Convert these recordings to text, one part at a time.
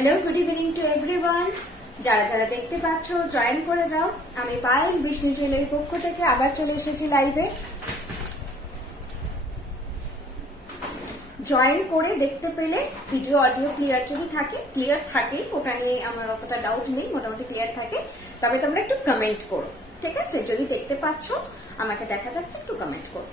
Hello, good evening to everyone. যারা যারা দেখতে পাচ্ছ জয়েন করে যাও। আমি পায়েল বিষ্ণু জুয়েলারির পক্ষ থেকে আবার চলে এসেছি লাইভে। জয়েন করে দেখতে পেলে ভিডিও অডিও ক্লিয়ার যদি থাকে, ক্লিয়ার থাকে, ওটা নিয়ে আমার অতটা ডাউট নেই, মোটামুটি ক্লিয়ার থাকে। তবে তোমরা একটু কমেন্ট করো, ঠিক আছে? যদি দেখতে পাচ্ছ, আমাকে দেখা যাচ্ছে, একটু কমেন্ট করো।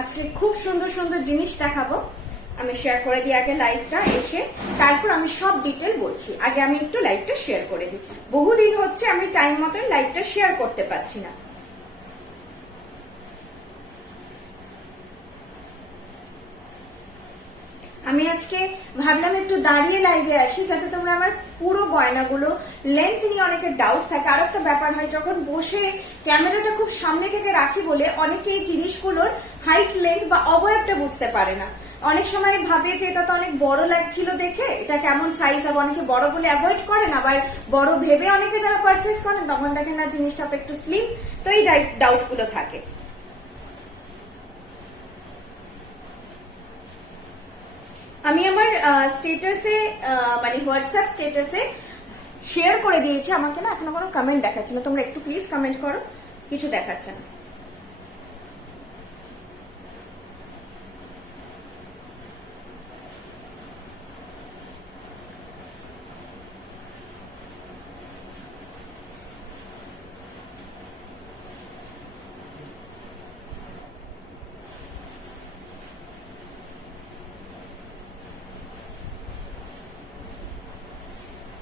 আজকে খুব সুন্দর সুন্দর জিনিস দেখাবো। আমি শেয়ার করে দিই আগে লাইভটা এসে, তারপর আমি সব ডিটেল বলছি। আগে আমি একটু লাইভটা শেয়ার করে দিই। বহুদিন হচ্ছে আমি টাইম মতন লাইভটা শেয়ার করতে পারছি না। আমি আজকে ভাবলাম একটু দাঁড়িয়ে লাইভে আসি, যাতে তোমরা আমার পুরো গয়নাগুলো লেন্থ নিয়ে অনেকের ডাউট থাকে। আর একটা ব্যাপার হয়, যখন বসে ক্যামেরাটা খুব সামনে থেকে রাখি বলে অনেকে এই জিনিসগুলোর হাইট, লেন্থ বা অবয়বটা বুঝতে পারে না। অনেক সময় ভাবে যে এটা তো অনেক বড় লাগছিল দেখে, এটা কেমন সাইজ হবে, অনেকে বড় বলে অ্যাভয়েড করেন, আবার বড় ভেবে অনেকে যারা পারচেস করেন তখন দেখেন না জিনিসটা তো একটু স্লিম। তো এই ডাউট গুলো থাকে। আমি আমার স্টেটাসে মানে হোয়াটসঅ্যাপ স্টেটাসে শেয়ার করে দিয়েছি। আমাকে না এখনো কোনো কমেন্ট দেখাচ্ছে না। তোমরা একটু প্লিজ কমেন্ট করো, কিছু দেখাচ্ছে না।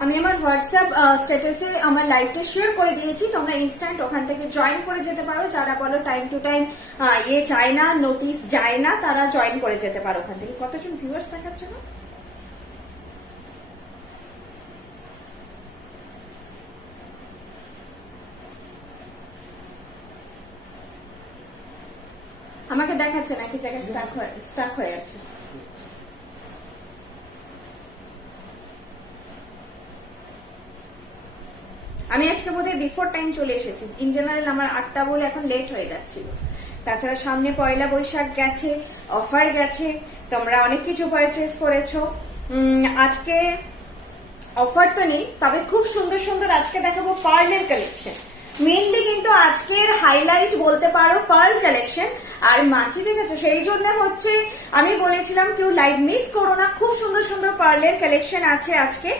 আমি আমার হোয়াটসঅ্যাপ স্ট্যাটাসে আমার লাইভটা শেয়ার করে দিয়েছি। তোমরা ইনস্ট্যান্ট ওখান থেকে জয়েন করে যেতে পারো। যারা বলো টাইম টু টাইম চায় না, নোটিস যায় না, তারা জয়েন করে যেতে পারো ওখান থেকে। কতজন ভিউয়ার্স দেখাচ্ছে না? আমাকে দেখাচ্ছে না, কি জায়গায় স্টাক হয়ে আছে। আমি আজকে বোধহয় বিফোর টাইম চলে এসেছি। ইন জেনারেল আমার 8টা বলে এখন লেট হয়ে যাচ্ছিল। তাছাড়া সামনে পয়লা বৈশাখ গেছে, অফার গেছে, তোমরা অনেক কিছু পারচেস করেছো। আজকে অফার তো নেই, তবে খুব সুন্দর সুন্দর আজকে দেখাবো পার্লের কালেকশন। মেইনলি কিন্তু আজকের হাইলাইট বলতে পারো পার্ল কালেকশন। আর মাছি দেখেছো, সেই জন্য হচ্ছে আমি বলেছিলাম কেউ লাইভ মিস করো না। খুব সুন্দর সুন্দর পার্লের কালেকশন আছে আজকে।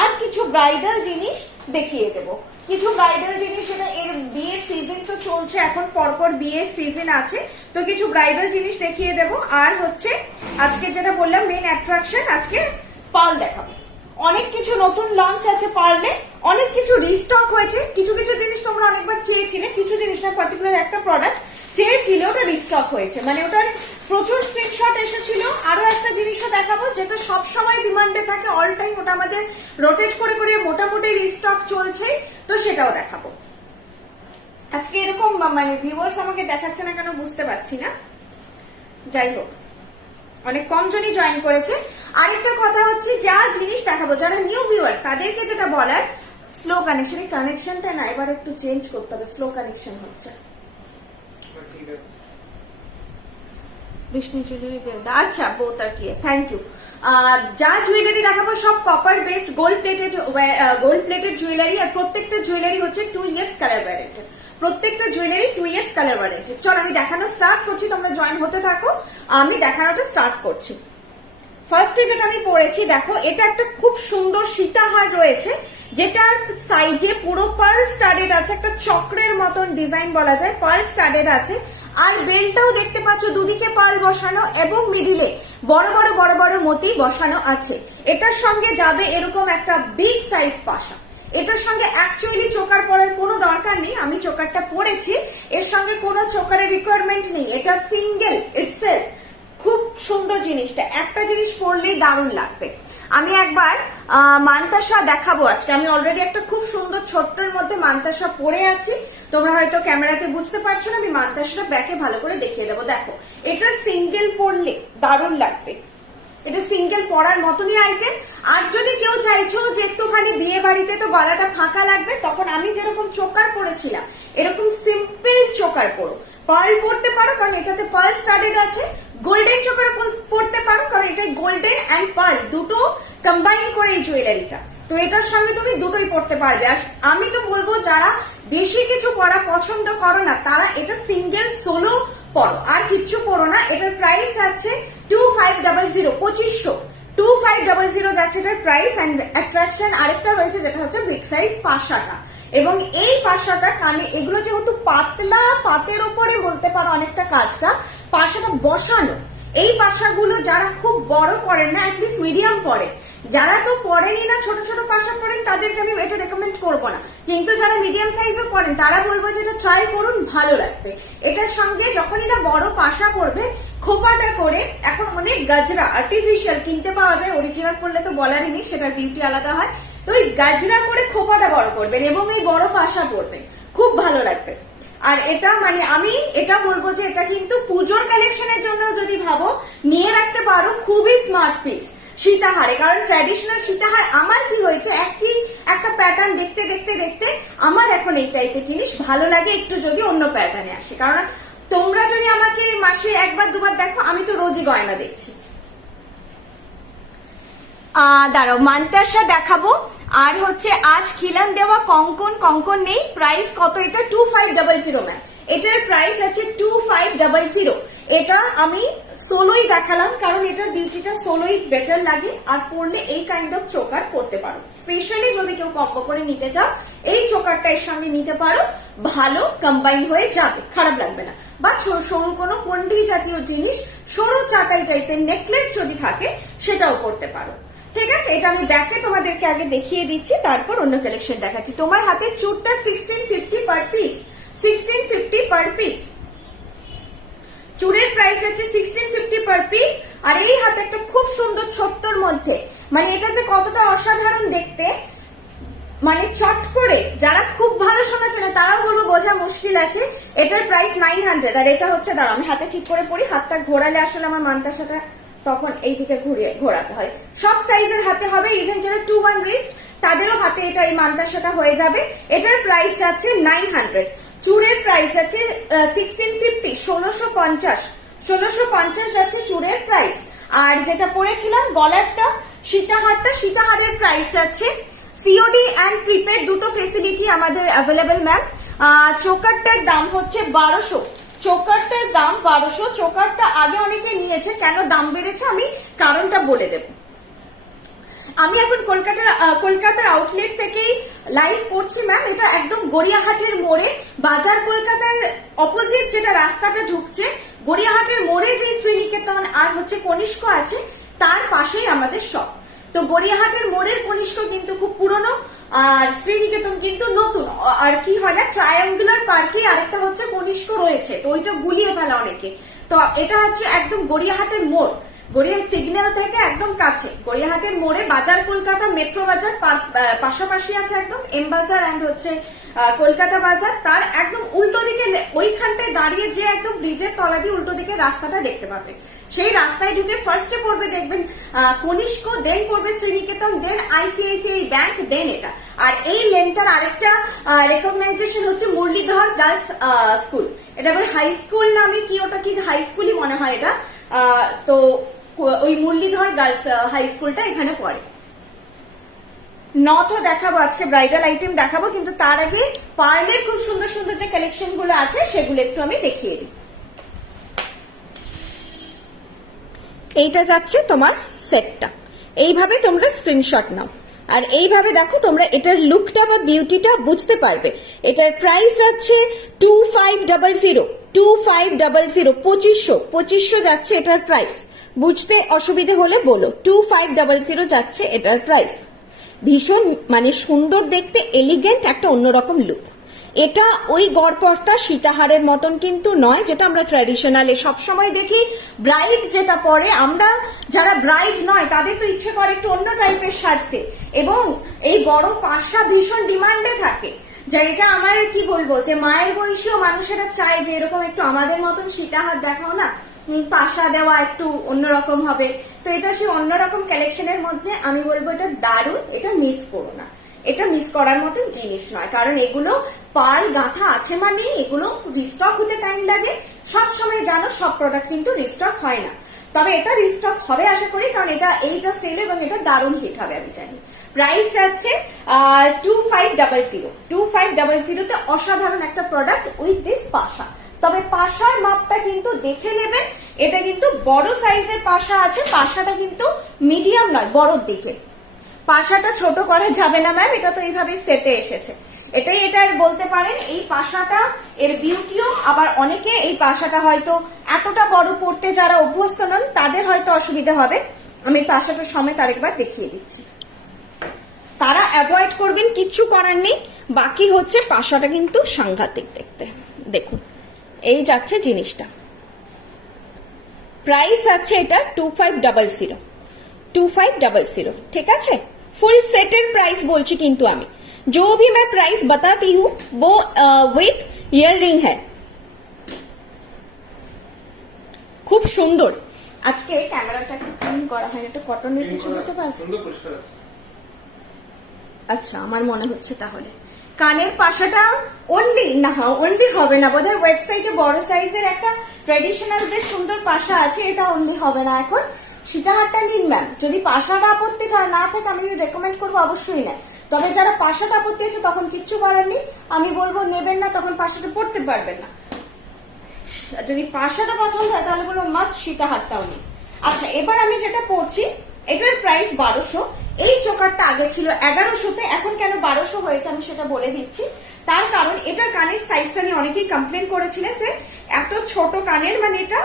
আর কিছু ব্রাইডাল জিনিস দেখিয়ে দেবো, কিছু ব্রাইডাল জিনিস। এর বিয়ের সিজন তো চলছে, এখন পরপর বিয়ের সিজন আছে, তো কিছু ব্রাইডাল জিনিস দেখিয়ে দেবো। আর হচ্ছে আজকে যেটা বললাম মেইন অ্যাট্রাকশন, আজকে পার্ল দেখাবো। অনেক কিছু নতুন লঞ্চ আছে পার্লে, অনেক কিছু রিস্টক হয়েছে। কিছু কিছু জিনিস তোমরা অনেকবার চেয়েছিলে, কিছু জিনিস না, পার্টিকুলার একটা প্রোডাক্ট চেয়েছিল, ওটা রিস্টক হয়েছে। মানে ওটার প্রচুর স্ক্রিনশট এসেছিল। আরো একটা জিনিসও দেখাবো যেটা সবসময় ডিমান্ডে থাকে, অল টাইম, ওটা আমাদের রোটেট করে করে মোটামুটি রিস্টক চলছে, তো সেটাও দেখাবো। আজকে এরকম মানে ভিউয়ার্স আমাকে দেখাচ্ছে না কেন বুঝতে পারছি না। যাই হোক, অনেক কম জনই জয়েন করেছে। আরেকটা কথা হচ্ছে, যা জিনিস দেখাবো, যারা নিউ ভিউয়ার্স তাদেরকে যেটা বলার, স্লো কানেকশন। এই কানেকশনটা না এবার একটু চেঞ্জ করতে হবে, স্লো কানেকশন হচ্ছে। বিষ্ণু জুয়েলারি দেবদা, আচ্ছা, both are clear, thank you. যা জুয়েলারি দেখাবো সব copper based gold plated jewellery. আর প্রত্যেকটা জুয়েলারি হচ্ছে 2 ইয়ার্স কালার ওয়ারেন্টেড। প্রত্যেকটা জুয়েলারি 2 ইয়ার্স কালার ওয়ারেন্টেড। চল আমি দেখানো স্টার্ট করছি, তোমরা জয়েন হতে থাকো, আমি দেখানোটা স্টার্ট করছি। ফার্স্টে যেটা আমি পরেছি, দেখো, এটা একটা খুব সুন্দর সীতাহার রয়েছে, যেটার সাইডে পুরো পার্ল স্টাডেড আছে, একটা চক্রের মতন ডিজাইন বলা যায়, পার্ল স্টাডেড আছে। আর বেলটাও দেখতে পাচ্ছ, দুদিকে পার্ল বসানো এবং মিডিলে বড় বড় বড় বড় মতি বসানো আছে। এটার সঙ্গে যাবে এরকম একটা বিগ সাইজ পাশা। এটার সঙ্গে অ্যাকচুয়ালি চোকার পরার কোনো দরকার নেই, আমি চোকারটা পরেছি, এর সঙ্গে কোনো চোকারের রিকোয়ারমেন্ট নেই, এটা সিঙ্গেল ইটসেলফ। খুব সুন্দর জিনিসটা, একটা জিনিস পরলেই দারুণ লাগবে। আমি একবার মান্তাসা দেখাবো আজকে। আমি অলরেডি একটা খুব সুন্দর ছোট্টর মধ্যে মান্তাসা পরে আছি, তোমরা হয়তো ক্যামেরাতে বুঝতে পারছো না, আমি মান্তাসাটা ব্যাকে ভালো করে দেখিয়ে দেবো। দেখো, এটা সিঙ্গেল পরলে দারুণ লাগবে, এটা সিঙ্গেল পরার মতনই আইটেম। আর যদি কেউ চাইছো যে একটুখানি বিয়ে বাড়িতে তো গলাটা ফাঁকা লাগবে, তখন আমি যেরকম চোকার পরেছিলাম এরকম সিম্পল চোকার পরো, পার্ল পরতে পারো কারণ এটাতে পার্ল স্টাডেড আছে, গোল্ডেন চোকার পরতে পারো কারণ এটা গোল্ডেন অ্যান্ড পার্ল দুটো কম্বাইন করে এই জুয়েলারিটা, তো এটার সঙ্গে তুমি দুটোই পরতে পারবে। আর আমি তো বলবো যারা বেশি কিছু পরা পছন্দ করো না তারা এটা সিঙ্গেল সোলো পরো, আর কিচ্ছু পরো না। এটার প্রাইস আছে 2500, 2500 যাচ্ছে এটার প্রাইস। অ্যান্ড অ্যাট্রাকশন আরেকটা রয়েছে যেটা হচ্ছে বিগ সাইজ পাশাটা, এবং এই পাশাটা কানে, এগুলো যেহেতু পাতলা পাতের ওপরে বলতে পারো অনেকটা কাজটা, পাশাটা বসানো। এই পাশাগুলো যারা খুব বড় পরেন না, অ্যাটলিস্ট মিডিয়াম পরে, যারা তো পরেনই না ছোট ছোট পাশা পরেন তাদেরকে আমি এটা রেকমেন্ড করবো না, কিন্তু যারা মিডিয়াম সাইজও পরেন তারা বলবো যে এটা ট্রাই করুন, ভালো লাগবে। এটার সঙ্গে যখন এটা বড় পাশা পরবে খোপাটা করে, এখন অনেক গাজরা আর্টিফিশিয়াল কিনতে পাওয়া যায়, অরিজিনাল করলে তো বলারই নেই, সেটার বিউটি আলাদা হয়। তো ওই গাজরা করে খোপাটা বড় করবেন এবং এই বড় পাশা পরবেন, খুব ভালো লাগবে। আর এটা মানে আমি এটা বলবো যে এটা কিন্তু পুজোর কালেকশনের জন্য যদি ভাবো নিয়ে রাখতে পারো, খুবই স্মার্ট পিস সীতাহারে। কারণ ট্র্যাডিশনাল সীতাহার আমার কি হয়েছে, একই একটা প্যাটার্ন দেখতে দেখতে দেখতে আমার এখন এই টাইপের জিনিস ভালো লাগে, একটু যদি অন্য প্যাটার্নে আসে। কারণ তোমরা যদি আমাকে মাসে একবার দুবার দেখো, আমি তো রোজই গয়না দেখছি। দাঁড়াও, মান্তাসা দেখাবো। আর হচ্ছে আজ খিলান দেওয়া কঙ্কন নেই, প্রাইস কত এটা? 2500 ম্যাম, এটার প্রাইস আছে 2500। এটা আমি সোলোই দেখালাম কারণ এটার বিউটিটা সোলোই বেটার লাগে, আর পরলে এই কাইন্ড অফ চোকার পরতে পারো। স্পেশালি যদি কেউ কম্বো করে নিতে চাও এই চোকারটা এর সঙ্গে নিতে পারো, ভালো কম্বাইন হয়ে যাবে, খারাপ লাগবে না। বা সরু কোনো কন্ডি জাতীয় জিনিস, সরু চাটাই টাইপের নেকলেস যদি থাকে সেটাও পরতে পারো। ঠিক আছে, এটা আমি ব্যাকে তোমাদেরকে আগে দেখিয়ে দিচ্ছি, তারপর অন্য কালেকশন দেখাচ্ছি। তোমার হাতে চুটটা 1650 পার পিস, 1650 পার পিস। চুড়ের প্রাইস আছে 1650 পার পিস। আর এই হাতে একটা খুব সুন্দর ছোট্টর মধ্যে, মানে এটা যে কতটা অসাধারণ দেখতে, মানে চট করে যারা খুব ভালো সোনা চেনে তারাও বলবো বোঝা মুশকিল আছে। এটার প্রাইস 900। আর এটা হচ্ছে, দাঁড়াও আমি হাতে ঠিক করে পড়ি, হাতটা ঘোরালে আসলে আমার মান্তাসাটা তখন এইদিকে ঘোরাতে হয়। সব সাইজের হাতে হবে, ইভেন যারা 2-1 রিস্ট তাদেরও হাতে এটা এই মান্তাসাটা হয়ে যাবে। এটার প্রাইস আছে 900। চুড়ের প্রাইস আছে 1650, 1650 আছে চুড়ের প্রাইস। আর যেটা পড়েছিলাম গলারটা সীতাহারের প্রাইস আছে সিওডি অ্যান্ড প্রিপেড দুটো ফেসিলিটি আমাদের অ্যাভেলেবেল ম্যাম। চোকারটার দাম হচ্ছে 1200, চোকারটার দাম 1200। চোকারটা আগে অনেকে নিয়েছে, কেন দাম বেড়েছে আমি কারণটা বলে দেব। আমি এখন কলকাতার আউটলেট থেকেই লাইভ করছি ম্যাম। এটা একদম গড়িয়াহাটের মোড়ে, বাজার কলকাতার অপোজিট যেটা রাস্তাটা ঢুকছে, গড়িয়াহাটের মোড়ে যে শ্রীনিকেতন আর হচ্ছে কনিষ্ক আছে তার পাশেই আমাদের শপ। তো গড়িয়াহাটের মোড়ের কনিষ্ক কিন্তু খুব পুরনো, আর শ্রীনিকেতন কিন্তু নতুন। আর কি হয় না, ট্রায়াঙ্গুলার পার্কে আরেকটা হচ্ছে কনিষ্ক রয়েছে, তো ওইটা গুলিয়ে ফেলা অনেকে। তো এটা হচ্ছে একদম গড়িয়াহাটের মোড়, গড়িয়া সিগন্যাল থেকে একদম কাছে, গড়িয়াহাটের মোড়ে বাজার কলকাতা মেট্রো বাজার পাশাপাশি আছে, একদম এম বাজার অ্যান্ড হচ্ছে কলকাতা বাজার। তার একদম উল্টো দিকে ওইখানটায় দাঁড়িয়ে যে একদম ব্রিজের তলা দিয়ে উল্টো দিকে রাস্তাটা দেখতে পাবে, সেই রাস্তায় ঢুকে ফার্স্টে পড়বে দেখবেন কনিষ্ক, দেন পড়বে শ্রীনিকেতন, দেন আইসিআইসিআই ব্যাংক, দেন এটা। আর এই লেনটার আরেকটা রেকগনাইজেশন হচ্ছে মুরলীধর গার্লস স্কুল। এটা আবার হাই স্কুল নামে কি, ওটা ঠিক হাই স্কুলই মনে হয় এটা। তো ওই মুরলীধর গার্লস হাই স্কুলটা এখানে পড়ে। নথও দেখাবো আজকে, ব্রাইডাল আইটেম দেখাবো, কিন্তু তার আগে পার্লের খুব সুন্দর সুন্দর যে কালেকশন গুলো আছে সেগুলো একটু আমি দেখিয়ে দিই। এইটা যাচ্ছে তোমার সেটটা, এইভাবে তোমরা স্ক্রিনশট নাও আর এইভাবে দেখো, তোমরা এটার লুকটা বা বিউটিটা বুঝতে পারবে। এটার প্রাইস আছে 2500, 2500 যাচ্ছে এটার প্রাইস। বুঝতে অসুবিধে হলে বলো, 2500 যাচ্ছে এটার প্রাইস। ভীষণ মানে সুন্দর দেখতে, এলিগেন্ট একটা অন্যরকম লুক। এটা ওই গড়পড়তা সীতাহারের মতন কিন্তু নয়, যেটা আমরা ট্র্যাডিশনালে সবসময় দেখি ব্রাইড যেটা পরে। আমরা যারা ব্রাইড নয় তাদের তো ইচ্ছে করে একটু অন্য টাইপের সাজতে, এবং এই বড় পাশা ভীষণ ডিমান্ডে থাকে। যা এটা আমার কি বলবো, যে মায়ের বয়সীও মানুষেরা চায় যে এরকম একটু আমাদের মতন সীতাহার দেখাও না, পাশা দেওয়া একটু অন্যরকম হবে। তো এটা সেই অন্যরকম কালেকশনের মধ্যে আমি বলবো এটা দারুণ, এটা মিস করো না, এটা মিস করার মতন জিনিস নয়। কারণ এগুলো পার গাঁথা আছে মানে এগুলো রিস্টক হতে টাইম লাগে। সব সময় জানো সব প্রোডাক্ট কিন্তু রিস্টক হয় না, তবে এটা রিস্টক হবে আশা করি, কারণ এটা এই জাস্ট এলো এবং এটা দারুণ হিট হবে আমি জানি। প্রাইস যাচ্ছে 2500। 2500 তে অসাধারণ একটা প্রোডাক্ট উইথ দিস পাশা। তবে পাশার মাপটা কিন্তু দেখে নেবেন, এটা কিন্তু বড় সাইজের পাশা আছে, পাশাটা কিন্তু মিডিয়াম নয়, বড়র দিকে। পাশাটা ছোট করা যাবে না ম্যাম, এটা তো এইভাবে সেটে এসেছে, এটাই এটার বলতে পারেন এই পাশাটা এর বিউটিও। আবার অনেকে এই পাশাটা হয়তো এতটা বড় পড়তে যারা অভ্যস্ত নন তাদের হয়তো অসুবিধা হবে। আমি পাশাটার সময় আরেকবার দেখিয়ে দিচ্ছি, তারা অ্যাভয়েড করবেন, কিচ্ছু করার নেই। বাকি হচ্ছে পাশাটা কিন্তু সাংঘাতিক দেখতে, দেখুন এই যাচ্ছে জিনিসটা। প্রাইস আছে এটা 2500, 2500, ঠিক আছে। ফুল সেটের প্রাইস বলছি কিন্তু আমি, जो भी मैं प्राइस बताती हूँ वो विथ ইয়াররিং है। খুব সুন্দর। আজকে ক্যামেরাটা একটু ক্লিন করা হয়, একটা কটনের কিছু দিতে পারবে? সুন্দর পরিষ্কার আছে। আচ্ছা, আমার মনে হচ্ছে তাহলে কানের পাশাটা অনলি না, অনলি হবে না বোধহয়। ওয়েবসাইটে বড় সাইজের একটা ট্রেডিশনাল বেশ সুন্দর পাশা আছে, এটা অনলি হবে না এখন। সীতাহারটা নিন ম্যাম, যদি পাশাটা আপত্তি না থাকে আমি রেকমেন্ড করবো অবশ্যই নেয়। তবে যারা পাশাটা আপত্তি আছে তখন কিচ্ছু করার নেই, আমি বলবো নেবেন না, তখন পাশাটা পড়তে পারবেন না। যদি পাশাটা পছন্দ হয় তাহলে বলবো মাস্ট সীতাহারটাও নেই। আচ্ছা, এবার আমি যেটা পড়ছি এটার প্রাইস 1200। এই চোকারটা আগে ছিল 1100-তে, এখন কেন 1200 হয়েছে আমি সেটা বলে দিচ্ছি। তার কারণ এটার কানের সাইজটা নিয়ে অনেকেই কমপ্লেন করেছিলেন যে এত ছোট কানের, মানে এটা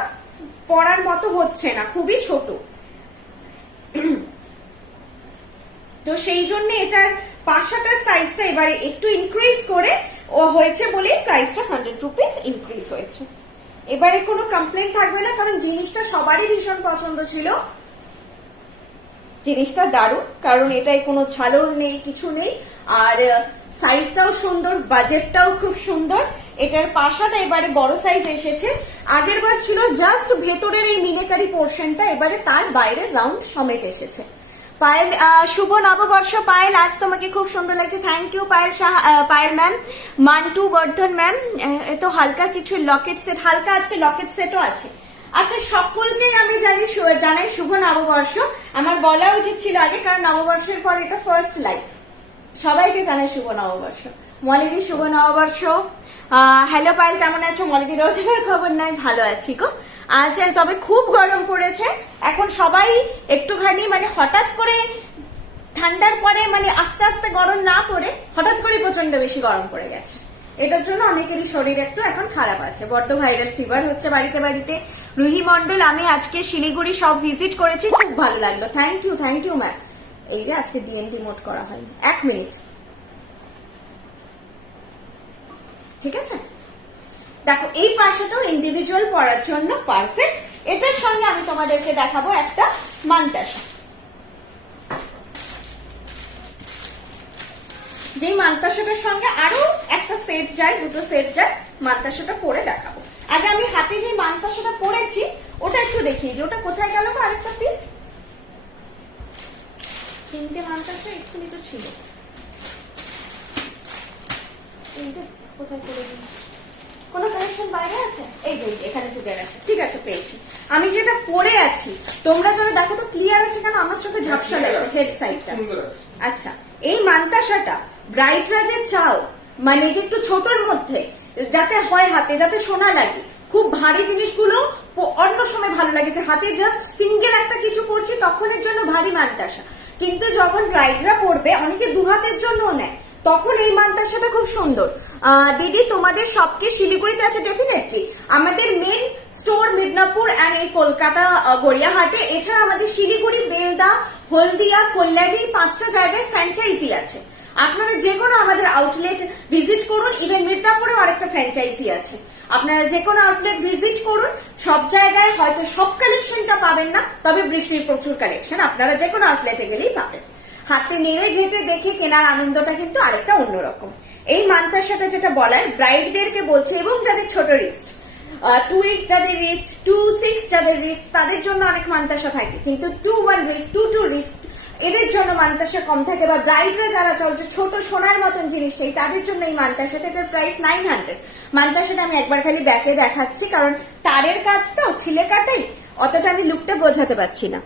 পরার মতো হচ্ছে না, খুবই ছোট। তো সেই জন্য এটার পাশাটার সাইজটা এবারে একটু ইনক্রিজ করে ও হয়েছে বলে প্রাইসটা 100 রুপিস ইনক্রিজ হয়েছে। এবারে কোনো কমপ্লেন থাকবে না, কারণ জিনিসটা সবারই ভীষণ পছন্দ ছিল। জিনিসটা দারুণ, কারণ এটাই কোনো ঝালর নেই, কিছু নেই, আর সাইজটাও সুন্দর, বাজেটটাও খুব সুন্দর। এটার পাশাটা এবারে বড় সাইজ এসেছে, আগের বার ছিল জাস্ট ভেতরের এই মিনেকারি পোর্শনটা, এবারে তার বাইরের রাউন্ড সমেত এসেছে। পায়েল, শুভ নববর্ষ পায়েল, আজ তোমাকে খুব সুন্দর লাগছে, thank you Payel Payel ma'am. Mantu Bardhan ma'am, তো হালকা কিছু লকেট সেট, হালকা আজকে লকেট সেটও আছে। আচ্ছা, সকলকে আমি জানাই শুভ নববর্ষ। আমার বলা উচিত ছিল আগে, কারণ নববর্ষের পর এটা ফার্স্ট লাইভ। সবাইকে জানাই শুভ নববর্ষ। মলিদি শুভ নববর্ষ। হ্যালো পায়েল, কেমন আছো? মলিদি রোজগার খবর নাই, ভালো আছি গো। আচ্ছা, তবে খুব গরম পড়েছে এখন, সবাই একটুখানি মানে হঠাৎ করে ঠান্ডার পরে মানে আস্তে আস্তে গরম না পড়ে হঠাৎ করে প্রচন্ড বেশি গরম পড়ে গেছে। এটার জন্য অনেকেরই শরীর একটু এখন খারাপ আছে, বড্ড ভাইরাল ফিভার হচ্ছে বাড়িতে বাড়িতে। রুহি মন্ডল, আমি আজকে শিলিগুড়ি সব ভিজিট করেছি, খুব ভালো লাগলো, থ্যাংক ইউ ম্যাম। এই যে আজকে ডিএনটি মোড করা হয়নি, 1 মিনিট, ঠিক আছে। দেখো এই পাশাটাও ইন্ডিভিজুয়াল পরার জন্য পারফেক্ট। এটার সঙ্গে আমি তোমাদেরকে দেখাবো একটা মান্তাসা, যে মান্তাসাটার সঙ্গে আরো একটা সেট যায়, দুটো সেট যায়, মান্তাসাটা পরে দেখাবো। আগে আমি হাতে যে মান্তাসাটা পরেছি ওটা একটু দেখিয়ে দিই, ওটা কোথায় গেল বা আরেকটা পিস, 3টে মান্তাসা এক্ষুনি তো ছিল, কোথায় করে দিই, কোনো কানেকশন বাইরে আছে, এই যে এখানে ঢুকে গেছে, ঠিক আছে পেয়েছি। আমি যেটা পরে আছি তোমরা যারা দেখো তো ক্লিয়ার আছে কেন, আমার চোখে ঝাপসা লাগছে হেড সাইডটা। আচ্ছা, এই মান্তাসাটা ব্রাইটরা যে চাও মানে যে একটু ছোটর মধ্যে যাতে হয়, হাতে যাতে সোনা লাগে, খুব ভারী জিনিসগুলো অন্য সময় ভালো লাগে, যে হাতে জাস্ট সিঙ্গেল একটা কিছু পড়ছি তখনের জন্য ভারী মান্তাসা, কিন্তু যখন ব্রাইডরা পড়বে অনেকে দু হাতের জন্য নেয়, তখন এই মান্তাসাটা খুব সুন্দর। দিদি তোমাদের সবকে শিলিগুড়িতে আছে? ডেফিনেটলি আমাদের মেন স্টোর মিদনাপুর এন্ড এই কলকাতা গড়িয়াহাটে, এছাড়া আমাদের শিলিগুড়ি, বেলদা, হলদিয়া, কল্যাণী 5টা জায়গায় ফ্র্যাঞ্চাইজি আছে। আপনারা যে কোনো আমাদের আউটলেট ভিজিট করুন, ইভেন মিদনাপুরেও আরেকটা ফ্র্যাঞ্চাইজি আছে, আপনারা যে কোনো আউটলেট ভিজিট করুন। সব জায়গায় হয়তো সব কালেকশনটা পাবেন না, তবে বৃষ্টির প্রচুর কালেকশন আপনারা যে কোনো আউটলেটে গেলেই পাবেন। হাতে নেড়ে ঘেটে দেখে কেনার আনন্দটা কিন্তু আরেকটা অন্যরকম। এই মান্তার সাথে যেটা বলার, ব্রাইডদেরকে বলছে এবং যাদের ছোট রিস্ট, 2-8 যাদের রিস্ট, 2-6 যাদের রিস্ট, তাদের জন্য অনেক মান্তাসা থাকে, কিন্তু 2-1 রিস্ট, 2-2 রিস্ট এদের জন্য মান্তাসা কম থাকে। বা ব্রাইডরা যারা চাইছে ছোট সোনার মতন জিনিস চাই, তাদের জন্য এই মান্তাসাটা, এটার প্রাইস 900। মান্তাসাটা আমি একবার খালি ব্যাকে দেখাচ্ছি, কারণ তারের কাজ তো ছিলে কাটাই, অতটা আমি লুকটা বোঝাতে পারছি না।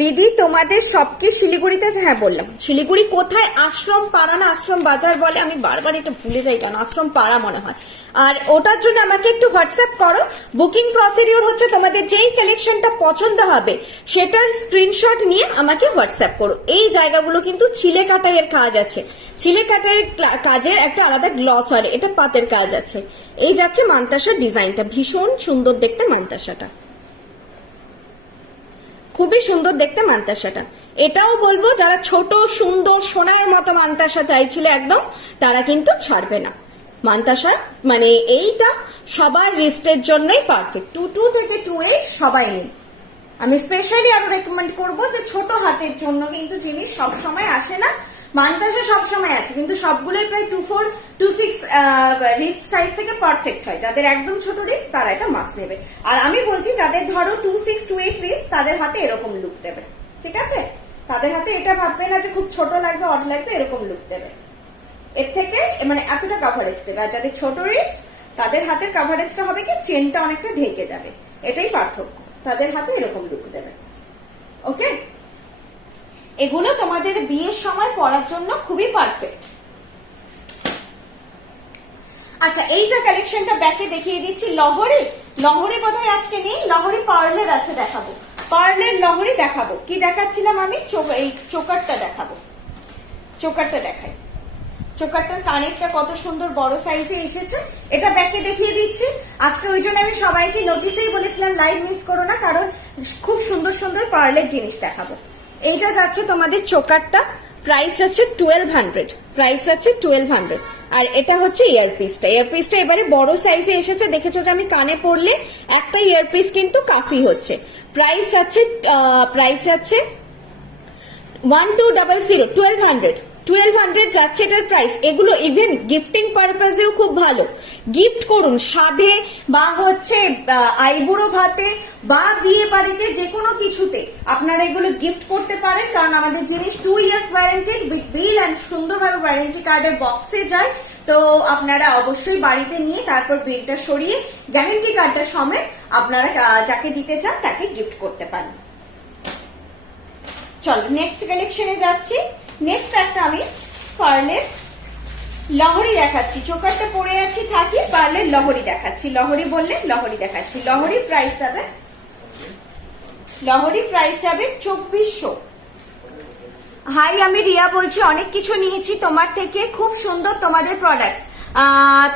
দিদি তোমাদের সবকে শিলিগুড়িতে? হ্যাঁ বললাম। শিলিগুড়ি কোথায়? আশ্রম পাড়া না আশ্রম বাজার বলে, আমি বারবার এটা ভুলে যাই কেন, আশ্রম পাড়া মনে হয়। আর ওটার জন্য আমাকে একটু হোয়াটসঅ্যাপ করো। বুকিং প্রসিডিওর হচ্ছে তোমাদের যেই কালেকশনটা পছন্দ হবে সেটার স্ক্রিনশট নিয়ে আমাকে হোয়াটসঅ্যাপ করো। এই জায়গাগুলো কিন্তু ছিলে কাটাইয়ের কাজ আছে, ছিলে কাটাইয়ের কাজের একটা আলাদা গ্লস হয়, এটা পাতের কাজ আছে। এই যাচ্ছে মান্তাসার ডিজাইনটা, ভীষণ সুন্দর দেখতে মান্তাসাটা, খুবই সুন্দর দেখতে মান্তাসাটা। এটাও বলবো যারা ছোট সুন্দর সোনার মতো মান্তাসা চাইছিলে একদম, তারা কিন্তু ছাড়বে না। মান্তাসা মানে এইটা সবার রিস্টের জন্যই পারফেক্ট, 2-2 থেকে 2-8 সবাই নিন। আমি স্পেশালি আরো রেকমেন্ড করবো যে ছোট হাতের জন্য কিন্তু জিনিস সবসময় আসে না, মান্তাসা সবসময় আছে, কিন্তু সবগুলোই প্রায় 2-4, 2-6 রিস্ট সাইজ থেকে পারফেক্ট হয়। যাদের একদম ছোট রিস্ট তারা এটা মাস্ট নেবে। আর আমি বলছি যাদের ধরো 2-6, 2-8 রিস্ট, তাদের হাতে এরকম লুক দেবে, ঠিক আছে? তাদের হাতে এটা ভাববে না যে খুব ছোট লাগবে, অড লাগবে, এরকম লুক দেবে। এর থেকে মানে এতটা কাভারেজ দেবে। আর যাদের ছোট রিস্ট, তাদের হাতের কাভারেজটা হবে কি, চেনটা অনেকটা ঢেকে যাবে, এটাই পার্থক্য। তাদের হাতে এরকম লুক দেবে। ওকে, এগুলো তোমাদের বিয়ের সময় পরার জন্য খুবই পারফেক্ট। আচ্ছা, এইটা কালেকশনটা ব্যাকে দেখিয়ে দিচ্ছি। লহরি, লহরি বোধহয় আজকে নেই, লহরি পার্লের আছে, দেখাবো। পার্লের লহরি দেখাবো। কি দেখাচ্ছিলাম আমি? এই চোকারটা দেখাবো, চোকারটা দেখাই। চোকারটার কানেরটা কত সুন্দর বড় সাইজে এসেছে, এটা ব্যাকে দেখিয়ে দিচ্ছি। আজকে ওই জন্য আমি সবাইকে নোটিসেই বলেছিলাম লাইভ মিস করো না, কারণ খুব সুন্দর সুন্দর পার্লের জিনিস দেখাবো। এইটা যাচ্ছে তোমাদের চোকারটা, প্রাইস হচ্ছে 1200, প্রাইস হচ্ছে 1200। আর এটা হচ্ছে ইয়ারপিসটা, ইয়ারপিসটা এবারে বড় সাইজে এসেছে, দেখেছো যে আমি কানে পড়লে একটা ইয়ারপিস কিন্তু কাফি হচ্ছে। প্রাইস আছে 1200, 1200 যাচ্ছে এটার প্রাইস। এগুলো ইভেন গিফটিং পারপাজেও খুব ভালো, গিফট করুন সাধে বা হচ্ছে আইবুড়ো ভাতে বা বিয়ে বাড়িতে, যে কোনো কিছুতে আপনারা এগুলো গিফট করতে পারেন। কারণ আমাদের জিনিস 2 years warranted with Bill and সুন্দরভাবে ওয়ারেন্টি কার্ডের বক্সে যায়। তো আপনারা অবশ্যই বাড়িতে নিয়ে তারপর বিলটা সরিয়ে গ্যারেন্টি কার্ডটা সমেত আপনারা যাকে দিতে চান তাকে গিফট করতে পারেন। চলো নেক্সট কালেকশনে যাচ্ছি। নেক্সট একটা আমি পার্লের লহরি দেখাচ্ছি, চোকারটা পরে আছি থাকি, পার্লের লহরি দেখাচ্ছি। লহরি বললে লহরি দেখাচ্ছি। লহরি প্রাইস যাবে 2400। হাই, আমি রিয়া বলছি, অনেক কিছু নিয়েছি তোমার থেকে, খুব সুন্দর তোমাদের product.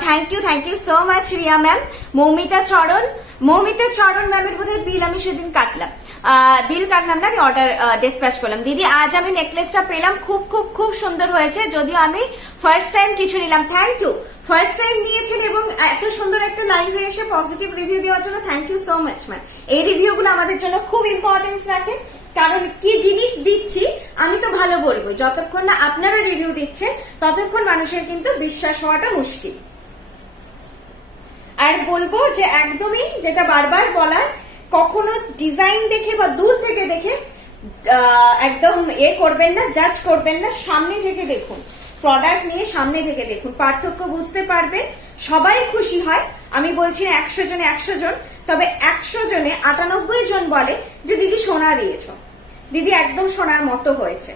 Thank you so much Riya ma'am. Moumita Charan ম্যামের বোধহয় বিল আমি সেদিন কাটলাম, বিল কাটলাম না, আমি অর্ডার ডিসপ্যাচ করলাম। দিদি আজ আমি নেকলেসটা পেলাম, খুব খুব খুব সুন্দর হয়েছে, যদিও আমি ফার্স্ট টাইম কিছু নিলাম। থ্যাংক ইউ, ফার্স্ট টাইম নিয়েছেন এবং এত সুন্দর একটা লাইভে এসে পজিটিভ রিভিউ দেওয়ার জন্য thank you so much ma'am. এই রিভিউগুলো আমাদের জন্য খুব ইম্পর্টেন্স রাখে, কারণ কি জিনিস দিচ্ছি আমি তো ভালো বলবো, যতক্ষণ না আপনারা রিভিউ দিচ্ছেন ততক্ষণ মানুষের কিন্তু বিশ্বাস হওয়াটা মুশকিল। আর বলবো যে একদমই যেটা বারবার বলার, কখনো ডিজাইন দেখে বা দূর থেকে দেখে একদম করবেন না, জাজ করবেন না, সামনে থেকে দেখুন, প্রোডাক্ট নিয়ে সামনে থেকে দেখুন, পার্থক্য বুঝতে পারবেন। সবাই খুশি হয়, আমি বলছি না 100 জনে 100 জন, তবে 100 জনে 98 জন বলে যে দিদি সোনা দিয়েছ, দিদি একদম সোনার মতো হয়েছে,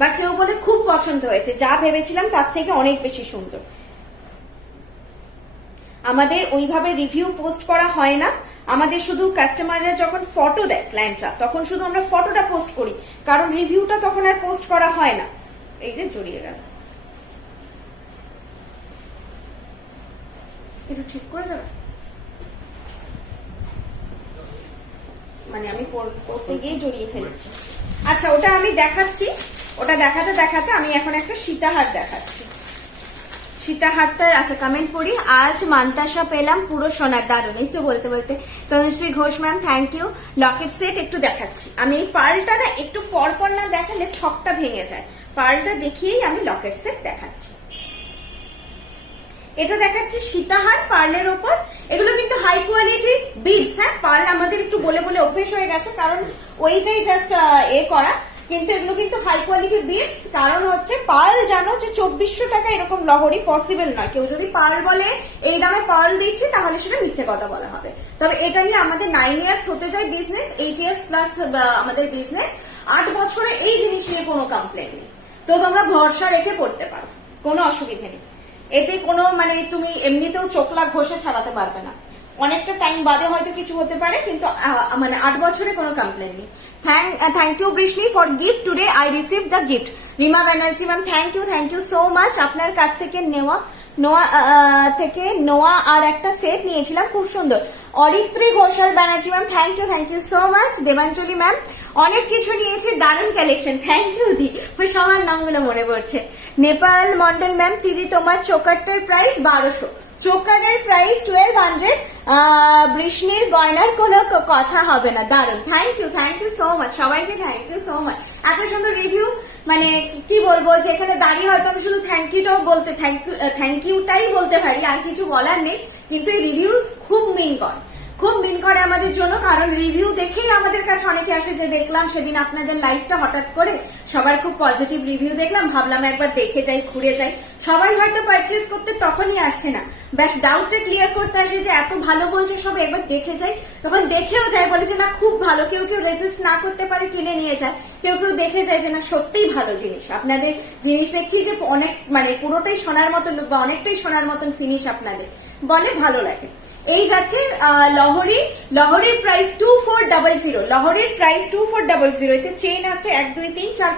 বা কেউ বলে খুব পছন্দ হয়েছে, যা ভেবেছিলাম তার থেকে অনেক বেশি সুন্দর। আমাদের ওইভাবে রিভিউ পোস্ট করা হয় না, আমাদের শুধু কাস্টমাররা যখন ফটো দেয় ক্লায়েন্টরা, তখন শুধু আমরা ফটোটা পোস্ট করি, কারণ রিভিউটা তখন আর পোস্ট করা হয় না। এই যে জড়িয়ে গেল, একটু ঠিক করে দেবে, মানে আমি পড়তে গিয়ে জড়িয়ে ফেলেছি। আচ্ছা ওটা আমি দেখাচ্ছি, ওটা দেখাতে দেখাতে আমি এখন একটা সীতাহার দেখাচ্ছি। সীতাহারটার আচ্ছা কমেন্ট পড়ি। আজ মান্তাসা পেলাম পুরো সোনার, দারুণ। এই তো বলতে বলতে Tanushree Ghosh ma'am thank you. Locket set একটু দেখাচ্ছি আমি, এই পার্লটা না একটু পর পর না দেখালে ছকটা ভেঙে যায়, পার্লটা দেখিয়েই আমি লকেট সেট দেখাচ্ছি। এটা দেখাচ্ছি সীতাহার পার্লের ওপর, এগুলো কিন্তু হাই কোয়ালিটি বিডস। হ্যাঁ, পার্ল আমাদের একটু বলে বলে অভ্যেস হয়ে গেছে, কারণ ওইটাই জাস্ট করা, কিন্তু এগুলো কিন্তু হাই কোয়ালিটি বিডস। কারণ হচ্ছে পার্ল জানো যে 2400 টাকা এরকম লহরি পসিবল নয়। কেউ যদি পার্ল বলে এই দামে পার্ল দিচ্ছি তাহলে সেটা মিথ্যে কথা বলা হবে। তবে এটা নিয়ে আমাদের 9 ইয়ার্স হতে যায় বিজনেস, 8 ইয়ার্স প্লাস আমাদের বিজনেস, 8 বছরে এই জিনিস নিয়ে কোনো কমপ্লেন নেই। তো তোমরা ভরসা রেখে পড়তে পারো, কোনো অসুবিধা নেই। এতে কোনো মানে তুমি এমনিতেও চোখলা ঘষে ছাড়াতে পারবে না, অনেকটা টাইম বাদে হয়তো কিছু হতে পারে, কিন্তু মানে 8 বছরে কোনো কমপ্লেন নেই। Thank you Brishni for gift today, I receive the gift. Rima Banerjee ma'am thank you so much. আপনার কাছ থেকে নোয়া আর একটা সেট নিয়েছিলাম, খুব সুন্দর। Aritri Ghoshal Banerjee ma'am thank you so much. Debanjali ma'am অনেক কিছু নিয়েছি, দারুণ কালেকশন, থ্যাংক ইউ দি। ওই সবার নামগুলো মনে পড়ছে। নেপাল মন্ডল ম্যাম দিদি তোমার চোকারটার প্রাইস 1200, চোকারের প্রাইস 1200, বৃষ্ণির গয়নার কোনো কথা হবে না, দারুণ। থ্যাংক ইউ সো মাচ সবাইকে, থ্যাংক ইউ সো মাচ। এত সুন্দর রিভিউ, মানে কি বলবো, যেখানে দাঁড়িয়ে হয়তো আমি শুধু থ্যাংক ইউটাই বলতে পারি, আর কিছু বলার নেই। কিন্তু এই রিভিউস খুব মিন করে আমাদের জন্য, কারণ রিভিউ দেখেই আমাদের কাছে অনেকে আসে যে দেখলাম সেদিন আপনাদের লাইভটা হঠাৎ করে সবার খুব পজিটিভ রিভিউ দেখলাম, ভাবলাম একবার দেখে যাই, ঘুরে যাই। সবাই হয়তো পারচেস করতে তখনই আসছে না, ব্যাস ডাউটটা ক্লিয়ার করতে আসে যে এত ভালো বলছে সবাই, একবার দেখে যাই। তখন দেখেও যায়, বলে যে না খুব ভালো, কেউ রেজিস্ট না করতে পারে কিনে নিয়ে যায়, কেউ দেখে যায় যে না সত্যিই ভালো জিনিস। আপনাদের জিনিস দেখছি যে অনেক মানে পুরোটাই সোনার মতন বা অনেকটাই সোনার মতন ফিনিশ, আপনাদের বলে ভালো লাগে। এই যাচ্ছে লহরির প্রাইস 2400, লহরির প্রাইস 2400। এতে চেন আছে 1 2 3 4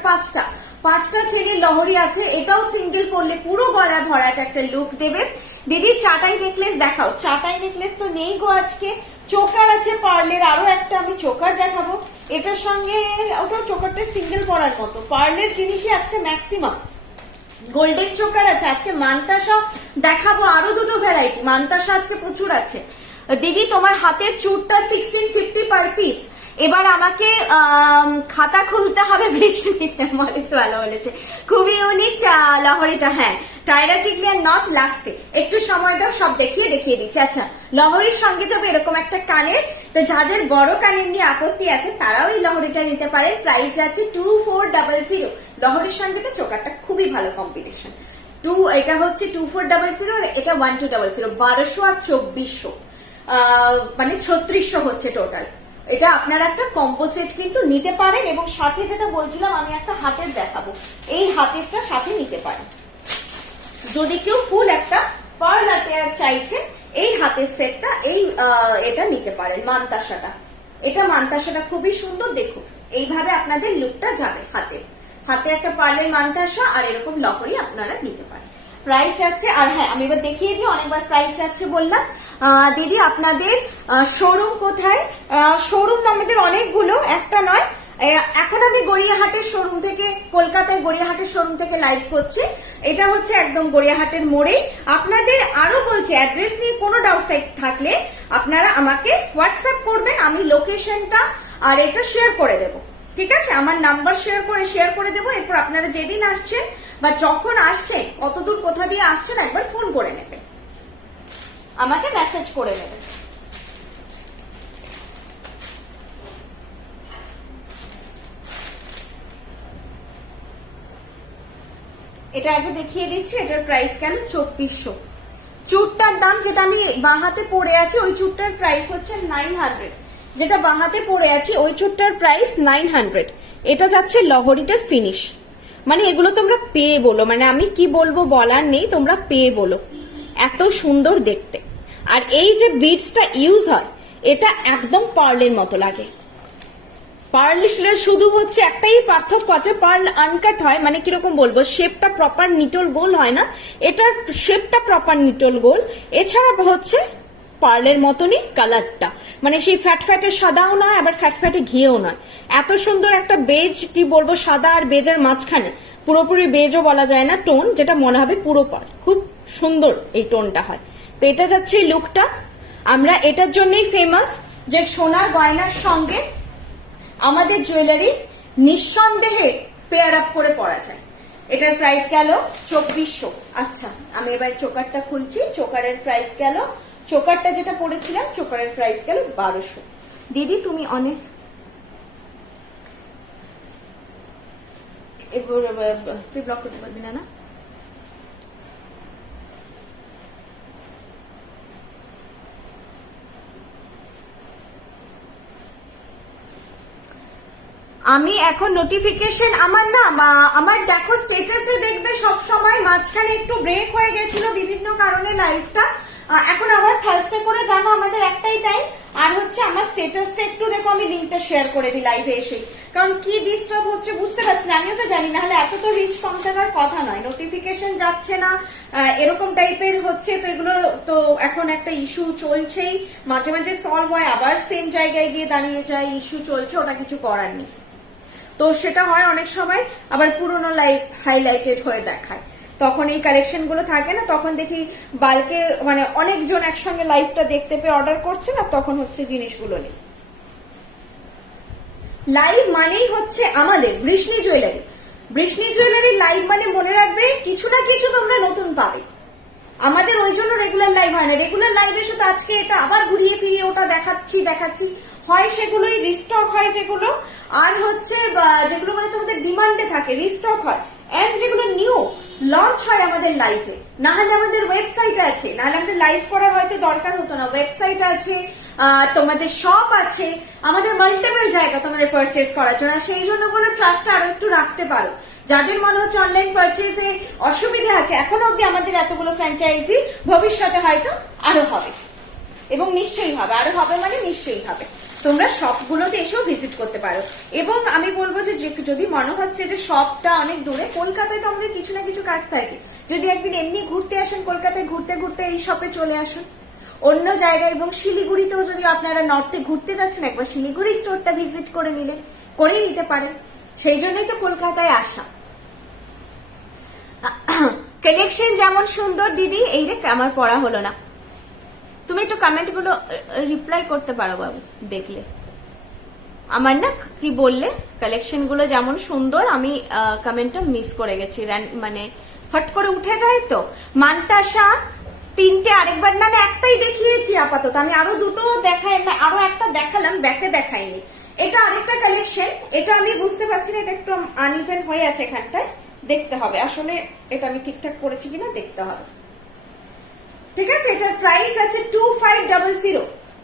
5টা চেনের লহরি আছে। এটাও সিঙ্গেল পরলে পুরো গলা ভরাটা একটা লুক দেবে। দিদি চাটাই নেকলেস দেখাও। চাটাই নেকলেস তো নেই গো আজকে। চোকার আছে পার্লের, আরো একটা আমি চোকার দেখাবো। এটার সঙ্গে ওটাও চোকারটা সিঙ্গেল পরার মতো, পার্লের জিনিসই আজকে ম্যাক্সিমাম। গোল্ডেন চোকার আছে আজকে, মান্তাসা দেখাবো, আরো দুটো ভ্যারাইটি। মান্তাসা আজকে প্রচুর আছে। দিদি তোমার হাতের চুরটা 1650 পার পিস। এবার আমাকে খাতা খুলতে হবে, ভালো বলেছে, খুবই ইউনিক লহরিটা। হ্যাঁ, টায়রা টিকলি আর নট লাস্টে, একটু সময় দাও, সব দেখিয়ে দিচ্ছি। আচ্ছা, লহরির সঙ্গে যাবে এরকম একটা কানের, তো যাদের বড় কানের নিয়ে আপত্তি আছে তারাও এই লহরিটা নিতে পারেন। প্রাইস আছে 2400। লহরির সঙ্গে তো চোকারটা খুবই ভালো কম্বিনেশন। এটা হচ্ছে 2400 আর এটা 1200, 1200 আর 2400, মানে 3600 হচ্ছে টোটাল। এটা আপনারা একটা কম্বো সেট কিন্তু নিতে পারেন, এবং সাথে যেটা বলছিলাম আমি একটা হাতের দেখাবো, এই হাতেরটা সাথে নিতে পারেন। যদি কেউ ফুল একটা পার্ল আর্ট চাইছেন, এই হাতের সেটটা এটা নিতে পারেন। মান্তাসাটা খুবই সুন্দর, দেখুন এইভাবে আপনাদের লুকটা যাবে। হাতে একটা পার্লের মান্তাসা আর এরকম লহরি আপনারা নিতে পারেন। প্রাইস আছে, আর হ্যাঁ আমি এবার দেখিয়ে দিই, অনেকবার প্রাইস আছে বললাম। দিদি আপনাদের শোরুম কোথায়? শোরুম আমাদের অনেকগুলো, একটা নয়। এখন আমি গড়িয়াহাটের শোরুম থেকে, কলকাতায় গড়িয়াহাটের শোরুম থেকে লাইভ করছি। এটা হচ্ছে একদম গড়িয়াহাটের মোড়েই। আপনাদের আরো বলছি, অ্যাড্রেস নিয়ে কোনো ডাউট থাকলে আপনারা আমাকে হোয়াটসঅ্যাপ করবেন, আমি লোকেশনটা আর এটা শেয়ার করে দেবো। ঠিক আছে, আমার নাম্বার শেয়ার করে দেবো। এরপর আপনারা যেদিন আসছেন বা যখন আসছেন, কতদূর কোথা দিয়ে আসছেন একবার ফোন করে নেবেন, আমাকে মেসেজ করে নেবেন। এটা আগে দেখিয়ে দিচ্ছি, এটার প্রাইস কেন 2400। চুটটার দাম যেটা আমি বাঁহাতে পরে আছি, ওই চুটটার প্রাইস হচ্ছে 900। যেটা বাঁহাতে পরে আছি ওই চুটটার প্রাইস 900। এটা যাচ্ছে লহরিটার ফিনিশ, মানে এগুলো তোমরা পেয়ে বলো, মানে আমি কি বলবো বলার নেই, তোমরা পেয়ে বলো, এত সুন্দর দেখতে। আর এই যে বিডসটা ইউজ হয়, এটা একদম পার্লের মতো লাগে। পার্লের শুধু হচ্ছে একটাই পার্থক্য আছে, পার্ল আনকাট হয়, মানে কিরকম বলবো, শেপটা প্রপার নিটল গোল হয় না, এটার শেপটা প্রপার নিটল গোল। এছাড়া হচ্ছে পার্লের মতনই কালারটা, মানে সেই ফ্যাট ফ্যাটে সাদাও নয় আবার ফ্যাট ফ্যাটে ঘিয়েও নয়, এত সুন্দর একটা বেজ, কি বলবো, সাদা আর বেজের মাঝখানে পুরোপুরি বেজও বলা যায় না, টোন যেটা মনে হবে পুরো পার্ল, খুব সুন্দর এই টোনটা হয়। তো এটা যাচ্ছে লুকটা। আমরা এটার জন্যই ফেমাস যে সোনার গয়নার সঙ্গে আমাদের জুয়েলারি নিঃসন্দেহে পেয়ার আপ করে পরা যায়। এটার প্রাইস গেল 2400। আচ্ছা, আমি এবার চোকারটা খুলছি। চোকারের প্রাইস গেল, চোকারটা যেটা পড়েছিলাম চোকারের প্রাইস গেল 1200। দিদি তুমি অনেক তুই ব্লক করতে পারবি না? আমি এখন নোটিফিকেশন আমার না, আমার দেখো স্টেটাসে দেখবে সব সময় মাঝখানে একটু ব্রেক হয়ে গেছিল বিভিন্ন কারণে লাইভটা। এখন আবার থার্সডে করে জানো আমাদের একটাই টাইম, আর হচ্ছে আমার স্টেটাসটা একটু দেখো, আমি লিঙ্কটা শেয়ার করে দিই লাইভে এসে, কারণ কি ডিস্টার্ব হচ্ছে বুঝতে পারছি না, আমিও তো জানি না, হলে এত তো রিচ কম থাকার কথা নয়, নোটিফিকেশন যাচ্ছে না এরকম টাইপের হচ্ছে। তো এগুলো তো এখন একটা ইস্যু চলছেই, মাঝে মাঝে সলভ হয় আবার সেম জায়গায় গিয়ে দাঁড়িয়ে যায়, ইস্যু চলছে, ওটা কিছু করার নেই। তো সেটা হয় অনেক সময়, আবার পুরোনো লাইভ হাইলাইটেড হয়ে দেখায়, তখন এই কালেকশন গুলো থাকে না, তখন দেখি বাল্কে মানে অনেকজন একসঙ্গে লাইভটা দেখতে পেয়ে অর্ডার করছে না, তখন হচ্ছে জিনিসগুলো নেই। লাইভ মানেই হচ্ছে আমাদের Vrishni jewellery. Vrishni jewellery live মানে মনে রাখবে কিছু না কিছু তোমরা নতুন পাবে। আমাদের ওই জন্য রেগুলার লাইভ হয় না, রেগুলার লাইভে শুধু আজকে এটা আবার ঘুরিয়ে ফিরিয়ে ওটা দেখাচ্ছি, হয় সেগুলোই রিস্টক হয় যেগুলো, আর হচ্ছে যেগুলো মানে তোমাদের ডিমান্ডে থাকে রিস্টক হয়, এন্ড যেগুলো নিউ লঞ্চ হয় আমাদের লাইভে। না হলে আমাদের ওয়েবসাইট আছে, না হলে আমাদের লাইভ করার হয়তো দরকার হতো না, ওয়েবসাইট আছে, তোমাদের শপ আছে, আমাদের মাল্টিপল জায়গা তোমাদের পারচেস করার জন্য। সেই জন্য বলে ট্রাস্টটা আরো একটু রাখতে পারো। যাদের মনে হচ্ছে অনলাইন পারচেসে অসুবিধা আছে, এখনো অব্দি আমাদের এতগুলো ফ্র্যাঞ্চাইজি, ভবিষ্যতে হয়তো আরো হবে, এবং নিশ্চয়ই হবে, আরো হবে মানে নিশ্চয়ই হবে। তোমরা শপগুলোতে এসেও ভিজিট করতে পারো। এবং আমি বলবো যে যদি মনে হচ্ছে যে শপটা অনেক দূরে, কলকাতায় তো আমাদের কিছু না কিছু কাজ থাকে, যদি একদিন এমনি ঘুরতে আসেন, কলকাতায় ঘুরতে ঘুরতে এই শপে চলে আসুন। অন্য জায়গায় এবং শিলিগুড়িতেও যদি আপনারা নর্থে ঘুরতে যাচ্ছেন, একবার শিলিগুড়ি স্টোরটা ভিজিট করেই নিতে পারেন। সেই জন্যই তো কলকাতায় আসা। কালেকশন যেমন সুন্দর দিদি, এই রে আমার পড়া হলো না, তুমি একটু কমেন্ট গুলো রিপ্লাই করতে পারো বাবু, দেখলে আমার না কি বললে, কালেকশন গুলো যেমন সুন্দর, আমি কমেন্টটা মিস করে গেছি, মানে ফট করে উঠে যায় তো। মান্তাসা তিনটে, আরেকবার না একটাই দেখিয়েছি আপাতত, আমি আরো দুটো দেখাই, আরো একটা দেখালাম, ব্যাকে দেখাইনি। এটা আরেকটা কালেকশন, এটা আমি বুঝতে পারছি না, এটা একটু আনইভেন হয়ে আছে এখানটায়, দেখতে হবে আসলে এটা আমি ঠিকঠাক করেছি কিনা, দেখতে হবে। ঠিক আছে, এটার প্রাইস আছে 2500,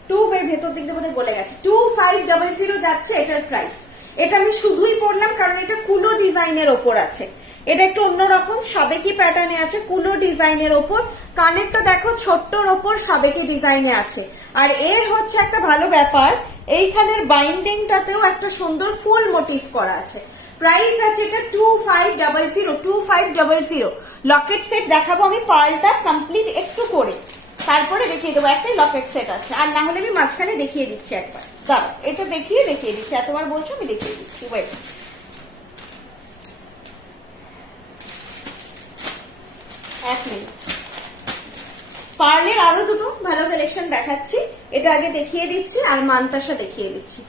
2 এর ভেতর দিক দিয়ে বলে গেছে 2500 যাচ্ছে এটার প্রাইস। এটা আমি শুধুই পড়লাম কারণ এটা কুলো ডিজাইনের ওপর আছে, এটা একটু অন্যরকম সাবেকি প্যাটার্নে আছে, কুলো ডিজাইনের ওপর। কানেরটা দেখো ছোট্টর ওপর সাবেকি ডিজাইনে আছে, আর এর হচ্ছে একটা ভালো ব্যাপার, এইখানের বাইন্ডিংটাতেও একটা সুন্দর ফুল মোটিভ করা আছে। প্রাইস আছে এটা 2500। লকেট সেট দেখাবো আমি, পার্লটা কমপ্লিট একটু করে তারপরে দেখিয়ে দেবো। একটা লকেট সেট আছে, আর না হলে আমি মাঝখানে দেখিয়ে দিচ্ছি একবার, দাঁড়া এটা দেখিয়ে দিচ্ছি, এতবার বলছো আমি দেখিয়ে দিচ্ছি। ওয়েট, এক মিনিট। পার্লের আরো দুটো ভালো কালেকশন দেখাচ্ছি, এটা আগে দেখিয়ে দিচ্ছি আর মান্তাসা দেখিয়ে দিচ্ছি।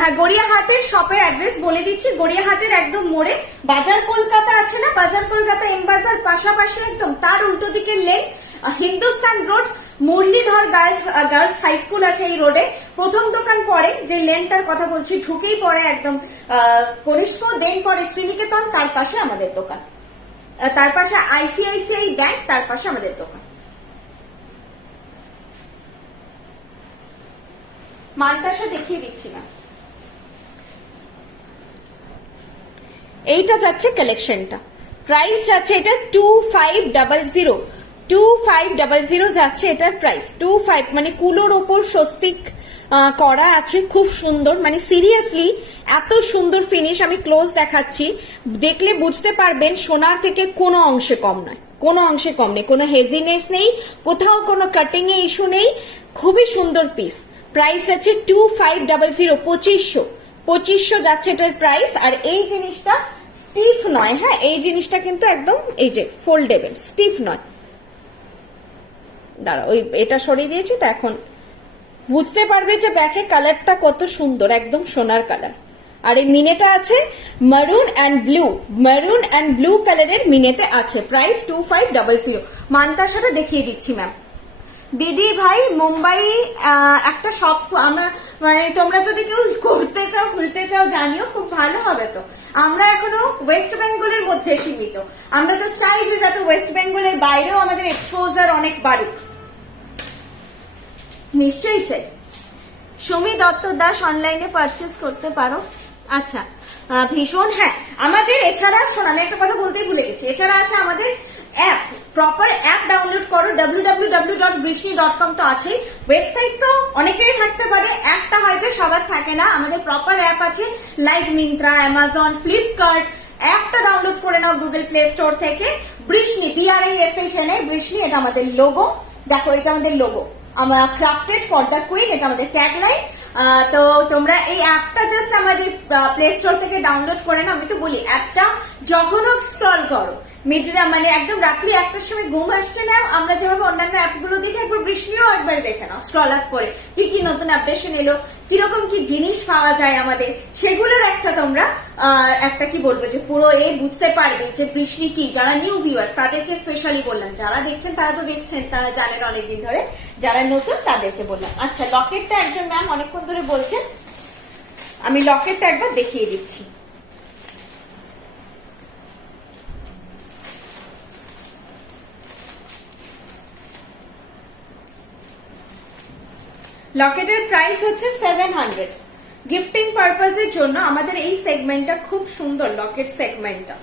হ্যাঁ, গড়িয়াহাটের শপের অ্যাড্রেস বলে দিচ্ছি, গড়িয়াহাটের একদম মোড়ে বাজার কলকাতা আছে না, বাজার কলকাতা এম বাজার পাশাপাশি একদম তার উল্টো দিকের lane Hindustan road, Muralidhar girls high school আছে এই রোডে, প্রথম দোকান পরে যে লেনটার কথা বলছি ঢুকেই পড়ে একদম কনিষ্ঠ, দেন পরে শ্রীনিকেতন, তার পাশে আমাদের দোকান, তার পাশে আইসিআইসিআই ব্যাংক, তার পাশে আমাদের দোকান। মান্তাসা দেখিয়ে দিচ্ছি না, এইটা যাচ্ছে কালেকশনটা, প্রাইস যাচ্ছে এটা 2500। 2500 যাচ্ছে এটার প্রাইস। 25 মানে কুলোর ওপর স্বস্তিক করা আছে, খুব সুন্দর, মানে সিরিয়াসলি এত সুন্দর ফিনিশ। আমি ক্লোজ দেখাচ্ছি, দেখলে বুঝতে পারবেন সোনার থেকে কোনো অংশে কম নয়, কোনো অংশে কম নেই, কোনো হেজিনেস নেই, কোথাও কোনো কাটিং এ ইস্যু নেই, খুবই সুন্দর পিস। প্রাইস আছে 2500, 2500 যাচ্ছে এটার প্রাইস। আর এই জিনিসটা স্টিফ নয়, হ্যাঁ এই জিনিসটা কিন্তু একদম এই যে ফোল্ডেবল, স্টিফ নয়। দাঁড়া, ওই এটা সরিয়ে দিয়েছি তো, এখন বুঝতে পারবে যে ব্যাকে কালারটা কত সুন্দর, একদম সোনার কালার। আর এই মিনেটা আছে মারুন অ্যান্ড ব্লু, মারুন অ্যান্ড ব্লু কালারের মিনেতে আছে। প্রাইস 2500। মানতাসাটা দেখিয়ে দিচ্ছি ম্যাম। দিদি ভাই মুম্বাই একটা শপ, আমরা মানে তোমরা যদি কেউ করতে চাও খুলতে চাও জানিও, খুব ভালো হবে। তো আমরা এখনো ওয়েস্ট বেঙ্গলের মধ্যে সীমিত, আমরা তো চাই যে যাতে ওয়েস্ট বেঙ্গলের বাইরেও আমাদের এক্সপোজার অনেক বাড়ুক। নিশ্চয়ই চাই। সুমি দত্ত দাস অনলাইনে পারচেস করতে পারো। আচ্ছা, ভীষণ। হ্যাঁ আমাদের এছাড়া শোন, আমি একটা কথা বলতেই ভুলে গেছি, এছাড়া আছে আমাদের অ্যাপ, প্রপার অ্যাপ ডাউনলোড করো, www.brishni.com তো আছেই। ওয়েবসাইট তো অনেকেরই থাকতে পারে, অ্যাপটা হয়তো সবার থাকে না। আমাদের প্রপার অ্যাপ আছে, লাইক মিন্ত্রা, অ্যামাজন, ফ্লিপকার্ট। অ্যাপটা ডাউনলোড করে নাও গুগল প্লে স্টোর থেকে। বৃষ্ণি, BRISHNI, বৃষ্ণি, এটা আমাদের লোগো। দেখো এটা আমাদের লোগো, আমরা ক্রাফটেড ফর দ্য কুইন, এটা আমাদের ট্যাগলাইন। তো তোমরা এই অ্যাপটা জাস্ট আমাদের প্লে স্টোর থেকে ডাউনলোড করে নাও। আমি তো বলি অ্যাপটা যখন স্ক্রল করো মানে একদম রাত্রি 1টার সময় ঘুম আসছে না, আমরা যেভাবে অন্যান্য অ্যাপগুলো দেখি, একবার বৃষ্টিও একবার দেখে নাও, স্ক্রল আপ করে কি কি নতুন আপডেশন এলো, কিরকম কি জিনিস পাওয়া যায় আমাদের, সেগুলোর একটা তোমরা একটা কি বলবো যে পুরো বুঝতে পারবে যে বৃষ্টি কি। যারা নিউ ভিউয়ার্স তাদেরকে স্পেশালি বললাম, যারা দেখছেন তারা তো দেখছেন, তারা জানেন অনেকদিন ধরে, যারা নতুন তাদেরকে বললাম। আচ্ছা, লকেটটা একজন ম্যাম অনেকক্ষণ ধরে বলছেন, আমি লকেটটা একবার দেখিয়ে দিচ্ছি। লকেটের প্রাইস হচ্ছে 700। গিফটিং পারপাসের জন্য আমাদের এই সেগমেন্টটা খুব সুন্দর, লকেট সেগমেন্টটা।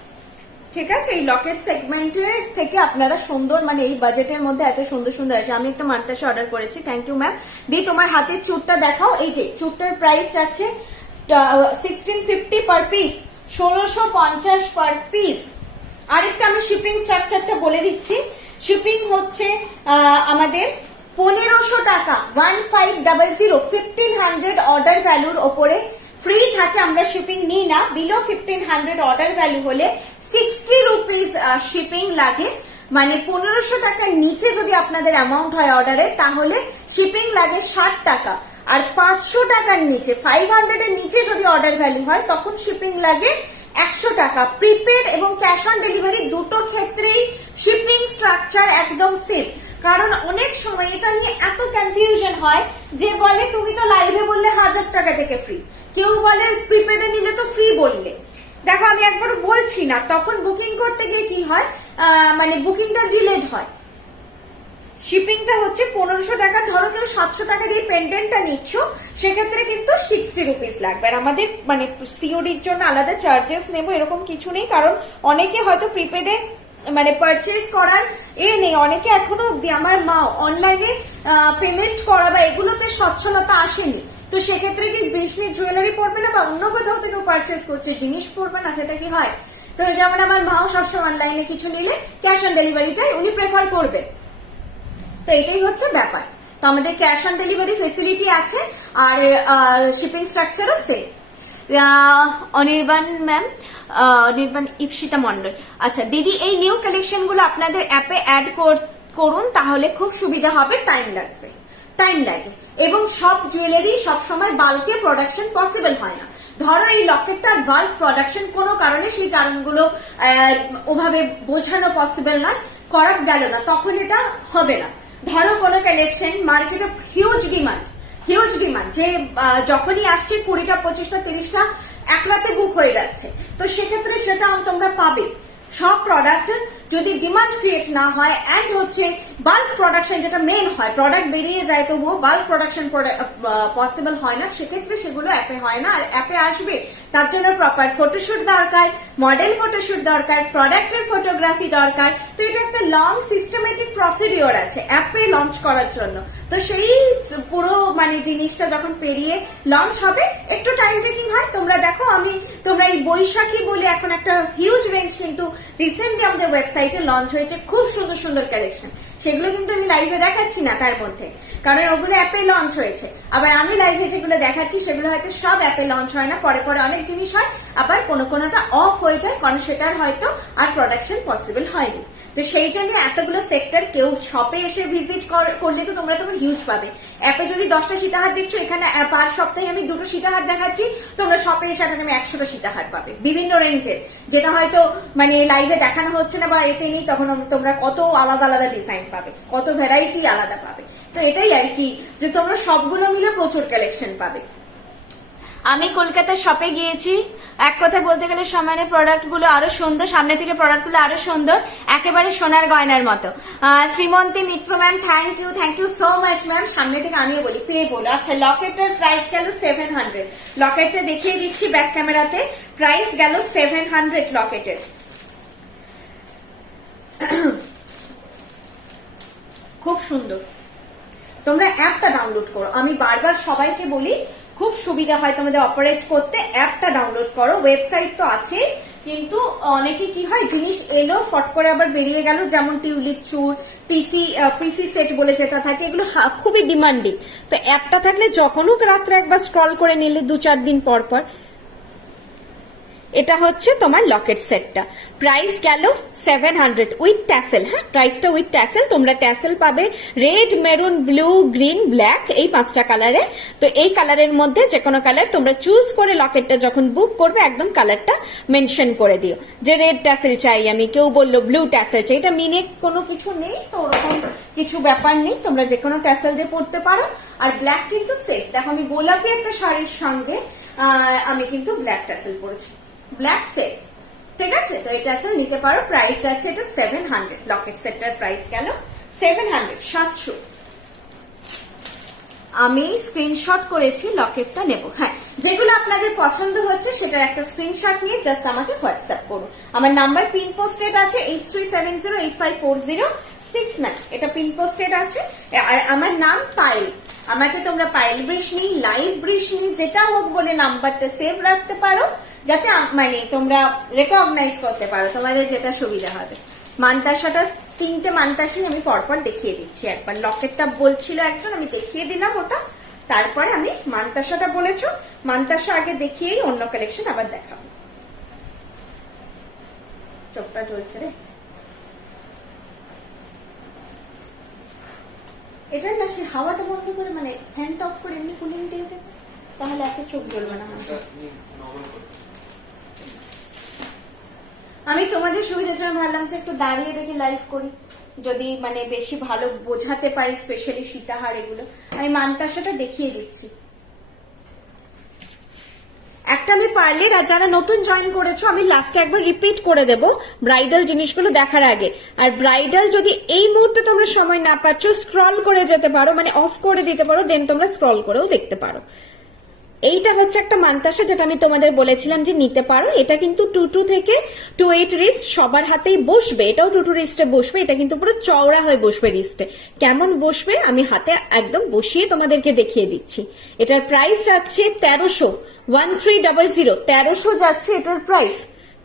ঠিক আছে, এই লকেট সেগমেন্টের থেকে আপনারা সুন্দর, মানে এই বাজেটের মধ্যে এত সুন্দর সুন্দর আছে। আমি একটা মান্তাসা অর্ডার করেছি, থ্যাংক ইউ ম্যাম। দি তোমার হাতের চুটটা দেখাও। এই যে চুটটার প্রাইস যাচ্ছে 1650 পার পিস, 1650 পার পিস। আরেকটা আমি শিপিং স্ট্রাকচারটা বলে দিচ্ছি। শিপিং হচ্ছে আমাদের 1500 টাকা, 1500, 1500 অর্ডার ভ্যালুর ওপরে ফ্রি থাকে, আমরা শিপিং নিই না। বিলো 1500 অর্ডার ভ্যালু হলে 60 রুপিস শিপিং লাগে। মানে 1500 টাকার নিচে যদি আপনাদের অ্যামাউন্ট হয় অর্ডারে, তাহলে শিপিং লাগে 60 টাকা। আর 500 টাকার নিচে, 500 এর নিচে যদি অর্ডার ভ্যালু হয়, তখন শিপিং লাগে 100 টাকা। প্রিপেড এবং ক্যাশ অন ডেলিভারি দুটো ক্ষেত্রেই শিপিং স্ট্রাকচার একদম সেম। কারণ অনেক সময় এটা নিয়ে এত কনফিউশন হয় যে বলে তুমি তো লাইভে বললে 1000 টাকা থেকে ফ্রি, কেউ বলে প্রিপেডে নিলে তো ফ্রি বললে। দেখো আমি একবার বলছি না, তখন বুকিং করতে গিয়ে কি হয়, মানে বুকিংটা ডিলেড হয়। শিপিংটা হচ্ছে 1500 টাকা। ধরো কেউ 700 টাকা দিয়ে পেন্ডেন্টটা নিচ্ছ, সেক্ষেত্রে কিন্তু 60 রুপিস লাগবে। আর আমাদের মানে সিওডির জন্য আলাদা চার্জেস নেবো এরকম কিছু নেই, কারণ অনেকে হয়তো প্রিপেডে মানে পারচেজ করার নেই, অনেকে এখনো অব্দি আমার মা অনলাইনে পেমেন্ট করা বা এগুলোতে সচ্ছলতা আসেনি। তো সেক্ষেত্রে কি বৃষ্ণি জুয়েলারি পড়বে না বা অন্য কোথাও থেকে পারচেজ করছে জিনিস পড়বে না, সেটা কি হয়? তো যেমন আমার মাও সবসময় অনলাইনে কিছু নিলে ক্যাশ অন ডেলিভারিটাই উনি প্রেফার করবে। তো এটাই হচ্ছে ব্যাপার। তো আমাদের ক্যাশ অন ডেলিভারি ফেসিলিটি আছে, আর শিপিং স্ট্রাকচারও সেম। অনির্বাণ ম্যাম, অনির্বাণ ইপসিতা মন্ডল। আচ্ছা দিদি, এই নিউ কালেকশন গুলো আপনাদের অ্যাপে অ্যাড করুন, তাহলে খুব সুবিধা হবে। টাইম লাগে এবং সব জুয়েলারি সবসময় বাল্কে প্রোডাকশন পসিবল হয় না। ধরো এই লকেটটার বাল্ক প্রোডাকশন কোনো কারণে, সেই কারণগুলো ওভাবে বোঝানো পসিবল নয়, করা গেল না, তখন এটা হবে না। ধরো কোনো কালেকশন মার্কেটে হিউজ ডিমান্ড, যে যখনই আসছে 20টা 25টা 30টা এক রাতে বুক হয়ে যাচ্ছে, তো সেক্ষেত্রে সেটা তোমরা পাবে। সব প্রোডাক্ট যদি ডিমান্ড ক্রিয়েট না হয় অ্যান্ড হচ্ছে বাল্ক প্রোডাকশন যেটা মেন হয়, প্রোডাক্ট বেরিয়ে যায় তবুও বাল্ক প্রোডাকশন পসিবল হয় না, সেক্ষেত্রে সেগুলো অ্যাপে হয় না। আর অ্যাপে আসবে তার জন্য প্রপার ফটোশুট দরকার, মডেল ফটোশুট দরকার, প্রোডাক্টের ফটোগ্রাফি দরকার। তো এটা একটা লং সিস্টেমেটিক প্রসিডিওর আছে অ্যাপে লঞ্চ করার জন্য। তো সেই পুরো মানে জিনিসটা যখন পেরিয়ে লঞ্চ হবে একটু টাইম টেকিং হয়। তোমরা দেখো তোমরা এই বৈশাখী বলে এখন একটা হিউজ রেঞ্জ কিন্তু রিসেন্টলি আমাদের ওয়েবসাইটে লঞ্চ হয়েছে, খুব সুন্দর সুন্দর কালেকশন। সেগুলো কিন্তু আমি লাইভে দেখাচ্ছি না তার মধ্যে, কারণ ওগুলো অ্যাপে লঞ্চ হয়েছে। আবার আমি লাইভে যেগুলো দেখাচ্ছি সেগুলো হয়তো সব অ্যাপে লঞ্চ হয় না, পরে পরে অনেক জিনিস হয়, আবার কোনোটা অফ হয়ে যায় কারণ সেটার হয়তো আর প্রোডাকশন পসিবল হয়নি। তো সেই জন্য এতগুলো সেক্টর কেউ শপে এসে ভিজিট করলে তো তোমরা তখন হিউজ পাবে। অ্যাপে যদি 10টা সীতাহার দেখছো, এখানে পার সপ্তাহে আমি 2টো সীতাহার দেখাচ্ছি, তোমরা শপে এসে আমি 100টা সীতাহার পাবে বিভিন্ন রেঞ্জের, যেটা হয়তো মানে লাইভে দেখানো হচ্ছে না বা এতে নেই, তখন তোমরা কত আলাদা আলাদা ডিজাইন পাবে, কত ভ্যারাইটি আলাদা পাবে। তো এটাই আর কি, যে তোমরা সবগুলো মিলে প্রচুর কালেকশন পাবে। আমি কলকাতার শপে গিয়েছি, এক কথা বলতে গেলে সমানে প্রোডাক্ট গুলো আরো সুন্দর, সামনে থেকে প্রোডাক্ট গুলো আরো সুন্দর, একেবারে সোনার গয়নার মতো। Srimanti Mitra ma'am, thank you so much ma'am. সামনে থেকে আমিও বলি পেয়ে বলো। আচ্ছা, লকেটের প্রাইস গেল 700। লকেটটা দেখিয়ে দিচ্ছি ব্যাক ক্যামেরাতে, প্রাইস গেল 700 লকেটের। খুব সুন্দর। তোমরা অ্যাপটা ডাউনলোড করো, আমি বারবার সবাইকে বলি, খুব সুবিধা হয় তোমাদের অপারেট করতে। অ্যাপটা ডাউনলোড করো, ওয়েবসাইট তো আছে, কিন্তু অনেকে কি হয় জিনিস এলো ফট করে আবার বেরিয়ে গেল, যেমন টিউলিপ চুর, পিসি সেট বলে যেটা থাকে, এগুলো খুবই ডিমান্ডিং। তো অ্যাপটা থাকলে যখনও রাত্রে একবার স্ক্রল করে নিলে 2-4 দিন পর পর। এটা হচ্ছে তোমার লকেট সেটটা, প্রাইস গেল 700 উইথ ট্যাসেল। হ্যাঁ, প্রাইসটা উইথ ট্যাসেল। তোমরা ট্যাসেল পাবে red, maroon, blue, green, black, এই 5টা কালারে। তো এই কালারের মধ্যে যে কোনো কালার তোমরা চুজ করে লকেটটা যখন বুক করবে একদম কালারটা মেনশন করে দিও যে রেড ট্যাসেল চাই আমি, কেউ বললো ব্লু ট্যাসেল চাই। এটা মিনে কোনো কিছু নেই, তো ওরকম কিছু ব্যাপার নেই, তোমরা যে কোনো ট্যাসেল দিয়ে পড়তে পারো। আর ব্ল্যাক কিন্তু সেফ। দেখো, আমি গোলাপি একটা শাড়ির সঙ্গে আমি কিন্তু ব্ল্যাক ট্যাসেল পরেছি, ব্ল্যাক সেট, ঠিক আছে? তো এই ট্যাসেল নিতে পারো। প্রাইস যাচ্ছে এটা 700। লকেট সেটটার প্রাইস গেল 700। আমি স্ক্রিনশট করেছি, লকেটটা নেব। হ্যাঁ, যেগুলো আপনাদের পছন্দ হচ্ছে সেটার একটা স্ক্রিনশট নিয়ে জাস্ট আমাকে হোয়াটসঅ্যাপ করুন। আমার নাম্বার পিন পোস্টেড আছে 8370854069, এটা পিন পোস্টেড আছে। আর আমার নাম পায়েল, আমাকে তোমরা পায়েল বৃষ্ণি, লাইভ বৃষ্ণি যেটা হোক বলে নাম্বারটা সেভ রাখতে পারো, যাতে মানে তোমরা রেকগনাইজ করতে পারো, তোমাদের যেটা সুবিধা হবে। মানতাসাটা 3টে মানতাসি আমি পরপর দেখিয়ে দিচ্ছি একবার। লকেটটা বলছিল একজন, আমি দেখিয়ে দিলাম ওটা, তারপরে আমি মানতাসাটা বলেছো, মানতাসা আগে দেখিয়েই অন্য কালেকশন আবার দেখাবো। চোখটা জ্বলছে রে, এটা না সে হাওয়াটা বন্ধ করে মানে ফ্যানটা অফ করে এমনি কুলিং দিয়ে দেবে, তাহলে এত চোখ জ্বলবে না। আমি তোমাদের সুবিধার জন্য ভাবলাম যে একটু দাঁড়িয়ে দেখে লাইভ করি, যদি মানে বেশি ভালো বোঝাতে পারি, স্পেশালি সীতাহার এগুলো। আমি মানতাসাটা দেখিয়ে দিচ্ছি। একটা আমি পার্লের, আর যারা নতুন জয়েন করেছো আমি লাস্টে একবার রিপিট করে দেব ব্রাইডাল জিনিসগুলো দেখার আগে। আর ব্রাইডাল যদি এই মুহূর্তে তোমরা সময় না পাচ্ছ, স্ক্রল করে যেতে পারো, মানে অফ করে দিতে পারো, দেন তোমরা স্ক্রল করেও দেখতে পারো। এইটা হচ্ছে একটা মানতাসা, যেটা আমি তোমাদের বলেছিলাম যে নিতে পারো। এটা কিন্তু 22 থেকে 28 রিস্ট সবার হাতেই বসবে, এটাও 22 রিস্টে বসবে। এটা কিন্তু পুরো চওড়া হয়ে বসবে রিস্টে। কেমন বসবে আমি হাতে একদম বসিয়ে তোমাদেরকে দেখিয়ে দিচ্ছি। এটার প্রাইস যাচ্ছে 1300, 1300, 1300 যাচ্ছে এটার প্রাইস,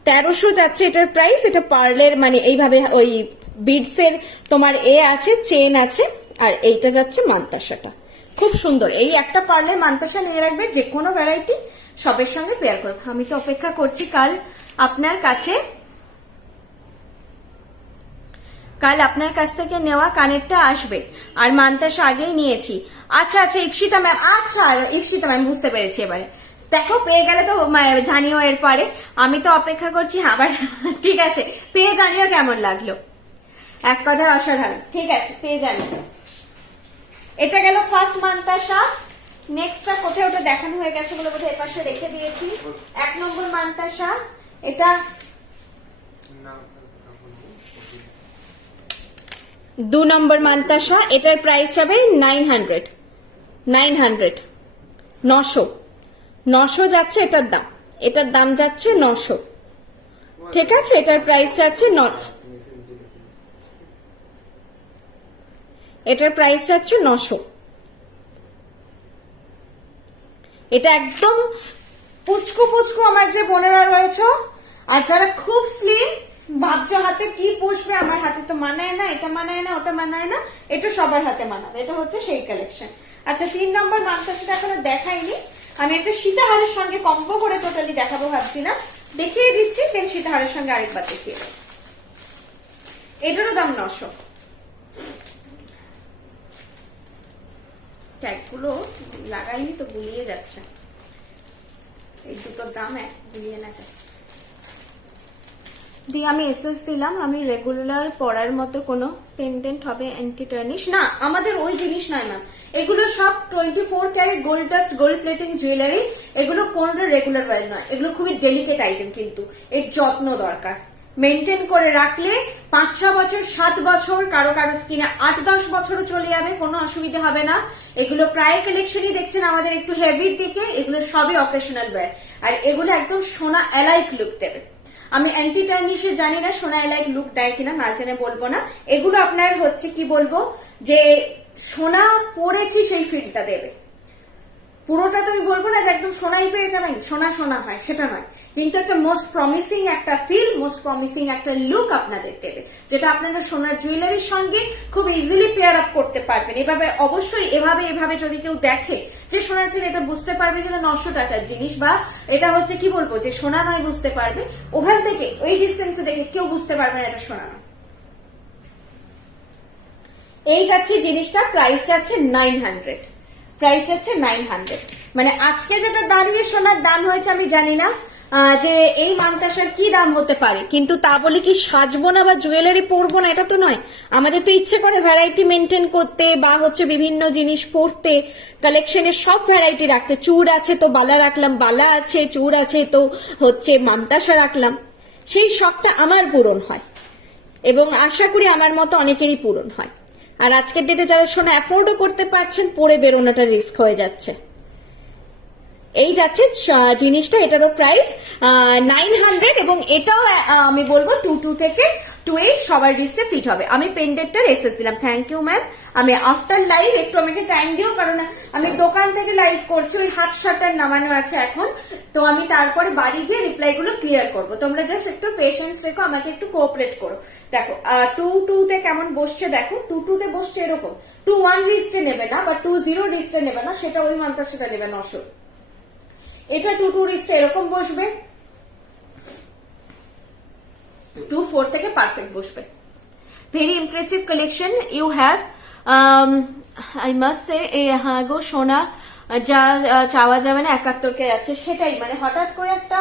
1300 যাচ্ছে এটার প্রাইস। এটা পার্লের মানে এইভাবে ওই বিডস এর তোমার আছে, চেন আছে, আর এইটা যাচ্ছে মানতাসাটা। খুব সুন্দর। এই একটা পার্লের মানতাসা নিয়ে রাখবে, যে কোনো ভ্যারাইটি সবের সঙ্গে পেয়ার করবে। আমি তো অপেক্ষা করছি কাল আপনার কাছ থেকে নেওয়া কানেরটা আসবে, আর মানতাসা আগেই নিয়েছি। আচ্ছা, ইপসিতা ম্যাম, ইপসিতা ম্যাম বুঝতে পেরেছি এবারে। দেখো, পেয়ে গেলে তো জানিও এরপরে। আমি তো অপেক্ষা করছি আবার। ঠিক আছে, পেয়ে জানিও কেমন লাগলো। এক কথায় অসাধারণ। ঠিক আছে, পেয়ে জানিও। এটা গেল ফার্স্ট মানতাসা। নেক্সটটা কোথায় ওটা দেখানো হয়ে গেছে বলে বোধহয় এপাশে রেখে দিয়েছি। 1 নম্বর মানতাসা, এটা 2 নম্বর মান্তাসা, এটার প্রাইস যাবে 900 900 যাচ্ছে এটার দাম যাচ্ছে 900। ঠিক আছে, এটার প্রাইস যাচ্ছে এটার প্রাইস যাচ্ছে 900। এটা একদম পুচকু পুচকু আমার যে বোনেরা রয়েছে, আর যারা খুব স্লিম ভাবছো হাতে কি পুষবে, আমার হাতে তো মানায় না, এটা মানায় না, ওটা মানায় না, এটা সবার হাতে মানাবে, এটা হচ্ছে সেই কালেকশন। আচ্ছা 3 নম্বর মান্তাসাটা এখনো দেখাইনি, আমি একটা সীতাহারের সঙ্গে কম্বো করে টোটালি দেখাবো ভাবছিলাম, দেখিয়ে দিচ্ছি, দেন সীতাহারের সঙ্গে আরেকবার দেখিয়ে দেবো। এটারও দাম 900। ট্যাগগুলো লাগাইনি তো গুলিয়ে যাচ্ছে, এই দুটোর দাম গুলিয়ে না যায়। দিয়ে আমি এসএস দিলাম, আমি রেগুলার পরার মতো কোনো পেন্ডেন্ট হবে অ্যান্টি টার্নিশ না, আমাদের ওই জিনিস নয় ম্যাম, এগুলো সব 24 carat gold dust gold plating jewellery, এগুলো কোনটা রেগুলার ওয়্যার নয়, এগুলো খুবই ডেলিকেট আইটেম, কিন্তু এর যত্ন দরকার, মেনটেন করে রাখলে 5-6 বছর 7 বছর, কারো কারো স্কিনে 8-10 বছরও চলে যাবে, কোনো অসুবিধা হবে না। এগুলো প্রায় কালেকশনই দেখছেন আমাদের একটু হেভির দিকে, এগুলো সবই অকেশনাল ওয়্যার, আর এগুলো একদম সোনা অ্যালাইক লুক দেবে। আমি অ্যান্টি টার্নিশে জানি না সোনা অ্যালাইক লুক দেয় কিনা, না জেনে বলবো না, এগুলো আপনার হচ্ছে কি বলবো যে সোনা পরেছি সেই ফিলটা দেবে। পুরোটা তো আমি বলবো না যে একদম সোনাই পেয়ে যাবেন, সোনা সোনা হয় সেটা নয়, কিন্তু একটা মোস্ট প্রমিসিং একটা ফিল, মোস্ট প্রমিসিং একটা লুক আপনাদের দেবে, যেটা আপনারা সোনার জুয়েলারির সঙ্গে খুব ইজিলি পেয়ার আপ করতে পারবেন। এভাবে অবশ্যই এভাবে যদি কেউ দেখে যে সোনা ছিল, এটা বুঝতে পারবে যে 900 টাকার জিনিস, বা এটা হচ্ছে কি বলবো যে সোনা নয় বুঝতে পারবে, ওখান থেকে ওই ডিস্টেন্সে দেখে কেউ বুঝতে পারবে না এটা সোনা নয়। এই যাচ্ছে জিনিসটা, প্রাইস যাচ্ছে 900, প্রাইস হচ্ছে 900। মানে আজকে যেটা দাঁড়িয়ে সোনার দাম হয়েছে আমি জানি না যে এই মান্তাসার কি দাম হতে পারে, কিন্তু তা বলে কি সাজবো না বা জুয়েলারি পরবো না, এটা তো নয়। আমাদের তো ইচ্ছে করে ভ্যারাইটি মেনটেন করতে, বা হচ্ছে বিভিন্ন জিনিস পরতে, কালেকশনের সব ভ্যারাইটি রাখতে। চূড় আছে তো বালা রাখলাম, বালা আছে, চূড় আছে তো হচ্ছে মান্তাসা রাখলাম, সেই শখটা আমার পূরণ হয়, এবং আশা করি আমার মতো অনেকেরই পূরণ হয়। আর আজকের ডেটে যারা সোনা অ্যাফোর্ডও করতে পারছেন, পরে বেরোনোটা রিস্ক হয়ে যাচ্ছে। এই যাচ্ছে জিনিসটা, এটারও প্রাইস 900, এবং এটাও আমি বলবো 22 থেকে 28 সবার রিস্টে ফিট হবে। আমি পেন্ডেন্টটার এসএস দিলাম, থ্যাংক ইউ ম্যাম। আমি আফটার লাইভ একটু আমাকে টাইম দিও, কারণ আমি দোকান থেকে লাইভ করছি, ওই হাত শাটার নামানো আছে এখন, তো আমি তারপরে বাড়ি গিয়ে রিপ্লাই গুলো ক্লিয়ার করবো। তোমরা জাস্ট একটু পেশেন্স রেখো, আমাকে একটু কোঅপারেট করো। দেখো 2-2 তে কেমন বসছে, দেখো 2-2 তে বসছে এরকম, 2-1 রিস্টে নেবে না বা 2-0 রিস্টে নেবে না, সেটা ওই মান্থটা সেটা নেবে 900। এটা 2-2 রিস্টে এরকম বসবে, 2-4 থেকে পারফেক্ট বসবে। Very impressive collection you have, I must say. হ্যাঁ গো সোনা যা চাওয়া যাবে না 71 যাচ্ছে, সেটাই মানে হঠাৎ করে একটা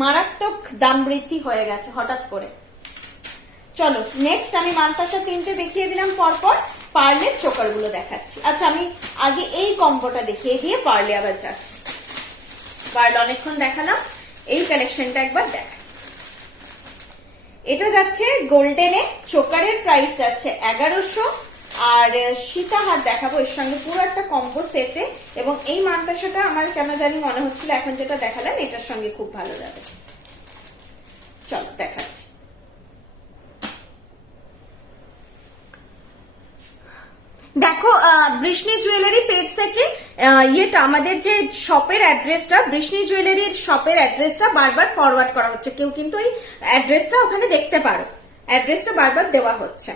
মারাত্মক দাম বৃদ্ধি হয়ে গেছে হঠাৎ করে। চলো নেক্সট, আমি মান্তাসা 3টে দেখিয়ে দিলাম, পরপর পার্লের চোকার গুলো দেখাচ্ছি। আচ্ছা আমি আগে এই কম্বোটা দেখিয়ে দিয়ে পার্লে আবার যাচ্ছি। পার্ল অনেকক্ষণ দেখালাম, এই কালেকশনটা একবার দেখা। এটা যাচ্ছে গোল্ডেনে, চোকারের প্রাইস যাচ্ছে 1100, আর সীতাহার দেখাবো এর সঙ্গে পুরো একটা কম্বো সেটে, এবং এই মান্তাসাটা আমার কেন জানি মনে হচ্ছিল এখন যেটা দেখালাম এটার সঙ্গে খুব ভালো যাবে। চলো দেখাচ্ছি। দেখো বৃষ্ণি জুয়েলারি পেজ থেকে ইয়েটা আমাদের যে শপের অ্যাড্রেসটা, বৃষ্ণি জুয়েলারির শপের অ্যাড্রেসটা বারবার ফরওয়ার্ড করা হচ্ছে, কেউ কিন্তু ওই অ্যাড্রেসটা ওখানে দেখতে পারো, অ্যাড্রেসটা বারবার দেওয়া হচ্ছে।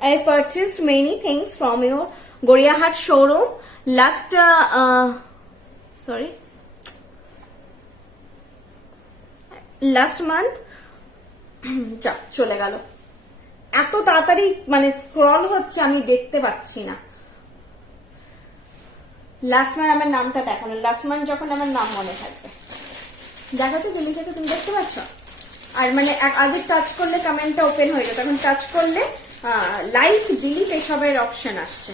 I purchased many things from your Goriahat showroom last month. যা চলে গেল, এত তাড়াতাড়ি মানে স্ক্রল হচ্ছে আমি দেখতে পাচ্ছি না। লাস্ট মান আমার নামটা দেখানো, লাস্ট মান যখন আমার নাম মনে থাকবে দেখাতে দিল্লি থেকে, তুমি দেখতে পাচ্ছ। আর মানে আগে টাচ করলে কমেন্টটা ওপেন হয়ে যেত, এখন টাচ করলে লাইক ডিলিট এসবের অপশন আসছে।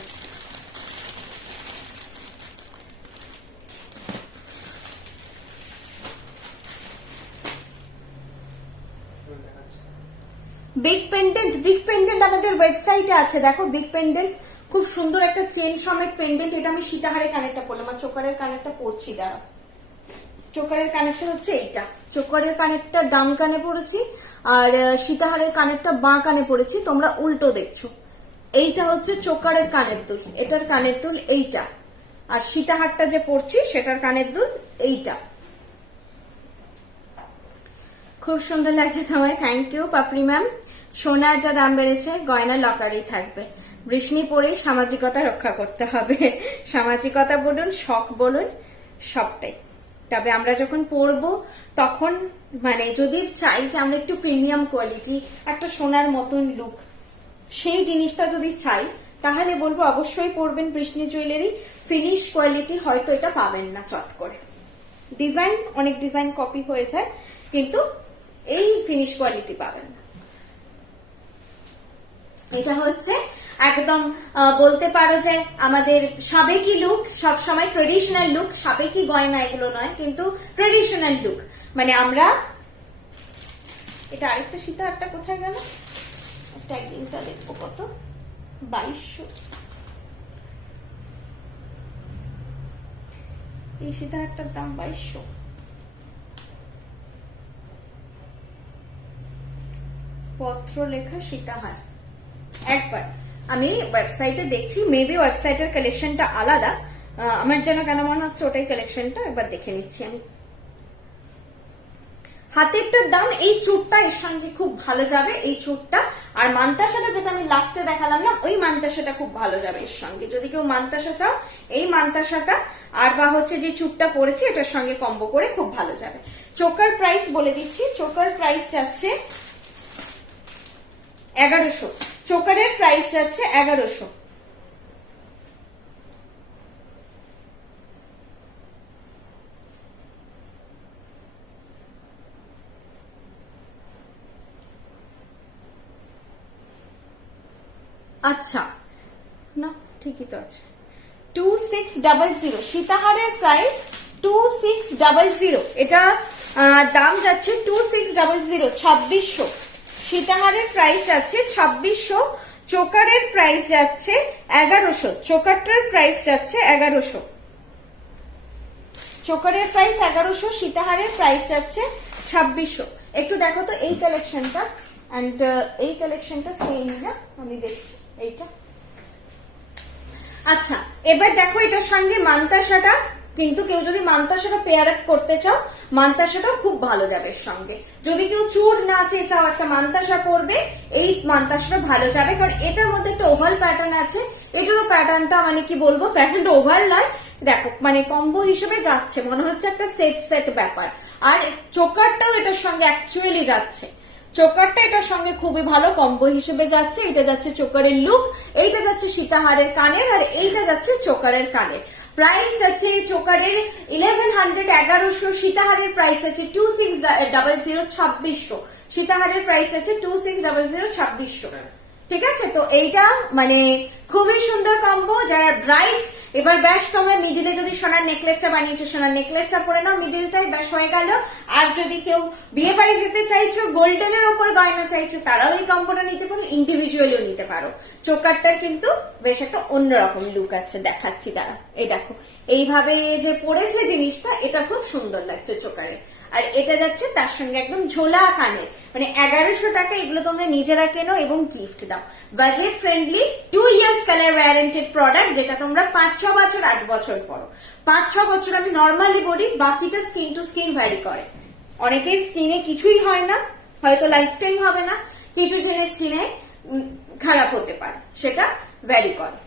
বিগ পেন্ডেন্ট আমাদের ওয়েবসাইটে আছে, দেখো বিগ পেন্ডেন্ট, খুব সুন্দর একটা চেন সমেত পেন্ডেন্ট। এটা আমি সীতাহারের কানেরটা পরলাম, আর চোকারের কানেরটা পরছি, দাঁড়া। চোকারের কানেরটা হচ্ছে এইটা, চোকারের কানেরটা ডান কানে পড়েছি, আর সীতাহারের কানেরটা বাঁ কানে পড়েছি, তোমরা উল্টো দেখছো। এইটা হচ্ছে চোকারের কানের দুল, এটার কানের দুল এইটা, আর সীতাহারটা যে পড়ছি সেটার কানের দুল এইটা। খুব সুন্দর লাগছে তোমায়, থ্যাংক ইউ পাপড়ি ম্যাম। সোনার যা দাম বেড়েছে গয়না লকারেই থাকবে, বৃষ্ণি পরেই সামাজিকতা রক্ষা করতে হবে। সামাজিকতা বলুন, শখ বলুন, সবটাই। তবে আমরা যখন পরবো তখন মানে যদি চাই যে আমরা একটু প্রিমিয়াম কোয়ালিটি, একটা সোনার মতন লুক, সেই জিনিসটা যদি চাই তাহলে বলবো অবশ্যই পরবেন বৃষ্ণি জুয়েলারি। ফিনিশ কোয়ালিটি হয়তো এটা পাবেন না চট করে, ডিজাইন অনেক ডিজাইন কপি হয়ে যায়, কিন্তু এই ফিনিশ কোয়ালিটি পাবেন না। এটা হচ্ছে একদম বলতে পারো যে আমাদের সাবেকি লুক, সবসময় ট্রেডিশনাল লুক, সাবেকি গয়না এগুলো নয়, কিন্তু ট্রেডিশনাল লুক। মানে আমরা এটা আরেকটা সীতাহারটা কোথায় গেল, ট্যাগিংটা দেখবো কত, 2200। এই সীতাহারটার দাম 2200। পত্র লেখা সীতাহার। একবার আমি ওয়েবসাইটে দেখছি, মেবি ওয়েবসাইটের কালেকশনটা আলাদা, আমার যেন কেন মনে হচ্ছে ওটাই কালেকশনটা, একবার দেখে নিচ্ছি আমি। হাতেরটার দাম, এই চুটটা এর সঙ্গে খুব ভালো যাবে, এই চুটটা, আর মান্তাসাটা যেটা আমি লাস্টে দেখালাম না, ওই মান্তাসাটা খুব ভালো যাবে এর সঙ্গে। যদি কেউ মান্তাসা চাও, এই মান্তাসাটা আর বা হচ্ছে যে চুটটা পরেছি এটার সঙ্গে কম্বো করে খুব ভালো যাবে। চোকার প্রাইস বলে দিচ্ছি, চোকার প্রাইস যাচ্ছে 1100, চোকারের প্রাইস যাচ্ছে 1100। আচ্ছা না, ঠিকই তো আছে। 2600 সীতাহারের প্রাইস 2600, এটা দাম যাচ্ছে 2600, 2600। সীতাহারের প্রাইস আছে 2600, চোকারের প্রাইস যাচ্ছে 1100, চোকারটার প্রাইস যাচ্ছে 1100, চোকারের প্রাইস 1100, সীতাহারের প্রাইস যাচ্ছে 2600। একটু দেখো তো এই কালেকশনটা, এন্ড এই কালেকশনটা সেম না, আমি দেখছি এইটা। আচ্ছা এবার দেখো এটার সঙ্গে মান্তাসাটা, কিন্তু কেউ যদি মান্তাসাটা পেয়ার আপ করতে চাও, মান্তাসাটাও খুব ভালো যাবে এর সঙ্গে। যদি কেউ চুর না চেয়ে চাও একটা মান্তাসা পরবে, এই মান্তাসাটা ভালো যাবে, কারণ এটার মধ্যে একটা ওভাল প্যাটার্ন আছে, এটারও প্যাটার্নটা মানে কি বলবো, প্যাটার্নটা ওভাল নয়, দেখো মানে কম্বো হিসেবে যাচ্ছে, মনে হচ্ছে একটা সেট সেট ব্যাপার। আর চোকারটাও এটার সঙ্গে অ্যাকচুয়ালি যাচ্ছে, চোকারটা এটার সঙ্গে খুবই ভালো কম্বো হিসেবে যাচ্ছে। এটা যাচ্ছে চোকারের লুক, এইটা যাচ্ছে সীতাহারের কানের, আর এইটা যাচ্ছে চোকারের কানের। প্রাইস আছে চোকারের 1100, 1100, সীতাহারের প্রাইস আছে 2600, 2600, সীতাহারের প্রাইস আছে 2600, 2600। ঠিক আছে, তো এইটা মানে খুবই সুন্দর কম্বো। যারা ব্রাইট, এবার ব্যাস তোমরা মিডিলে যদি সোনার নেকলেসটা বানিয়েছো, সোনার নেকলেসটা পরে নাও, মিডিলটাই ব্যাস হয়ে গেল। আর যদি কেউ বিয়ে বাড়ি যেতে চাইছো, গোল্ডেনের ওপর গয়না চাইছো, তারাও এই কম্বোটা নিতে পারো, ইন্ডিভিজুয়ালিও নিতে পারো। চোকারটার কিন্তু বেশ একটা অন্যরকম লুক আছে, দেখাচ্ছি তারা। এই দেখো এইভাবে যে পড়েছে জিনিসটা, এটা খুব সুন্দর লাগছে চোকারে। আর এটা যাচ্ছে তার সঙ্গে একদম ঝোলা কানে, মানে 1100 টাকা। এগুলো তোমরা নিজেরা কেনো এবং গিফট দাও। Budget friendly, 2 years colour warranted product, যেটা তোমরা 5-6 বছর 8 বছর পরো। 5-6 বছর আমি নর্মালি বলি, বাকিটা স্কিন টু স্কিন ভ্যারি করে। অনেকের স্কিনে কিছুই হয় না, হয়তো লাইফ টাইম হবে না, কিছু জনের স্কিনে খারাপ হতে পারে, সেটা ভ্যারি করে।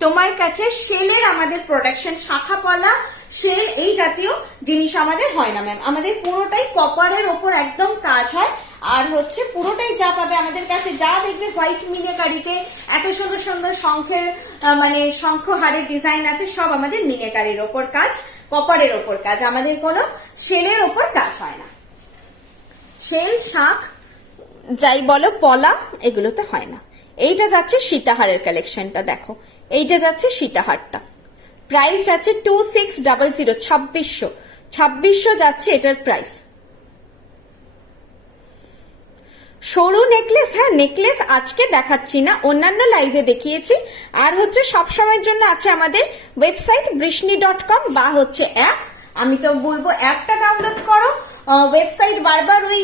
তোমার কাছে সেলের আমাদের প্রোডাকশন, শাখা পলা, সেল এই জাতীয় জিনিস আমাদের হয় না ম্যাম। আমাদের পুরোটাই কপারের ওপর একদম কাজ হয়, আর হচ্ছে পুরোটাই যা পাবে আমাদের কাছে, যা দেখবে হোয়াইট মিনেকারিতে এত সুন্দর সুন্দর শঙ্খের মানে শঙ্খ হারের ডিজাইন আছে, সব আমাদের মিনেকারির ওপর কাজ, কপারের ওপর কাজ। আমাদের কোনো সেলের ওপর কাজ হয় না। সেল, শাখ যাই বলো, পলা, এগুলোতে হয় না। এইটা যাচ্ছে সীতাহারের কালেকশনটা, দেখো এইটা যাচ্ছে সীতাহারটা, প্রাইস যাচ্ছে 2600, 2600 যাচ্ছে এটার প্রাইস। সরু নেকলেস, হ্যাঁ নেকলেস আজকে দেখাচ্ছি না, অন্যান্য লাইভে দেখিয়েছি। আর হচ্ছে সবসময়ের জন্য আছে আমাদের ওয়েবসাইট বৃষ্ণি.com বা হচ্ছে অ্যাপ। আমি তো বলবো অ্যাপটা ডাউনলোড করো, ওয়েবসাইট বারবার ওই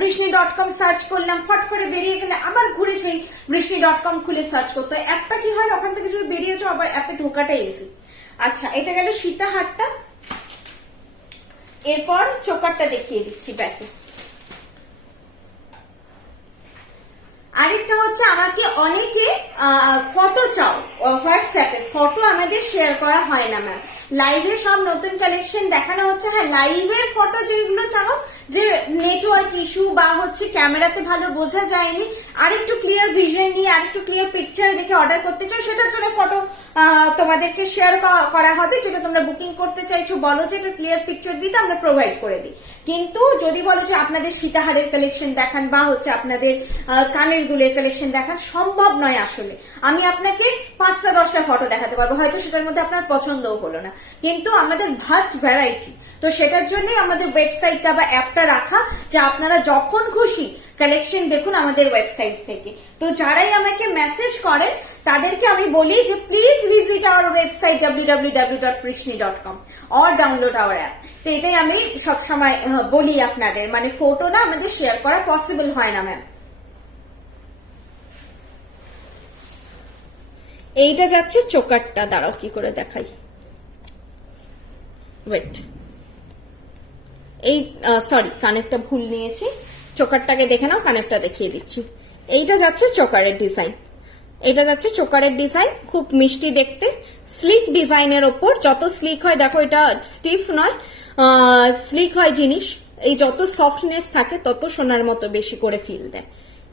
বৃষ্ণি.com সার্চ করলাম, ফট করে বেরিয়ে গেলে আবার ঘুরে সেই বৃষ্ণি.com খুলে সার্চ করতে হয়। অ্যাপটা কি হয়, ওখান থেকে যদি বেরিয়েছো আবার অ্যাপে ঢোকাটাই ইজি। আচ্ছা, এটা গেল সীতাহারটা। এরপর চোকারটা দেখিয়ে দিচ্ছি ব্যাকে। আরেকটা হচ্ছে, আমাকে অনেকে ফটো চাও হোয়াটসঅ্যাপে, ফটো আমাদের শেয়ার করা হয় না ম্যাম। লাইভে সব নতুন কালেকশন দেখানো হচ্ছে, হ্যাঁ লাইভের ফটো যেগুলো চাও, যে নেটওয়ার্ক ইস্যু বা হচ্ছে ক্যামেরাতে ভালো বোঝা যায়নি, আরেকটু ক্লিয়ার ভিশন নিয়ে আরেকটু ক্লিয়ার পিকচার দেখে অর্ডার করতে চাও, সেটার জন্য ফটো তোমাদেরকে শেয়ার করা হবে। যেটা তোমরা বুকিং করতে চাইছো বলো যে এটা ক্লিয়ার পিকচার দিতে, আমরা প্রোভাইড করে দিই। কিন্তু যদি বলো যে আপনাদের সীতাহারের কালেকশন দেখান বা হচ্ছে আপনাদের কানের দুলের কালেকশন দেখান, সম্ভব নয় আসলে। আমি আপনাকে 5টা 10টা ফটো দেখাতে পারবো, হয়তো সেটার মধ্যে আপনার পছন্দও হলো না, কিন্তু আমাদের ভাস্ট ভ্যারাইটি। তো সেটার জন্যই আমাদের ওয়েবসাইটটা বা অ্যাপটা রাখা, যে আপনারা যখন খুশি কালেকশন দেখুন আমাদের ওয়েবসাইট থেকে। তো যারাই আমাকে মেসেজ করেন তাদেরকে আমি বলি যে please visit our website www.brishni.com or download hour app. তো এটাই আমি সবসময় বলি আপনাদের, মানে ফটো না আমাদের শেয়ার করা পসিবল হয় না ম্যাম। এইটা যাচ্ছে চোকারটা, দাঁড়াও কি করে দেখাই, ওয়েট, এই সরি কানেরটা ভুল নিয়েছি, চোকারটাকে দেখে নাও, কানেরটা দেখিয়ে দিচ্ছি। এইটা যাচ্ছে চোকারের ডিজাইন, এটা যাচ্ছে চোকারের ডিজাইন, খুব মিষ্টি দেখতে, স্লিক ডিজাইনের ওপর। যত স্লিক হয় দেখো, এটা স্টিফ নয়, স্লিক হয় জিনিস, এই যত সফটনেস থাকে তত সোনার মতো বেশি করে ফিল দেয়।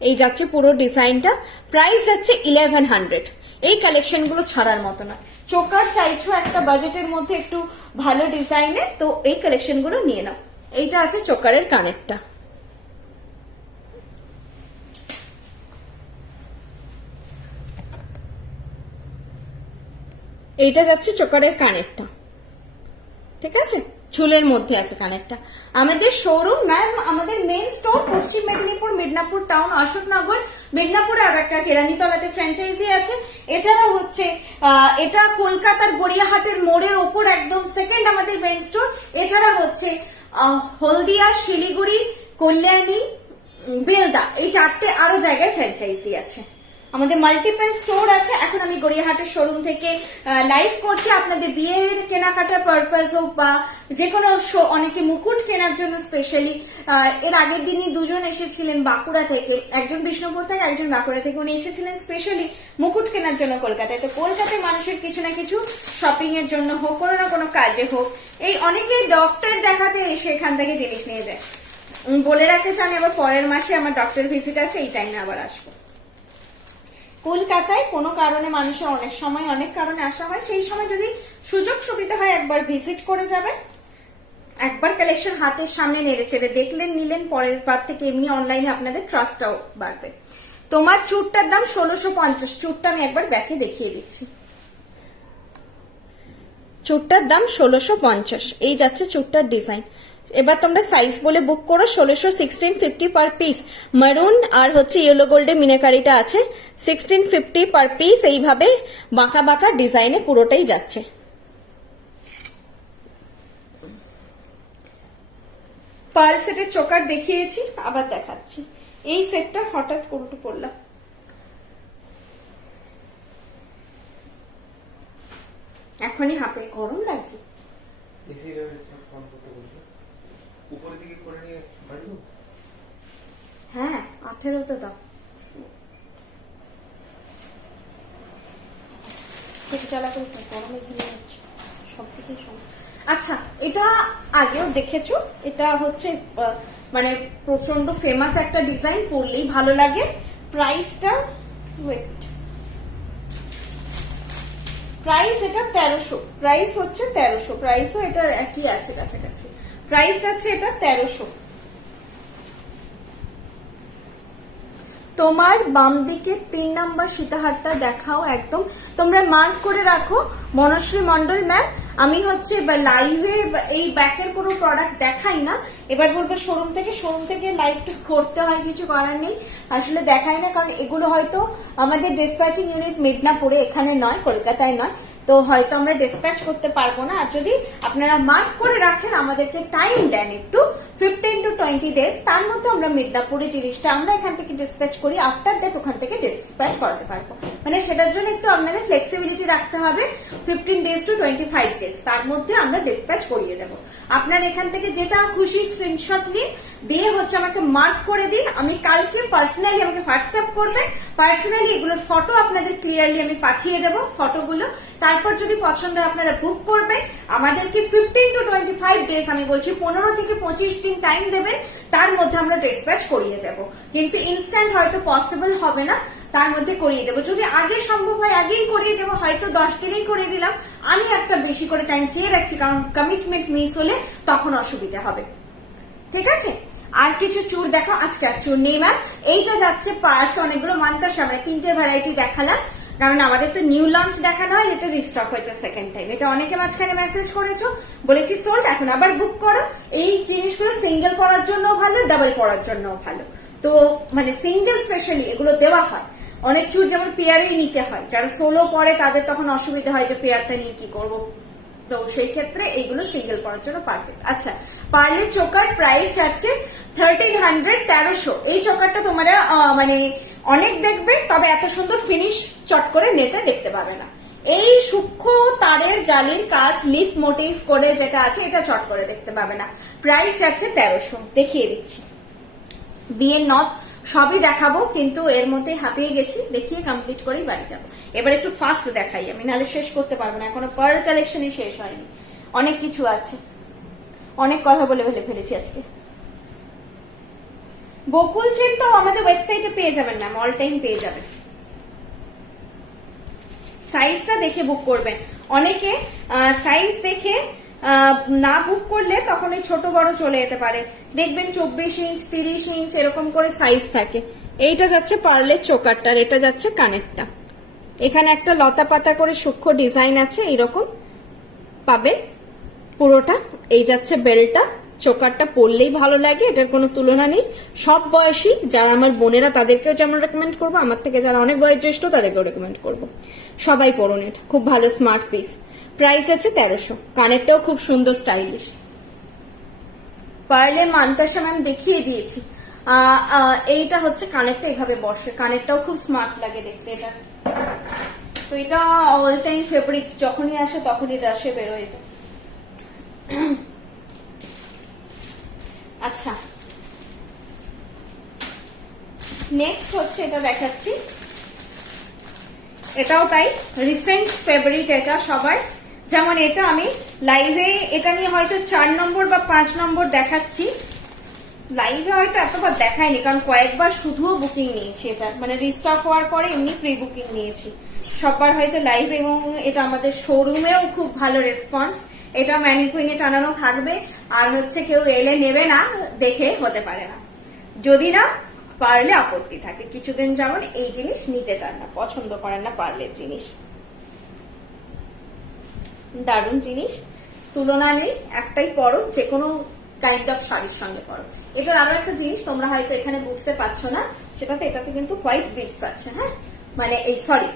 এই যাচ্ছে পুরো ডিজাইনটা, প্রাইস যাচ্ছে 1100। এই কালেকশন গুলো ছাড়ার মতো না। চোকার চাইছো একটা বাজেটের মধ্যে একটু ভালো ডিজাইনে, তো এই কালেকশন গুলো নিয়ে নাও। এইটা আছে চোকারের কানেরটা। এইটা যাচ্ছে চোকারের কানেরটা, ঠিক আছে, ঝুলের মধ্যে আছে কানেরটা। আমাদের শোরুম ম্যাম, আমাদের মেইন স্টোর পশ্চিম মেদিনীপুর, মিদনাপুর টাউন, অশোকনগর, মিদনাপুরে আর একটা কেরানীতলাতে ফ্র্যাঞ্চাইজি আছে। এছাড়াও হচ্ছে এটা কলকাতার গড়িয়াহাটের মোড়ের ওপর একদম সেকেন্ড আমাদের মেইন স্টোর। এছাড়া হচ্ছে হলদিয়া, শিলিগুড়ি, কল্যাণী, বেলদা, এই 4টে আরো জায়গায় ফ্র্যাঞ্চাইজি আছে। আমাদের মাল্টিপল স্টোর আছে। এখন আমি গড়িয়াহাটের শোরুম থেকে লাইভ করছি। আপনাদের বিয়ের কেনাকাটার পারপাস হোক বা যে কোনো অনেকে মুকুট কেনার জন্য স্পেশালি, এর আগের দিনই দুজন এসেছিলেন বাঁকুড়া থেকে, একজন বিষ্ণুপুর থেকে, একজন বাঁকুড়া থেকে। উনি এসেছিলেন স্পেশালি মুকুট কেনার জন্য কলকাতায়। তো কলকাতায় মানুষের কিছু না কিছু শপিং এর জন্য হোক, কোনো না কোনো কাজে হোক, এই অনেকেই ডক্টর দেখাতে এসে এখান থেকে জিনিস নিয়ে যায়। বলে রাখতে চান, এবার পরের মাসে আমার ডক্টর ভিজিট আছে, এই টাইমে আবার আসবো। কলকাতায় কোনো কারণে মানুষের অনেক সময় অনেক কারণে আসা হয়, সেই সময় যদি সুযোগ সুবিধা হয় একবার ভিজিট করে যাবেন, একবার কালেকশন হাতের সামনে নেড়ে চেড়ে দেখলেন, নিলেন, পরের বার থেকে এমনি অনলাইনে আপনাদের ট্রাস্টটাও বাড়বে। তোমার চুটটার দাম 1650। চুটটা আমি একবার ব্যাকে দেখিয়ে দিচ্ছি। চুটটার দাম 1650। এই যাচ্ছে চুটটার ডিজাইন। এবার তোমরা সাইজ বলে বুক করো। 1600 1650 পার পিস। মারুন আর হচ্ছে ইয়েলো গোল্ডে মিনাকারিটা আছে, 1650 পার পিস। এইভাবে বাঁকা বাঁকা ডিজাইনে পুরোটাই যাচ্ছে। পার সেটের চোকার দেখিয়েছি, আবার দেখাচ্ছি। এই সেটটা হঠাৎ কোনটু পড়লাম, এখনই হাতে গরম লাগছে। হ্যাঁ 18 তো দাও। গরমে ঘিরে যাচ্ছে সব থেকে। আচ্ছা, এটা আগেও দেখেছো, এটা হচ্ছে মানে প্রচন্ড ফেমাস একটা ডিজাইন, পরলেই ভালো লাগে। প্রাইসটা ওয়েট, প্রাইস এটা 1300, প্রাইস হচ্ছে 1300, প্রাইসও এটার একই আছে কাছাকাছি। প্রাইস আছে এটা 1300। তোমার বাম দিকে 3 নাম্বার সীতাহারটা দেখাও একদম, তোমরা মার্ক করে রাখো। মনশ্রী মন্ডল ম্যাম, আমি হচ্ছে লাইভে এই ব্যাকের কোনো প্রোডাক্ট দেখাই না, এবার বলবো শোরুম থেকে লাইভটা করতে হয়, কিছু করার নেই, আসলে দেখাই না, কারণ এগুলো হয়তো আমাদের ডিসপ্যাচিং ইউনিট মিডনাপুরে, এখানে নয়, কলকাতায় নয়, তো হয়তো আমরা ডিসপ্যাচ করতে পারবো না। আর যদি আপনারা মার্ক করে রাখেন, আমাদেরকে টাইম দেন একটু 15 to 20 ডেজ, তার মধ্যে আমরা মিডনাপুরে জিনিসটা আমরা এখান থেকে ডিসপ্যাচ করি, আফটার দ্যাট ওখান থেকে ডিসপ্যাচ করাতে পারবো। মানে সেটার জন্য একটু আপনাদের ফ্লেক্সিবিলিটি রাখতে হবে, 15 days to 25 days, তার মধ্যে আমরা ডিসপ্যাচ করিয়ে দেবো। আপনার এখান থেকে যেটা খুশি স্ক্রিনশট নিন, দিয়ে হচ্ছে আমাকে মার্ক করে দিন, আমি কালকে পার্সোনালি আমাকে হোয়াটসঅ্যাপ করবেন, পার্সোনালি এগুলোর ফটো আপনাদের ক্লিয়ারলি আমি পাঠিয়ে দেবো ফটোগুলো। তারপর যদি পছন্দ হয় আপনারা বুক করবেন, আমাদেরকে 15 to 25 ডেজ, আমি বলছি 15 থেকে 25 দিন টাইম দেবেন, তার মধ্যে আমরা ডিসপ্যাচ করিয়ে দেবো। কিন্তু ইনস্ট্যান্ট হয়তো পসিবল হবে না, তার মধ্যে করিয়ে দেবো। যদি আগে সম্ভব হয় আগেই করিয়ে দেবো, হয়তো 10 দিনেই করিয়ে দিলাম, আমি একটা বেশি করে টাইম চেয়ে রাখছি, কারণ কমিটমেন্ট মিস হলে তখন অসুবিধা হবে। ঠিক আছে, আর কিছু চুর দেখো, আজকে আর চুর নেই ম্যাম। এইটা যাচ্ছে পাঁচ, অনেকগুলো মান্তার সামনে 3টে ভ্যারাইটি দেখালাম, কারণ আমাদের তো নিউ লঞ্চ দেখানো হয়, এটা রিস্টক হয়েছে সেকেন্ড টাইম। এটা অনেকে মাঝখানে মেসেজ করেছো, বলেছি সোল্ড, এখন আবার বুক করো। এই জিনিসগুলো সিঙ্গেল পড়ার জন্য ভালো, ডাবল পড়ার জন্য ভালো, তো মানে সিঙ্গেল স্পেশালি এগুলো দেওয়া হয়। অনেক চুর যেমন পেয়ারেই নিতে হয়, যারা সোলো পড়ে তাদের তখন অসুবিধা হয় যে পেয়ারটা নিয়ে কি করবো, তো সেই ক্ষেত্রে এইগুলো সিঙ্গেল পড়ার জন্য পারফেক্ট। আচ্ছা, পার্লের চোকার প্রাইস আছে 1300, 1300। এই চোকারটা তোমরা মানে অনেক দেখবে, তবে এত সুন্দর ফিনিশ চট করে নেটে দেখতে পাবে না। এই সূক্ষ্ম তারের জালির কাজ লিফ মোটিভ করে যেটা আছে, এটা চট করে দেখতে পাবে না। প্রাইস আছে 1300, দেখিয়ে দিচ্ছি। বিয়ের নথ সবই দেখাবো, কিন্তু এর মধ্যে হাঁপিয়ে গেছি, দেখিয়ে কমপ্লিট করেই বাড়ি যাবো। এবার একটু ফাস্ট দেখাই, আমি নাহলে শেষ করতে পারবো না, এখনো পার্ল কালেকশনই শেষ হয়নি, অনেক কিছু আছে, অনেক কথা বলে ফেলেছি আজকে। বকুল চেন তো আমাদের ওয়েবসাইটে পেয়ে যাবেন ম্যাম, অল টাইম পেয়ে যাবেন। সাইজটা দেখে বুক করবেন, অনেকে সাইজ দেখে না বুক করলে তখন ওই ছোট বড় চলে যেতে পারে, দেখবেন 24 ইঞ্চ 30 ইঞ্চ এরকম করে সাইজ থাকে। এইটা যাচ্ছে পার্লের চোকারটার, এটা যাচ্ছে কানেরটা, এখানে একটা লতা পাতা করে সূক্ষ্ম ডিজাইন আছে, এইরকম পাবেন পুরোটা। এই যাচ্ছে বেলটা, চোকারটা পরলেই ভালো লাগে, এটার কোনো তুলনা নেই। সব বয়সী যারা আমার বোনেরা তাদেরকেও যেমন রেকমেন্ড করবো, আমার থেকে যারা অনেক বয়োজ্যেষ্ঠ তাদেরকেও রেকমেন্ড করবো, সবাই পরুন, এটা খুব ভালো স্মার্ট পিস। প্রাইস আছে 1300, কানেরটাও খুব সুন্দর স্টাইলিশ। পার্লে মান্তাসা ম্যাম দেখিয়ে দিয়েছি, এইটা হচ্ছে কানেরটা এভাবে বসে, কানেরটাও খুব স্মার্ট লাগে দেখতে এটা। তো এটা অল টাইম ফেভারিট, যখনই আসে তখনই রাশে বেরোয় এটা। আচ্ছা, নেক্সট হচ্ছে এটা দেখাচ্ছি, এটাও তাই রিসেন্ট ফেভারিট এটা সবার। যেমন এটা আমি লাইভে এটা নিয়ে হয়তো 4 নম্বর বা 5 নম্বর দেখাচ্ছি, লাইভে হয়তো এতবার দেখায়নি, কারণ কয়েকবার শুধুও বুকিং নিয়েছি, এটা মানে রিস্টক হওয়ার পরে এমনি প্রি বুকিং নিয়েছি সববার হয়তো লাইভ, এবং এটা আমাদের শোরুমেও খুব ভালো রেসপন্স। এটা ম্যানিকুইনে টানানো থাকবে, আর হচ্ছে কেউ এলে নেবে না দেখে হতে পারে না, যদি না পারলে আপত্তি থাকে। কিছুদিন যেমন এই জিনিস নিতে চান না, পছন্দ করেন না পার্লের জিনিস, দারুণ জিনিস, তুলনা নেই, একটাই পরো, যে কোনো কাইন্ড অফ শাড়ির সঙ্গে পরো। এটার আরো একটা জিনিস তোমরা হয়তো এখানে বুঝতে পারছো না, সেটাতে এটাতে কিন্তু হোয়াইট বিটস আছে, হ্যাঁ মানে এই সরি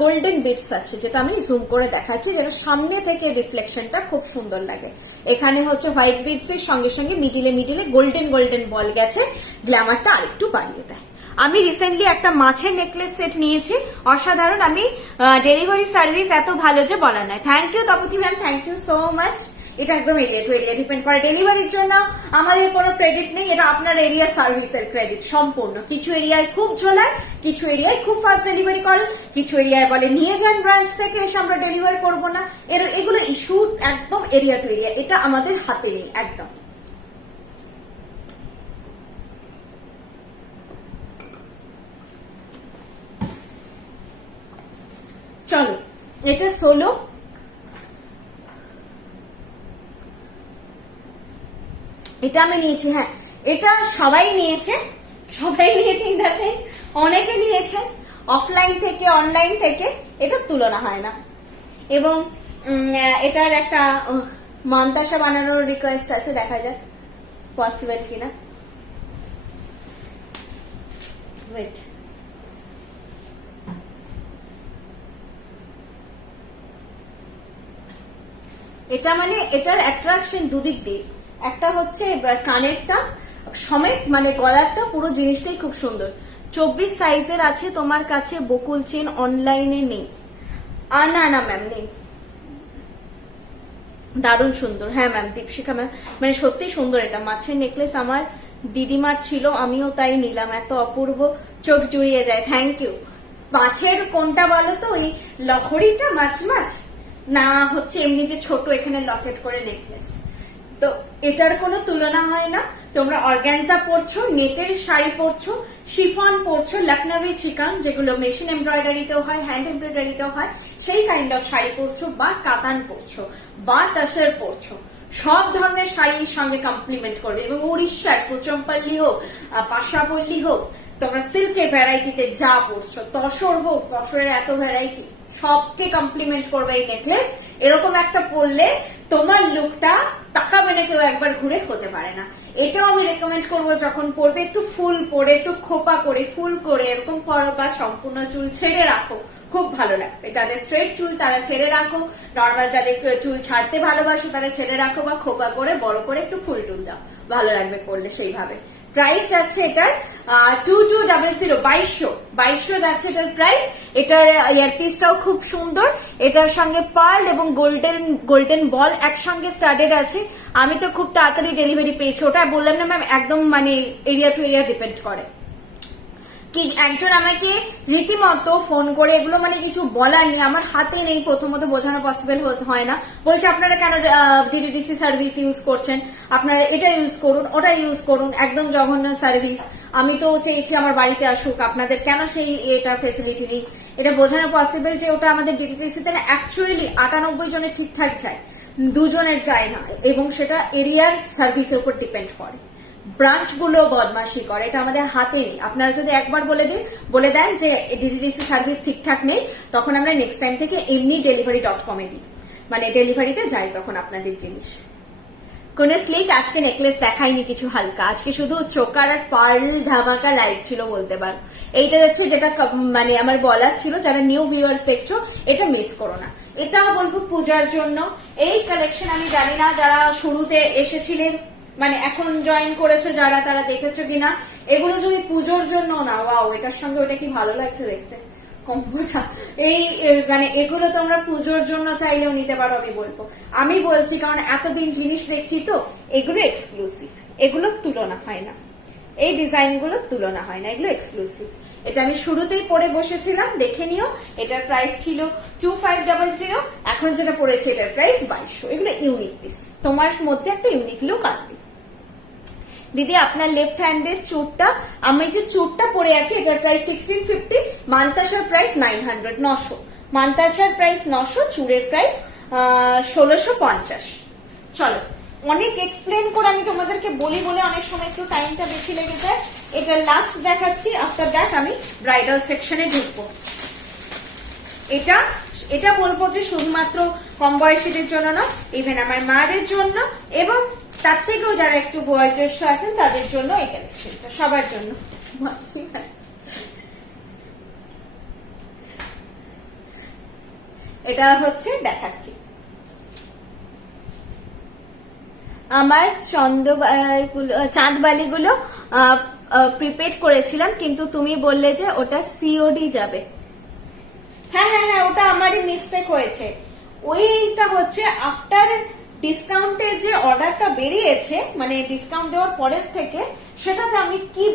গোল্ডেন বিটস আছে, যেটা আমি জুম করে দেখাচ্ছি, যেটা সামনে থেকে রিফ্লেকশনটা খুব সুন্দর লাগে। এখানে হচ্ছে হোয়াইট বিটস এর সঙ্গে সঙ্গে মিডিলে গোল্ডেন গোল্ডেন বল গেছে, গ্ল্যামারটা আরেকটু বাড়িয়ে দেয়। আমি রিসেন্টলি একটা মাছের নেকলেস সেট নিয়েছি, অসাধারণ। আমি ডেলিভারি সার্ভিস এত ভালো যে বলার নয়। Thank you Tapati ma'am, thank you so much. এটা একদম এরিয়া টু এরিয়া ডিপেন্ড করে, ডেলিভারির জন্য আমাদের কোনো ক্রেডিট নেই, এটা আপনার এরিয়া সার্ভিসের ক্রেডিট সম্পূর্ণ। কিছু এরিয়ায় খুব ঝোলায়, কিছু এরিয়ায় খুব ফাস্ট ডেলিভারি করে, কিছু এরিয়ায় বলে নিয়ে যান ব্রাঞ্চ থেকে, এসে আমরা ডেলিভারি করবো না, এগুলো ইস্যু একদম এরিয়া টু এরিয়া, এটা আমাদের হাতে নেই একদম। চলো, এটা সোলো, এটা আমি নিয়েছি, হ্যাঁ এটা সবাই নিয়েছে, সবাই নিয়েছে, ইন দ্য সেন্স অনেকে নিয়েছেন, অফলাইন থেকে অনলাইন থেকে, এটার তুলনা হয় না। এবং এটার একটা মান্তাসা বানানোর রিকোয়েস্ট আছে, দেখা যাক পসিবল কিনা। ওয়েট, এটা মানে এটার অ্যাট্রাকশন দুদিক দিয়ে, একটা হচ্ছে কানেরটা সমেত, মানে গলারটা পুরো জিনিসটাই খুব সুন্দর। 24 সাইজের আছে তোমার কাছে, বকুল চেন অনলাইনে নেই। না না ম্যাম নেই। দারুণ সুন্দর, হ্যাঁ ম্যাম, দীপশিখা ম্যাম, মানে সত্যি সুন্দর। এটা মাছের নেকলেস আমার দিদিমার ছিল, আমিও তাই নিলাম, এত অপূর্ব, চোখ জুড়িয়ে যায়। Thank you. মাছের কোনটা বলো তো, ওই লহরিটা মাছ মাছ, না হচ্ছে এমনি যে ছোট এখানে লকেট করে নেকলেস। তো এটার কোনো তুলনা হয় না। তোমরা অর্গানজা পরছো, নেটের শাড়ি পরছো, শিফন পরছো, লখনউই চিকন যেগুলো মেশিন এমব্রয়ডারিতেও হয়, হ্যান্ড এমব্রয়ডারিতেও হয়, সেই কাইন্ড অফ শাড়ি পরছো, বা কাতান পরছো, বা টাসের পরছো, সব ধরনের শাড়ির সঙ্গে কমপ্লিমেন্ট করবে। এবং উড়িষ্যার কুচমপল্লি হোক, পাশাপল্লি হোক, তোমরা সিল্কের ভ্যারাইটিতে যা পরছো, তসর হোক, তসরের এত ভ্যারাইটি, সবকে কমপ্লিমেন্ট করবে এই নেকলেস। এরকম একটা পরলে তোমার লুকটা টাকা মেনে কেউ একবার ঘুরে হতে পারে না। এটাও আমি রেকমেন্ড করবো, যখন পরবে একটু ফুল পরে, একটু খোপা করে, ফুল করে এরকম পরো, বা সম্পূর্ণ চুল ছেড়ে রাখো, খুব ভালো লাগবে। যাদের স্ট্রেট চুল তারা ছেড়ে রাখো, নর্মাল যাদের চুল ছাড়তে ভালোবাসো তারা ছেড়ে রাখো, বা খোপা করে বড় করে একটু ফুল টুল দাও, ভালো লাগবে পরলে সেইভাবে। প্রাইস যাচ্ছে এটার 2200, 2200 যাচ্ছে এটার প্রাইস। এটার ইয়ারপিসটাও খুব সুন্দর, এটার সঙ্গে পার্ল এবং গোল্ডেন বল একসঙ্গে স্টার্টেড আছে। আমি তো খুব তাড়াতাড়ি ডেলিভারি পেয়েছি, ওটা বললাম না ম্যাম, একদম মানে এরিয়া টু এরিয়া ডিপেন্ড করে। কি একজন আমাকে রীতিমতো ফোন করে, এগুলো মানে কিছু বলার নেই, আমার হাতে নেই, প্রথমত বোঝানো পসিবল হয় না, বলছে আপনারা কেন ডিটিডিসি সার্ভিস ইউজ করছেন, আপনারা এটা ইউজ করুন, ওটা ইউজ করুন, একদম জঘন্য সার্ভিস। আমি তো চেয়েছি আমার বাড়িতে আসুক, আপনাদের কেন সেই এটা ফেসিলিটি নেই। এটা বোঝানো পসিবল যে ওটা আমাদের ডিটিডিসিতে অ্যাকচুয়ালি 98 জনের ঠিকঠাক যায়, 2 জনের যায় না, এবং সেটা এরিয়ার সার্ভিসের উপর ডিপেন্ড করে। ব্রাঞ্চ গুলো বদমাশি করে, এটা আমাদের হাতে নেই। আপনারা যদি একবার বলে দেন যে ডিটিডিসি সার্ভিস ঠিকঠাক নেই, তখন আমরা নেক্সট টাইম থেকে এমনি delivery.com দিই, মানে ডেলিভারিতে যাই তখন আপনাদের জিনিস। কোন স্লিক আজকে নেকলেস দেখাইনি, কিছু হালকা, আজকে শুধু চোকার আর পার্ল ধামাকা লাইভ ছিল বলতে পারো। এইটা হচ্ছে যেটা মানে আমার বলার ছিল, যারা নিউ ভিউয়ার্স দেখছো এটা মিস করো না। এটাও বলবো পূজার জন্য। এই কালেকশন আমি জানি না যারা শুরুতে এসেছিলেন, মানে এখন জয়েন করেছো যারা, তারা দেখেছো কিনা, এগুলো যদি পুজোর জন্য না, ওয়াও, এটার সঙ্গে ওটা কি ভালো লাগছে দেখতে কম্বোটা। এই মানে এগুলো তোমরা পুজোর জন্য চাইলেও নিতে পারো, আমি বলছি, কারণ এতদিন জিনিস দেখছি তো, এগুলো এক্সক্লুসিভ, এগুলোর তুলনা হয় না, এই ডিজাইন গুলোর তুলনা হয় না, এগুলো এক্সক্লুসিভ। এটা আমি শুরুতেই পরে বসেছিলাম, দেখে নিও। এটার প্রাইস ছিল 2500, এখন যেটা পড়েছে এটার প্রাইস 2200। এগুলো ইউনিক পিস, তোমার মধ্যে একটা ইউনিক লুক আসবে। দিদি আপনার লেফট হ্যান্ডের চুটটা, আমি যে চুটটা পরে আছি এটার প্রাইস 1650, মান্তাসার প্রাইস 900, মান্তাসার প্রাইস 900, চুড়ের প্রাইস 1650। চলো, অনেক এক্সপ্লেন করে আমি তোমাদেরকে বলে অনেক সময় একটু টাইমটা বেশি লেগে যায়। এটা লাস্ট দেখাচ্ছি, আফটার দ্যাট আমি ব্রাইডাল সেকশনে ঢুকবো। এটা বলবো যে শুধুমাত্র কম বয়সীদের জন্য না, ইভেন আমার মাদের জন্য, এবং তার থেকেও যারা একটু বয়োজ্যেষ্ঠ আছেন তাদের জন্য এই কালেকশনটা, সবার জন্য। এটা হচ্ছে দেখাচ্ছি, আমার চাঁদবালিগুলো প্রিপেড করেছিলাম, কিন্তু তুমি বললে যে ওটা সিওডি যাবে। হ্যাঁ হ্যাঁ হ্যাঁ, ওটা আমারই মিস্টেক হয়েছে। ওইটা হচ্ছে আফটার ডিসকাউন্টের যে অর্ডারটা বেরিয়েছে, মানে ডিসকাউন্ট দেওয়ার পরের থেকে, সেটাতে আমি কি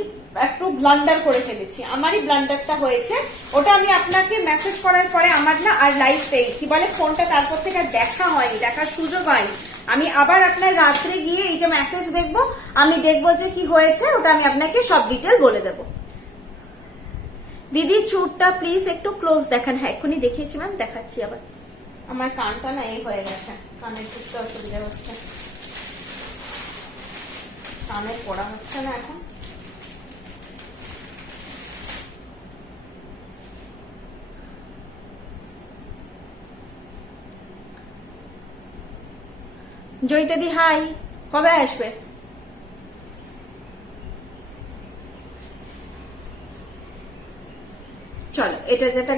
একটু ব্লান্ডার করে ফেলেছি, আমারই ব্লান্ডারটা হয়েছে। ওটা আমি আপনাকে মেসেজ করার পরে আমার না আর লাইভ কি বলে ফোনটা তারপর থেকে দেখা হয়নি, দেখার সুযোগ হয়নি। আমি আবার আপনার রাত্রে গিয়ে এই যে মেসেজ দেখবো, আমি দেখবো যে কি হয়েছে, ওটা আমি আপনাকে সব ডিটেল বলে দেবো। দিদি চুটটা প্লিজ একটু ক্লোজ দেখান। হ্যাঁ এক্ষুনি দেখিয়েছি ম্যাম, দেখাচ্ছি আবার। আমার কানটা না এই হয়ে গেছে, কানের বুঝতে অসুবিধা হচ্ছে, কানে পড়া হচ্ছে না এখন। জয়িতাদি হাই, কবে আসবে? চলো, এটা যেটা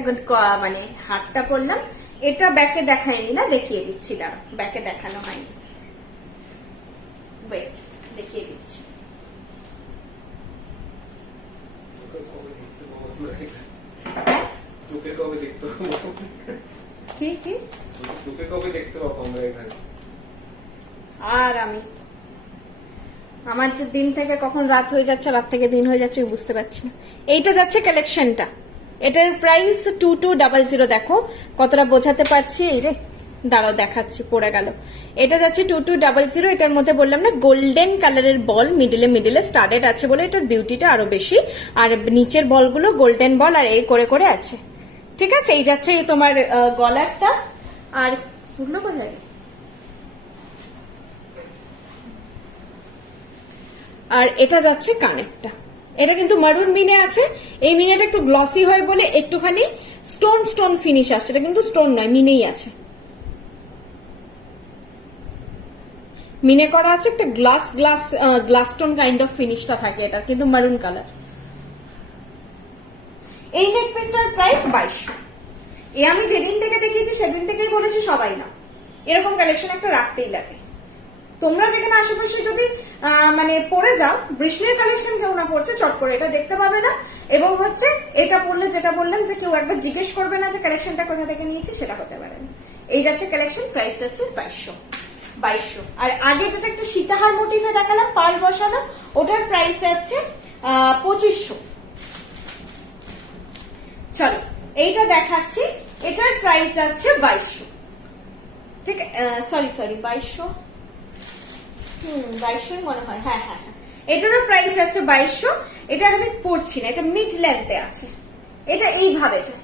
মানে হাতটা করলাম, এটা ব্যাকে দেখাইনি না, দেখিয়ে দিচ্ছি, দাঁড়া, ব্যাকে দেখানো হয়নি, দেখিয়ে দিচ্ছি। আর আমার যে দিন থেকে কখন রাত হয়ে যাচ্ছে, রাত থেকে দিন হয়ে যাচ্ছে বুঝতে পারছি না। এইটা যাচ্ছে কালেকশনটা, এটার প্রাইস 2200। দেখো কতটা বোঝাতে পারছি, এই রে দাঁড়াও দেখাচ্ছি, পড়ে গেল। এটা যাচ্ছে 2200। এটার মধ্যে বললাম না গোল্ডেন কালারের বল, মিডিলে স্টার্টেড আছে বলে এটার বিউটিটা আরো বেশি, আর নিচের বলগুলো গোল্ডেন বল আর এই করে করে আছে, ঠিক আছে। এই যাচ্ছে তোমার গলারটা, আর ফুলগুলো কোথায়, আর এটা যাচ্ছে কানেরটা। এটা কিন্তু মারুন মিনে আছে, এই মিনেটা একটু গ্লসি হয় বলে একটুখানি স্টোন স্টোন ফিনিশ আসছে, এটা কিন্তু স্টোন নয়, মিনেই আছে, মিনে করা আছে, একটা গ্লাস স্টোন কাইন্ড অফ ফিনিশটা থাকে, এটা কিন্তু মারুন কালার। এই নেক পিসটার প্রাইস 2200। আমি যেদিন থেকে দেখিয়েছি সেদিন থেকেই বলেছি সবাই না, এরকম কালেকশন একটা রাখতেই লাগে। তোমরা যেখানে আশেপাশে যদি মানে পরে যাও, বৃষ্ণের কালেকশন কেউ না পড়ছে, চট করে এটা দেখতে পাবে না, এবং হচ্ছে এটা পড়লে যেটা বললাম যে কেউ একবার জিজ্ঞেস করবে না যে কালেকশনটা কোথা থেকে নিয়েছি, সেটা হতে পারে না। এই যাচ্ছে কালেকশন, প্রাইস হচ্ছে 2200। আর আগে যেটা একটা সীতাহার মোটিভে দেখালাম পার্ল বসানো, ওটার প্রাইস আছে 2500। চলো এইটা দেখাচ্ছি, এটার প্রাইস আছে 2200, ঠিক, সরি 2200, 2200 মনে হয়, হ্যাঁ, এটারও প্রাইস আছে 2200। এটার আমি পড়ছি না, এটা মিড লেন্থে আছে, এটা এইভাবে যায়।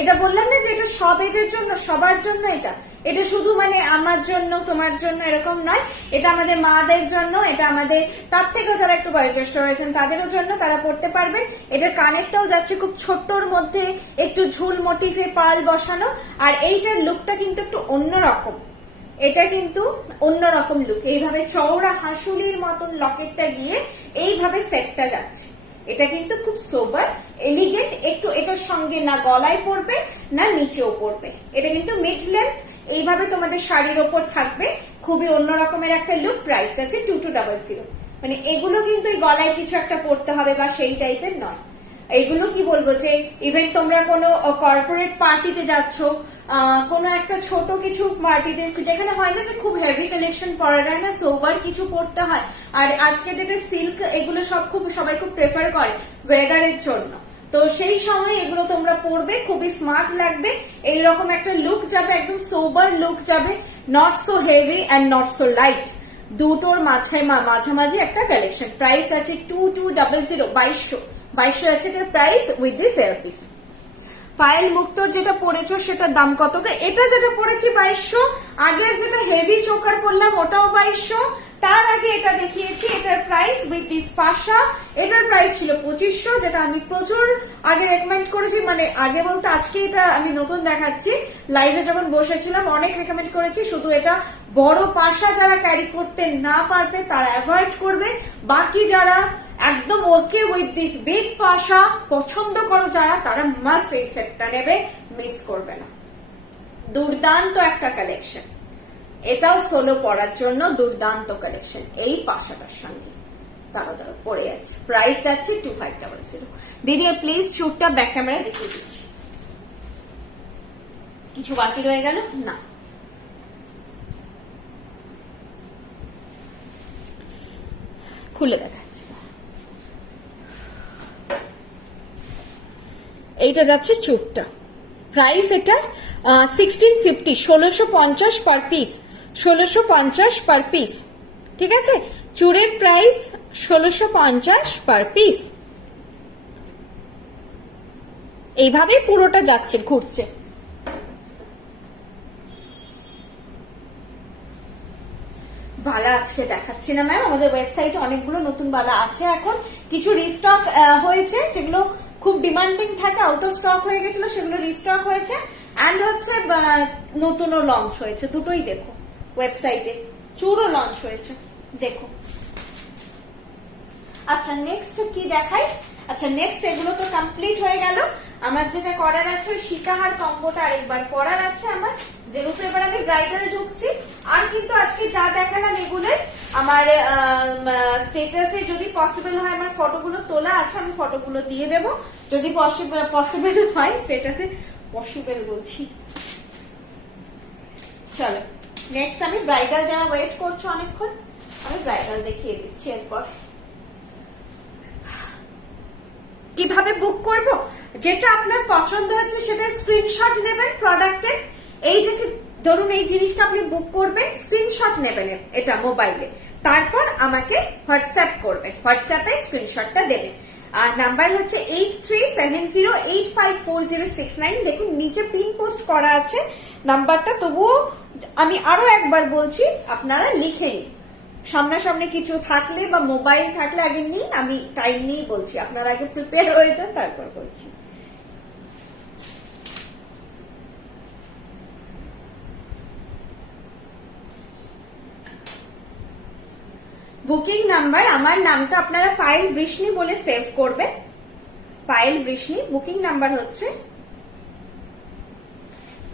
এটা বললাম না যে এটা সব এজের জন্য, সবার জন্য, এটা শুধু মানে আমার জন্য তোমার জন্য এরকম নয়, এটা আমাদের মাদের জন্য, এটা আমাদের তার থেকেও যারা একটু বয়োজ্যেষ্ঠ রয়েছেন তাদেরও জন্য, তারা পড়তে পারবেন। এটার কানেরটাও যাচ্ছে খুব ছোট্টর মধ্যে একটু ঝুল মোটিভে পার্ল বসানো, আর এইটার লুকটা কিন্তু একটু অন্যরকম, এটা কিন্তু অন্যরকম লুক। এইভাবে চওড়া হাসুলির মতন লকেটটা গিয়ে এইভাবে সেটটা যাচ্ছে, এটা কিন্তু খুব সোবার এলিগেন্ট, একটু এটার সঙ্গে না গলায় পড়বে না নিচেও পড়বে, এটা কিন্তু মিড লেন্থ, এইভাবে তোমাদের শাড়ির ওপর থাকবে, খুবই অন্য রকমের একটা লুক। প্রাইস আছে 2200। মানে এগুলো কিন্তু এই গলায় কিছু একটা পড়তে হবে বা সেই টাইপের নয়, এইগুলো কি বলবো যে ইভেন তোমরা কোনো কর্পোরেট পার্টিতে যাচ্ছ, কোনো একটা ছোট কিছু পার্টিতে, যেখানে হয় না যে খুব হেভি কালেকশন পরা যায় না, সোবার কিছু পড়তে হয়, আর আজকে ডেটে সিল্ক এগুলো সবাই খুব প্রেফার করে ওয়েদারের জন্য, তো সেই সময় এগুলো তোমরা পরবে, খুবই স্মার্ট লাগবে, এইরকম একটা লুক যাবে, একদম সোবার লুক যাবে, not so heavy and not so light, দুটোর মাঝামাঝি একটা কালেকশন। প্রাইস আছে 2200, 2200 আছে এটার price with this earpiece. Payel মুক্তর যেটা পড়েছো সেটার দাম কত? এটা যেটা পড়েছি 2200, আগের যেটা হেভি চোকার পড়লাম ওটাও 2200, তার আগে এটা দেখিয়েছি, এটার প্রাইস উইথ দিস পাশা, এটার প্রাইস ছিল 2500, যেটা আমি প্রচুর আগে রেকমেন্ড করেছি, মানে আগে বলতে আজকে এটা আমি নতুন দেখাচ্ছি, লাইভে যখন বসেছিলাম অনেক রেকমেন্ড করেছি। শুধু এটা বড় পাশা যারা ক্যারি করতে না পারবে তারা অ্যাভয়েড করবে, বাকি যারা একদম ওকে উইথ দিস বিগ পাশা পছন্দ করো যারা, তারা মাস্ট এই সেটটা নেবে, মিস করবে না। দুর্দান্ত একটা কালেকশন, এটাও সোলো পরার জন্য দুর্দান্ত কালেকশন, এই পাশাটার সঙ্গে তারা পড়ে আছে। প্রাইস যাচ্ছে 2500। দিদি প্লিজ চুপটা ব্যাক ক্যামেরা দেখিয়ে দিচ্ছি, কিছু বাকি রয়ে গেল না, খুলে দেখাচ্ছি। এইটা যাচ্ছে চুপটা, প্রাইস এটা 1650, 1650 পার পিস, 1650 পার পিস, ঠিক আছে। চুড়ের প্রাইস 1650 পার পিস, এইভাবে পুরোটা যাচ্ছে, ঘুরছে। বালা আজকে দেখাচ্ছি না ম্যাম, আমাদের ওয়েবসাইটে অনেকগুলো নতুন বালা আছে, এখন কিছু রিস্টক হয়েছে, যেগুলো খুব ডিমান্ডিং থাকে, আউট অফ স্টক হয়ে গেছিল, সেগুলো রিস্টক হয়েছে, অ্যান্ড হচ্ছে নতুনও লঞ্চ হয়েছে, দুটোই দেখো ওয়েবসাইটে, চুড়ও লঞ্চ হয়েছে, দেখো। আচ্ছা নেক্সট কি দেখাই? আচ্ছা নেক্সট এগুলো তো কমপ্লিট হয়ে গেল। আমার যেটা করার আছে ওই সীতাহার কম্বোটা আরেকবার করার আছে আমার, যেহেতু এবার আমি ব্রাইডাল ঢুকছি। আর কিন্তু আজকে যা দেখালাম এগুলোই আমার স্টেটাসে যদি পসিবল হয় আমার ফটোগুলো তোলা আছে, আমি ফটোগুলো দিয়ে দেব যদি পসিবল হয় স্টেটাসে। পসিবল বলছি। চলো নেক্সট আমি ব্রাইডাল, যারা ওয়েট করছো অনেকক্ষণ, আমি ব্রাইডাল দেখিয়ে দিচ্ছি। এরপর কিভাবে বুক করব, যেটা আপনার পছন্দ হচ্ছে সেটা স্ক্রিনশট নেবেন প্রোডাক্টের। এই যে ধরুন এই জিনিসটা আপনি বুক করবেন, স্ক্রিনশট নেবেন এটা মোবাইলে, তারপর আমাকে হোয়াটসঅ্যাপ করবেন, হোয়াটসঅ্যাপে স্ক্রিনশটটা দেবেন। আর নাম্বার হচ্ছে 8370854069। দেখুন নিচে পিন পোস্ট করা আছে নাম্বারটা, তবুও আমি আরো একবার বলছি আপনারা লিখে নিন। সামনাসামনি কিছু থাকলে বা মোবাইল থাকলে আগে নিন, আমি টাইম নিয়ে বলছি, আপনারা আগে প্রিপেয়ার হয়ে যান তারপর বলছি। বুকিং নাম্বার, আমার নামটা আপনারা পায়েল বৃষ্ণি বলে সেভ করবেন, পায়েল বৃষ্ণি। বুকিং নাম্বার হচ্ছে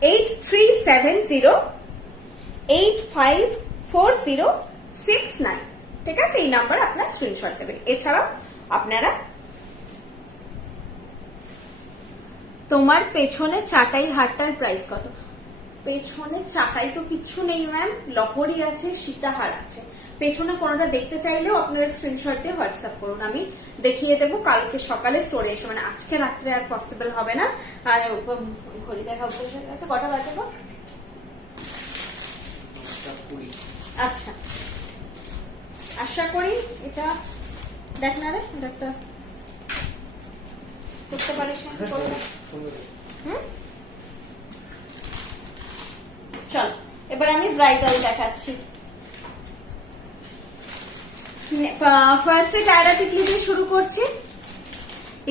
8370854069। ঠিক আছে, এই নাম্বার আপনার স্ক্রিনশট দেবেন। এছাড়াও আপনারা তোমার পেছনে চাটাই হারটার প্রাইস কত? পেছনে চাটাই তো কিচ্ছু নেই ম্যাম, লহরি আছে, সীতাহার আছে। পেছনে কোনোটা দেখতে চাইলেও আপনারা স্ক্রিনশট দিয়ে হোয়াটসঅ্যাপ করুন, আমি দেখিয়ে দেবো কালকে সকালে স্টোরে এসে। মানে আজকে রাত্রে আর পসিবল হবে না। আর ঘড়ি দেখা অভ্যাস হয়ে গেছে, কটা বাজে? আচ্ছা আশা করি এটা দেখ না রে, একটা করতে পারিস। চল এবার আমি ব্রাইডাল দেখাচ্ছি। ফার্স্টে টায়রা টিকলি দিয়ে শুরু করছি।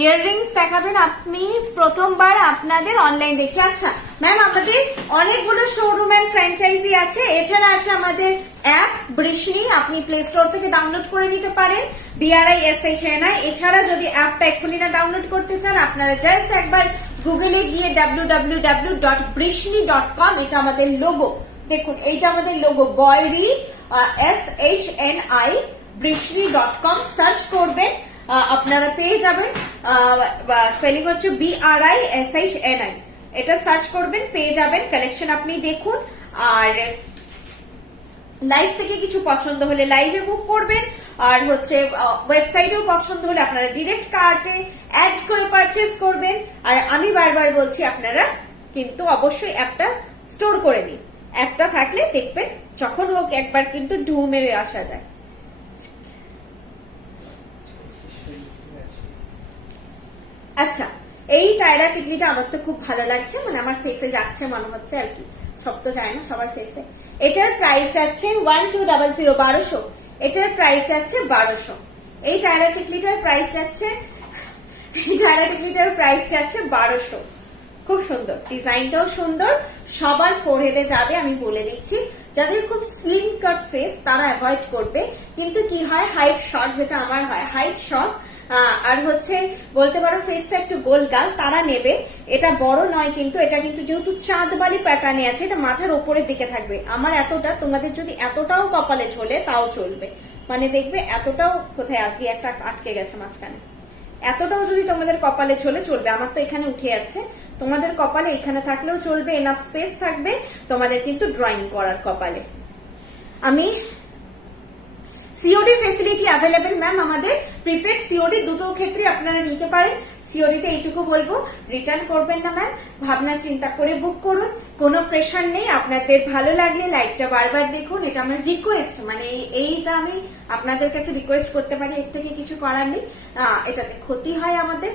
ইয়াররিংস দেখাবেন আপনি প্রথমবার আপনাদের অনলাইন দেখছি। আচ্ছা ম্যাম আমাদের অনেকগুলো শোরুম এন্ড ফ্র্যাঞ্চাইজি আছে, এছাড়া আছে আমাদের অ্যাপ বৃষ্ণি, আপনি প্লে স্টোর থেকে ডাউনলোড করে নিতে পারেন, BRISHNI। এছাড়া যদি অ্যাপটা এক্ষুনি না ডাউনলোড করতে চান, আপনারা জাস্ট একবার গুগলে গিয়ে www.brishni.com, এটা আমাদের লোগো, দেখুন এইটা আমাদের লোগো, বয়রি SHNI brishni.com সার্চ করবেন, আপনারা পেয়ে যাবেন। স্পেলিং হচ্ছে BRISHNI, এটা সার্চ করবেন পেয়ে যাবেন। কালেকশন আপনি দেখুন, আর লাইভ থেকে কিছু পছন্দ হলে লাইভে বুক করবেন, আর হচ্ছে ওয়েবসাইটেও পছন্দ হলে আপনারা ডিরেক্ট কার্টে অ্যাড করে পারচেস করবেন। আর আমি বারবার বলছি আপনারা কিন্তু অবশ্যই অ্যাপটা স্টোর করে নিন, অ্যাপটা থাকলে দেখবেন যখন হোক একবার কিন্তু ঢু মেরে আসা যায়। আচ্ছা এই টায়রা টিকলিটা আমার তো খুব ভালো লাগছে, মানে আমার ফেসে যাচ্ছে মনে হচ্ছে আর কি, সব তো যায় না সবার ফেসে। এটার প্রাইস আছে 1200, 1200। এটার প্রাইস আছে 1200। এই টায়রা টিকলিটার প্রাইস আছে 1200। খুব সুন্দর, ডিজাইনটাও সুন্দর, সবার ফোরহেডে যাবে। আমি বলে দিচ্ছি যাদের খুব স্লিম কাট ফেস তারা অ্যাভয়েড করবে, কিন্তু কি হয় হাইট শর্ট, যেটা আমার হয় হাইট শর্ট, আর হচ্ছে বলতে পারো ফেসটা একটু গোল গাল, তারা নেবে। এটা বড় নয় কিন্তু, এটা কিন্তু যেহেতু চাঁদবালি প্যাটার্নে আছে, এটা মাথার ওপরের দিকে থাকবে। আমার এতটা, তোমাদের যদি এতটাও কপালে ঝোলে তাও চলবে, মানে দেখবে এতটাও কোথায় আর কি একটা আটকে গেছে মাঝখানে, এতটাও যদি তোমাদের কপালে ঝোলে চলবে। আমার তো এখানে উঠে যাচ্ছে, তোমাদের কপালে এখানে থাকলেও চলবে, এনাফ স্পেস থাকবে তোমাদের কিন্তু ড্রয়িং করার কপালে। আমি সিওডি ফেসিলিটি অ্যাভেলেবেল ম্যাম, আমাদের প্রিপেড সিওডি দুটো ক্ষেত্রে আপনারা নিতে পারেন। সিওডিতে এইটুকু বলবো রিটার্ন করবেন না ম্যাম, ভাবনা চিন্তা করে বুক করুন, কোনো প্রেশার নেই। আপনাদের ভালো লাগলে লাইভটা বারবার দেখুন, এটা আমার রিকোয়েস্ট, মানে এইটা আমি আপনাদের কাছে রিকোয়েস্ট করতে পারি, এর থেকে কিছু করার নেই। এটাতে ক্ষতি হয় আমাদের,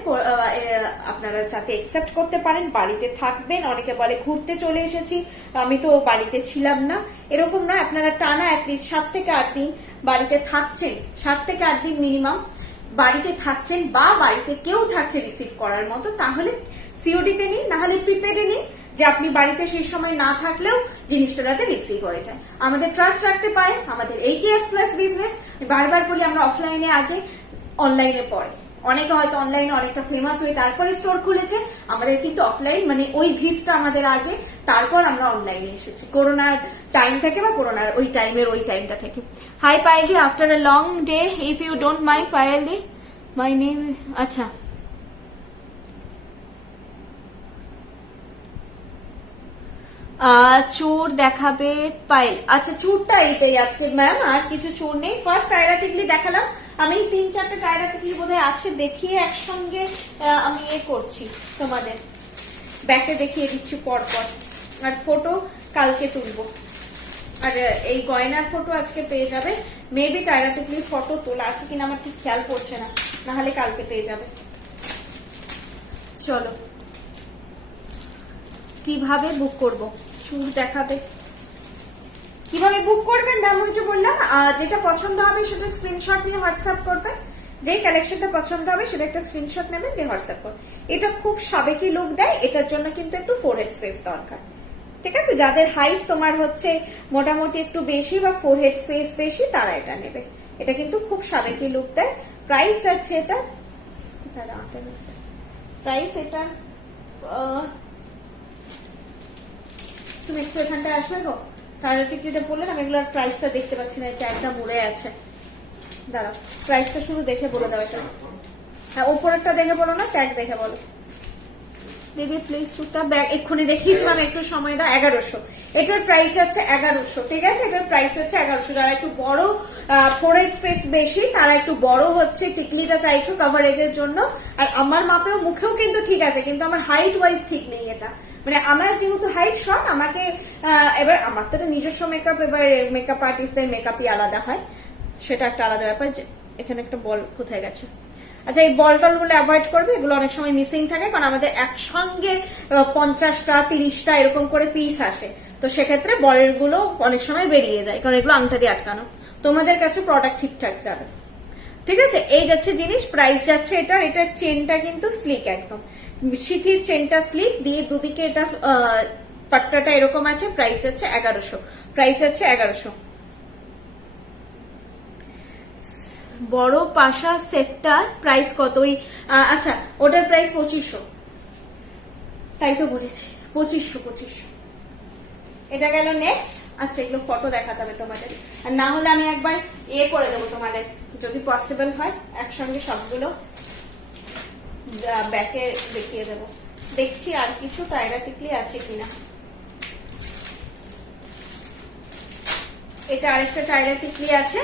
আপনারা যাতে একসেপ্ট করতে পারেন। বাড়িতে থাকবেন, অনেকে বলে ঘুরতে চলে এসেছি, আমি তো বাড়িতে ছিলাম না, এরকম না। আপনারা টানা অ্যাটলিস্ট 7 থেকে 8 দিন বাড়িতে থাকছেন, 7 থেকে 8 দিন মিনিমাম বাড়িতে থাকছেন, বা বাড়িতে কেউ থাকছে রিসিভ করার মতো, তাহলে সিওডিতে নিন, না হলে প্রিপেডে নিন। যে আপনি বাড়িতে সেই সময় না থাকলেও জিনিসটা যাতে রিসিভ হয়ে যায়। আমাদের ট্রাস্ট রাখতে পারে, আমাদের 8 years প্লাস বিজনেস। বারবার বলি আমরা অফলাইনে আগে, অনলাইনে পরে। অনেকে হয়তো অনলাইনে অনেকটা ফেমাস হয়ে তারপরে স্টোর খুলেছে, আমাদের কিন্তু অফলাইন মানে ওই ভিতটা আমাদের আগে, তারপর আমরা অনলাইনে এসেছি করোনার টাইম থেকে বা করোনার ওই টাইমটা থেকে। হাই পায়েলদি, after a long day, if you don't mind পায়েলদি, মাই নেম। আচ্ছা, চুর দেখাবে পায়েল। আচ্ছা, চুরটা এইটাই আজকে ম্যাম, আর কিছু চুর নেই। ফার্স্ট টায়রা টিকলি দেখালাম, আমি 3-4টা টায়রা টিকলি বোধহয় আছে, দেখিয়ে একসঙ্গে আমি করছি তোমাদের, ব্যাকে দেখিয়ে দিচ্ছি পরপর। আর ফটো কালকে তুলবো, আর এই গয়নার ফটো আজকে পেয়ে যাবে। মেবি টায়রা টিকলির ফটো তোলা আছে কিনা আমার ঠিক খেয়াল পড়ছে না, নাহলে কালকে পেয়ে যাবে। চলো, কিভাবে বুক করব? চুর দেখাবে, কিভাবে বুক করবেন ম্যাম? ওই যে বললাম, যেটা পছন্দ হবে সেটা স্ক্রিনশট নিয়ে হোয়াটসঅ্যাপ করবেন। যেই কালেকশনটা পছন্দ হবে সেটা একটা স্ক্রিনশট নেবেন, দিয়ে হোয়াটসঅ্যাপ করবেন। এটা খুব সাবেকি লুক দেয়, এটার জন্য কিন্তু একটু ফোরহেড স্পেস দরকার, ঠিক আছে? যাদের হাইট তোমার হচ্ছে মোটামুটি একটু বেশি বা ফোরহেড স্পেস বেশি, তারা এটা নেবে। এটা কিন্তু খুব সাবেকি লুক দেয়। প্রাইস আছে এটা, প্রাইস এটা, তুমি একটু এখানটায় আসবে গো, তাহলে টিকিটে বললেন আমি এগুলোর প্রাইসটা দেখতে পাচ্ছি না, ট্যাগটা মুড়ে আছে। দাঁড়াও, প্রাইসটা শুধু দেখে বলে দাও। এটা হ্যাঁ, উপরেরটা দেখে বলো না, ট্যাগ দেখে বলো। দিদি প্লিজ টুকটা ব্যাগ এক্ষুনি দেখিয়েছিলাম, একটু সময় দাও। 1100, এটার প্রাইস আছে 1100, ঠিক আছে? এটার প্রাইস আছে 1100। যারা একটু বড় ফোরহেড স্পেস বেশি, তারা একটু বড় হচ্ছে টিকলিটা চাইছো কভারেজের জন্য। আর আমার মাপেও মুখেও কিন্তু ঠিক আছে, কিন্তু আমার হাইট ওয়াইজ ঠিক নেই এটা। মানে আমার যেহেতু হাইট শর্ট, আমাকে এবার আমার তো নিজস্ব মেকআপ, এবার মেকআপ আর্টিস্টদের মেকআপই আলাদা হয়, সেটা একটা আলাদা ব্যাপার। এখানে একটা বল কোথায় গেছে? আচ্ছা, এই বল টল গুলো অ্যাভয়েড করবে, এগুলো অনেক সময় মিসিং থাকে, কারণ আমাদের একসঙ্গে 50টা 30টা এরকম করে পিস আসে, তো সেক্ষেত্রে বলগুলো অনেক সময় বেরিয়ে যায়, কারণ এগুলো আংটা দিয়ে আটকানো। তোমাদের কাছে প্রোডাক্ট ঠিকঠাক যাবে, ঠিক আছে? এই যাচ্ছে জিনিস, প্রাইস যাচ্ছে এটার চেনটা কিন্তু স্লিক, একদম সিথির চেনটা স্লিক দিয়ে, দুদিকে এটা পাট্টাটা এরকম আছে। প্রাইস যাচ্ছে 1100, প্রাইস যাচ্ছে 1100। বড় পাশা সেটটার প্রাইস কত? ওই আচ্ছা, ওটার প্রাইস 2500, তাই তো বলেছি 2500। এটা গেল নেক্সট। আচ্ছা, এগুলো ফটো দেখাতে হবে তোমাদের, আর না হলে আমি একবার করে দেবো তোমাদের, যদি পসিবল হয় একসঙ্গে সবগুলো ব্যাকে দেখিয়ে দেবো। দেখছি আর কিছু টায়রা টিকলি আছে কিনা। এটা আরেকটা টায়রা টিকলি আছে,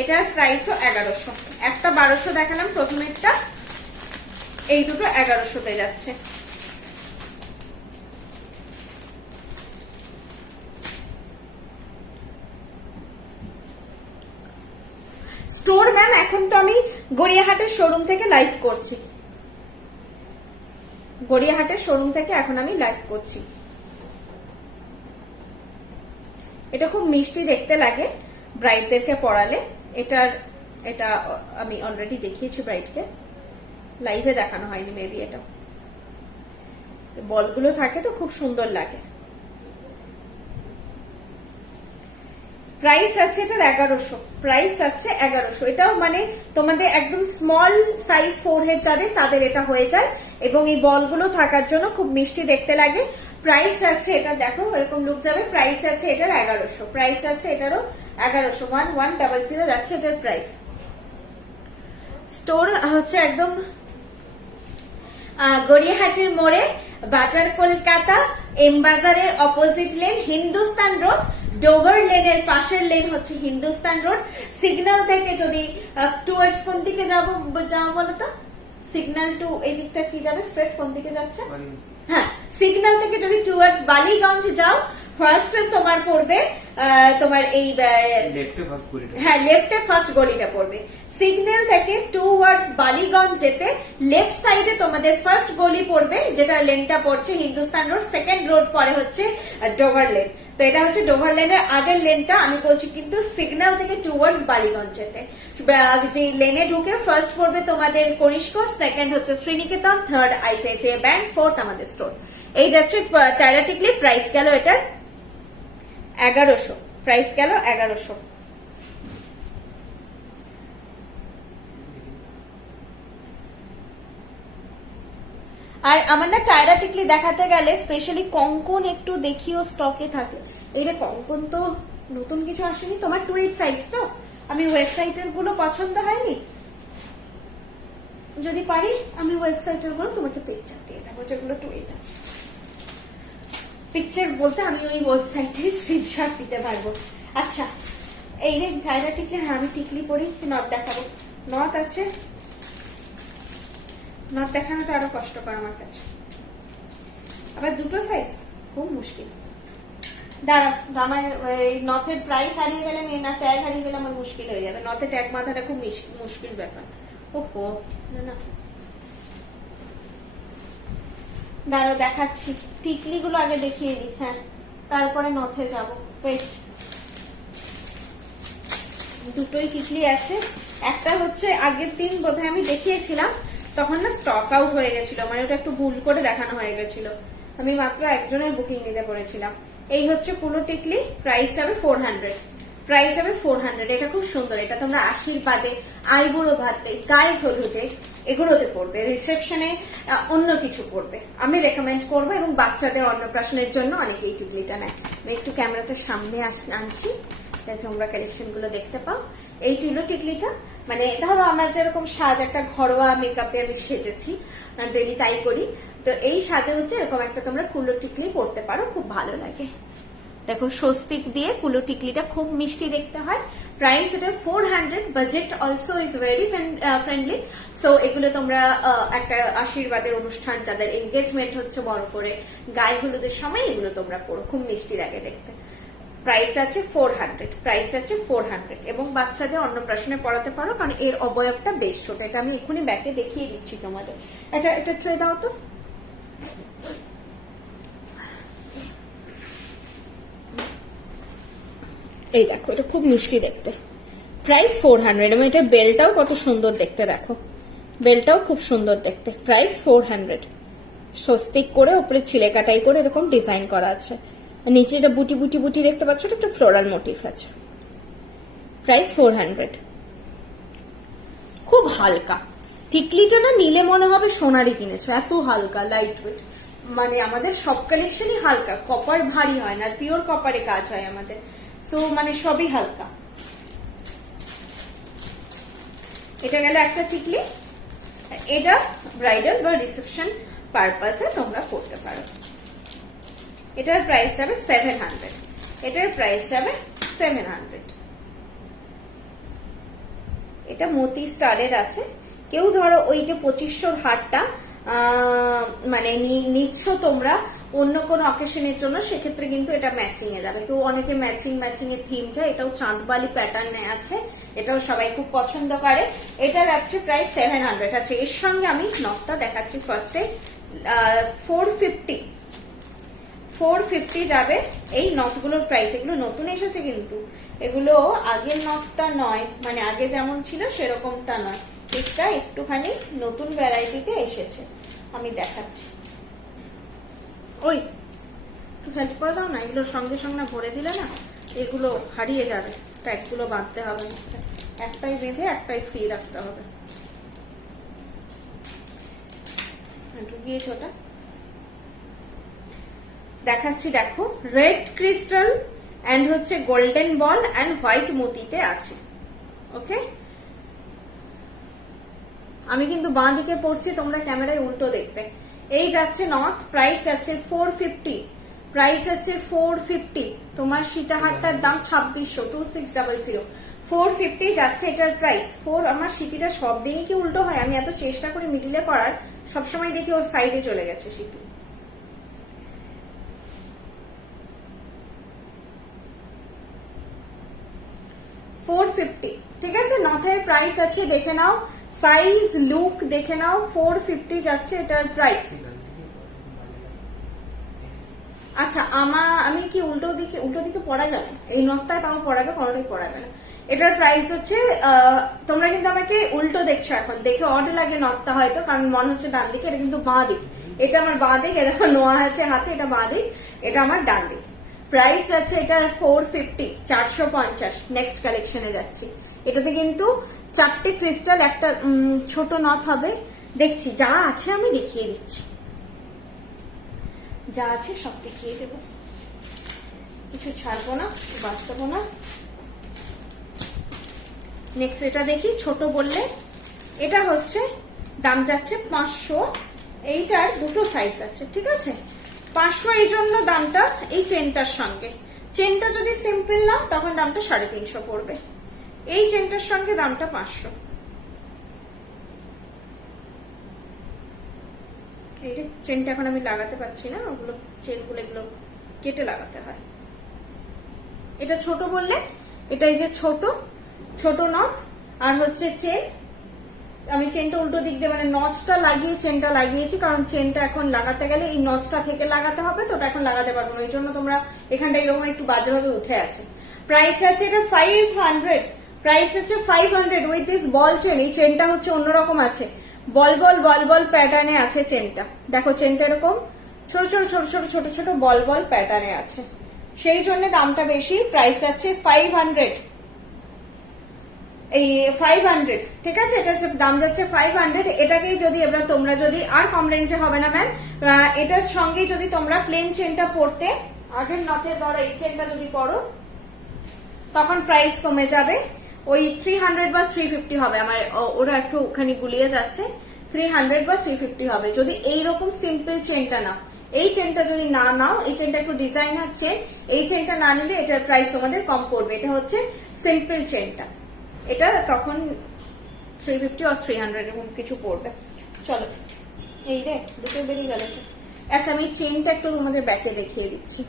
এটার প্রাইসও 1100। একটা 1200 দেখালাম প্রথমেরটা, এই দুটো 1100-তে যাচ্ছে। স্টোর ম্যাম, এখন তো আমি গড়িয়াহাটের শোরুম থেকে লাইভ করছি, গড়িয়াহাটের শোরুম থেকে এখন আমি লাইভ করছি। এটা খুব মিষ্টি দেখতে লাগে ব্রাইডদেরকে পরালে। এটা আমি অলরেডি দেখিয়েছি ব্রাইডকে, লাইভে দেখানো হয়নি মেবি। এটা বলগুলো থাকে তো খুব সুন্দর লাগে। প্রাইস আছে এটার 1100, প্রাইস আছে 1100। এটাও মানে তোমাদের একদম স্মল সাইজ ফোরহেড যাদের, তাদের এটা হয়ে যায়, এবং এই বলগুলো থাকার জন্য খুব মিষ্টি দেখতে লাগে। প্রাইস আছে এটা, দেখো এরকম লুক যাবে। প্রাইস আছে এটার 1100, প্রাইস আছে এটারও 1100, 1100 যাচ্ছে এটার প্রাইস। স্টোর হচ্ছে একদম গড়িয়াহাটের মোড়ে, বাজার কলকাতা, এম বাজারের opposite lane, Hindustan road, Dover লেনের পাশের লেন হচ্ছে হিন্দুস্তান রোড। সিগন্যাল থেকে যদি টুয়ার্ডস কোন দিকে যাবো বলতো? সিগন্যাল টু এই দিকটা কি যাবে, স্ট্রেট কোন দিকে যাচ্ছে? হ্যাঁ, সিগন্যাল থেকে যদি টুয়ার্ডস বালিগঞ্জ যাও, ফার্স্ট তোমার পড়বে তোমার এই হ্যাঁ লেফটে ফার্স্ট গলিটা পড়বে। সিগন্যাল থেকে টুয়ার্ডস বালিগঞ্জ যেতে লেফট সাইডে তোমাদের ফার্স্ট গলি পড়বে, যেটা লেনটা পড়ছে হিন্দুস্তান রোড। সেকেন্ড রোড পরে হচ্ছে ডোভার লেন। তো এটা হচ্ছে ডোভার লেনের আগের লেনটা আমি বলছি, কিন্তু সিগন্যাল থেকে টুয়ার্ডস বালিগঞ্জ যেতে যে লেনে ঢুকে ফার্স্ট পড়বে তোমাদের কনিষ্ক, সেকেন্ড হচ্ছে Sriniketan, third ICICI bank, fourth আমাদের স্টোর। এই যাচ্ছে টায়রা টিকলি, প্রাইস গেল এটার 1100, প্রাইস গেল 1100। আর আমার না টায়রা টিকলি দেখাতে গেলে স্পেশালি কঙ্কন একটু দেখিও স্টকে থাকে। এইটা কঙ্কন তো নতুন কিছু আসেনি, তোমার 2 সাইজ তো, আমি ওয়েবসাইটের গুলো পছন্দ হয়নি, যদি পারি আমি ওয়েবসাইটের গুলো তোমাকে পিকচার দিয়ে দেবো যেগুলো 2 আছে। পিকচার বলতে আমি ওই ওয়েবসাইটে স্ক্রিনশট দিতে পারবো। আচ্ছা এই রে টায়রা টিকলি, হ্যাঁ আমি টিকলি পরি, নথ দেখাবো। নথ আছে, নথ দেখানোটা আরো কষ্টকর আমার কাছে, আবার 2 সাইজ খুব মুশকিল। দাঁড়া, আমার নথের প্রাইস হারিয়ে গেলে না ট্যাগ হারিয়ে গেলে আমার মুশকিল হয়ে যাবে। নথে ট্যাগ মাথাটা খুব মুশকিল ব্যাপার। ওহো না, দাঁড়া দেখাচ্ছি, টিকলি গুলো আগে দেখিয়ে দিই, হ্যাঁ তারপরে নথে যাবো। ওয়েট, 2টোই টিকলি আছে। একটা হচ্ছে আগের দিন বোধহয় আমি দেখিয়েছিলাম, তখন না স্টক আউট হয়ে গেছিল, মানে ওটা একটু ভুল করে দেখানো হয়ে গেছিল, আমি মাত্র একজনের বুকিং নিতে পড়েছিলাম। এই হচ্ছে কুলো টিকলি, প্রাইস হবে 400, প্রাইস হবে 400। এটা খুব সুন্দর, এটা তোমরা আশীর্বাদে, আইবুড়ো ভাতে, গায়ে হলুদে এগুলোতে পড়বে, রিসেপশনে অন্য কিছু পড়বে, আমি রেকমেন্ড করবো। এবং বাচ্চাদের অন্নপ্রাশনের জন্য অনেকে এই টিকলিটা নেয়। আমি একটু ক্যামেরাটার সামনে আনছি যাতে তোমরা কালেকশন গুলো দেখতে পাও। এই টুলো টিকলিটা মানে ধরো আমার যেরকম সাজ, একটা ঘরোয়া মেকআপে আমি সেজেছি, ডেলি তাই করি, তো এই সাজে হচ্ছে এরকম একটা তোমরা কুলো টিকলি পড়তে পারো, খুব ভালো লাগে। দেখো স্বস্তিক দিয়ে কুলো টিকলিটা খুব মিষ্টি দেখতে হয়। প্রাইস এটা 400, budget also is very friendly. So এগুলো তোমরা একটা আশীর্বাদের অনুষ্ঠান, যাদের এনগেজমেন্ট হচ্ছে বড় করে, গায়ে হলুদের সময় এগুলো তোমরা পড়ো, খুব মিষ্টি লাগে দেখতে। প্রাইস আছে 400, প্রাইস আছে 400। এবং বাচ্চাদের অন্নপ্রাশনে পড়াতে পারো, কারণ এর অবয়বটা বেশ ছোট। এটা আমি এখনই ব্যাকে দেখিয়ে দিচ্ছি তোমাদের। এটা ট্রে দাও তো। এই দেখো, এটা খুব মিষ্টি দেখতে, প্রাইস 400। এবং এটার বেলটাও কত সুন্দর দেখতে, দেখো বেলটাও খুব সুন্দর দেখতে, প্রাইস 400। স্বস্তিক করে উপরে ছিলে কাটাই করে এরকম ডিজাইন করা আছে, নিচে এটা বুটি বুটি বুটি দেখতে পাচ্ছ, একটা ফ্লোরাল মোটিভ আছে, প্রাইস 400। খুব হালকা টিকলিটা, না নিলে মনে হবে সোনারই কিনেছো, এত হালকা, লাইট ওয়েট। মানে আমাদের সব কালেকশনই হালকা, কপার ভারী হয় না, পিওর কপারে কাজ হয় আমাদের, সো মানে সবই হালকা। এটা গেল একটা টিকলি, এটা ব্রাইডাল বা রিসেপশন পারপাসে তোমরা করতে পারো। এটার প্রাইস যাবে 700, এটার প্রাইস যাবে 700। এটা মতি স্টারের আছে। কেউ ধরো ওই যে 2500 হারটা মানে নিচ্ছ তোমরা অন্য কোন অকেশনের জন্য, সেক্ষেত্রে কিন্তু এটা ম্যাচিং এ যাবে। কেউ অনেকে ম্যাচিং এর থিম চায়, এটাও চাঁদবালি প্যাটার্নে আছে, এটাও সবাই খুব পছন্দ করে। এটা যাচ্ছে প্রাইস 700 আছে। এর সঙ্গে আমি নকটা দেখাচ্ছি ফার্স্টে, 450 যাবে এই নথগুলোর প্রাইস। এগুলো নতুন এসেছে কিন্তু, এগুলো আগের নথটা নয়, মানে আগে যেমন ছিল সেরকমটা নয়, এটা একটুখানি নতুন ভ্যারাইটিতে এসেছে। আমি দেখাচ্ছি, ওই একটু হেল্প করে দাও না, এগুলো সঙ্গে সঙ্গে ভরে দিলে না এগুলো হারিয়ে যাবে, ট্যাগগুলো বাঁধতে হবে, একটাই বেঁধে একটাই ফ্রি রাখতে হবে। ঢুকিয়েছ ওটা, দেখাচ্ছি দেখো, রেড ক্রিস্টাল এন্ড হচ্ছে গোল্ডেন বল এন্ড হোয়াইট মতিতে আছে। ওকে, আমি কিন্তু বাঁ দিকে পড়ছি, তোমরা ক্যামেরায় উল্টো দেখবে। এই যাচ্ছে নথ, প্রাইস যাচ্ছে 450, প্রাইস হচ্ছে 450। তোমার সীতাহারটার দাম 2600, 2600, 450 যাচ্ছে এটার প্রাইস। আমার সিটিটা সব দিনই কি উল্টো হয়? আমি এত চেষ্টা করি মিডিলে করার, সবসময় দেখি ওর সাইডে চলে গেছে সিটি। $450, ঠিক আছে। নথের প্রাইস আছে, দেখে নাও, সাইজ লুক দেখে নাও, 450 যাচ্ছে এটার প্রাইস। আচ্ছা, আমি কি উল্টো দিকে পড়া যাবে? এই নথটায় তাও পড়াবে, কোনোটাই পড়াবে না। এটার প্রাইস হচ্ছে, তোমরা কিন্তু আমাকে উল্টো দেখছো এখন, দেখে অড লাগে নথটা হয়তো, কারণ মনে হচ্ছে ডান দিকে, এটা কিন্তু বাঁ দিক। এটা আমার বাঁ দিক, এটা নোয়া আছে হাতে, এটা বাঁ দিক, এটা আমার ডান দিক। প্রাইস আছে এটার 450, 450। নেক্সট কালেকশনে যাচ্ছি। এটাতে কিন্তু 4টে ক্রিস্টাল, একটা ছোট নথ হবে। দেখছি যা আছে আমি দেখিয়ে দিচ্ছি, যা আছে সব দেখিয়ে দেব, কিছু ছাড়বো না, বাঁচবো না। নেক্সট এটা দেখি, ছোট বললে এটা হচ্ছে দাম যাচ্ছে 500। এইটার দুটো সাইজ আছে, ঠিক আছে। 500 এই জন্য দামটা, এই চেনটার সঙ্গে। চেনটা যদি সিম্পল না তখন দামটা 350 পড়বে, এই চেনটার সঙ্গে দামটা 500। এই চেনটা এখন আমি লাগাতে পারছি না, ওগুলো চেনগুলো এগুলো কেটে লাগাতে হয়। এটা ছোট বললে এটা এই যে ছোট ছোট নথ, আর হচ্ছে চেন। আমি চেনটা উল্টো দিক দিয়ে মানে নচটা লাগিয়ে চেনটা লাগিয়েছি, কারণ চেনটা এখন লাগাতে গেলে এই নচটা থেকে লাগাতে হবে, তো ওটা এখন লাগাতে পারবো না, এই জন্য তোমরা এখানটা এরকম একটু বাজেভাবে উঠে আছে। প্রাইস আছে এটা 500, প্রাইস আছে 500 উইথ দিস বল চেন। এই চেনটা হচ্ছে অন্যরকম আছে, বল বল বল বল প্যাটার্নে আছে চেনটা। দেখো চেনটা এরকম ছোট ছোট ছোট ছোট ছোট ছোট বল বল প্যাটার্নে আছে, সেই জন্য দামটা বেশি। প্রাইস আছে 500, এই 500, ঠিক আছে। এটার দাম যাচ্ছে 500। এটাকেই যদি এবার তোমরা যদি আর কম রেঞ্জে হবে না ম্যাম, এটার সঙ্গে যদি তোমরা প্লেন চেনটা পড়তে, আগের নথের ধরো এই চেনটা যদি পড়ো, তখন প্রাইস কমে যাবে, ওই 300 বা 350 হবে। আমার ওরা একটু ওখানে গুলিয়ে যাচ্ছে, 300 বা 350 হবে যদি এইরকম সিম্পল চেনটা নাও। এই চেনটা যদি না নাও, এই চেনটা একটু ডিজাইনার চেন, এই চেনটা না নিলে এটার প্রাইস তোমাদের কম পড়বে। এটা হচ্ছে সিম্পল চেনটা, এটা তখন 350 আর 300 এরকম কিছু পড়বে। চলো, এই রে দুটো বেরিয়ে গেল। আচ্ছা, আমি চেনটা একটু তোমাদের ব্যাকে দেখিয়ে দিচ্ছি।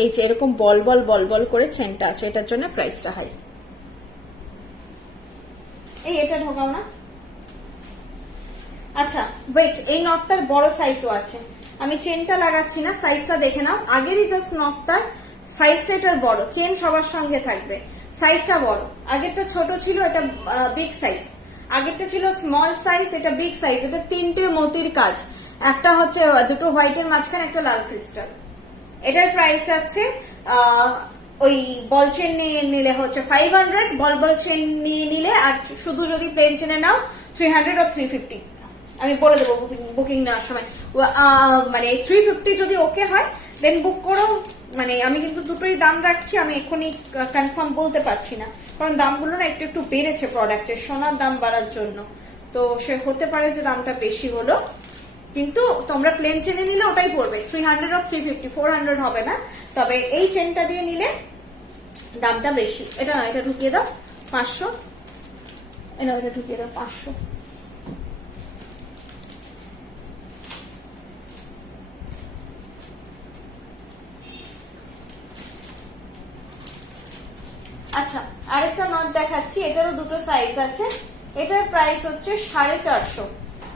এই যে এরকম বল বল বল বল করে চেনটা আছে, এটার জন্য প্রাইসটা হাই। এই এটা ঢোকাও না। আচ্ছা ওয়েট, এই নটটার বড় সাইজও আছে, আমি চেনটা লাগাচ্ছি না, সাইজটা দেখে নাও। আগেরই জাস্ট নটটার সাইজটা এটার বড়, চেন সবার সঙ্গে থাকবে, সাইজটা বড়। আগেরটা ছোট ছিল, এটা বিগ সাইজ। আগেরটা ছিল স্মল সাইজ, এটা বিগ সাইজ। এটা 3টে মতির কাজ, একটা হচ্ছে দুটো হোয়াইটের মাঝখানে একটা লাল ক্রিস্টাল। এটার প্রাইস আছে ওই বল চেন নিয়ে নিলে হচ্ছে 500, বল বল চেন নিয়ে নিলে, আর শুধু যদি প্লেন চেনে নাও 300 or 350। আমি বলে দেবো বুকিং নেওয়ার সময়, মানে 350 যদি ওকে হয় দেন বুক করো। মানে আমি কিন্তু দুটোই দাম রাখছি, আমি এখনই কনফার্ম বলতে পারছি না, কারণ দামগুলো না একটু একটু বেড়েছে প্রোডাক্টের, সোনার দাম বাড়ার জন্য। তো সে হতে পারে যে দামটা বেশি হলো, কিন্তু তোমরা প্লেন চেনে নিলে ওটাই পড়বে 300 or 350, 400 হবে না। তবে এই চেনটা দিয়ে নিলে দামটা বেশি। এটা এটা ঢুকিয়ে দাও 500, এটা ঢুকিয়ে দাও 500। আচ্ছা, আরেকটা নট দেখাচ্ছি, এটারও দুটো সাইজ আছে। এটার প্রাইস হচ্ছে 450,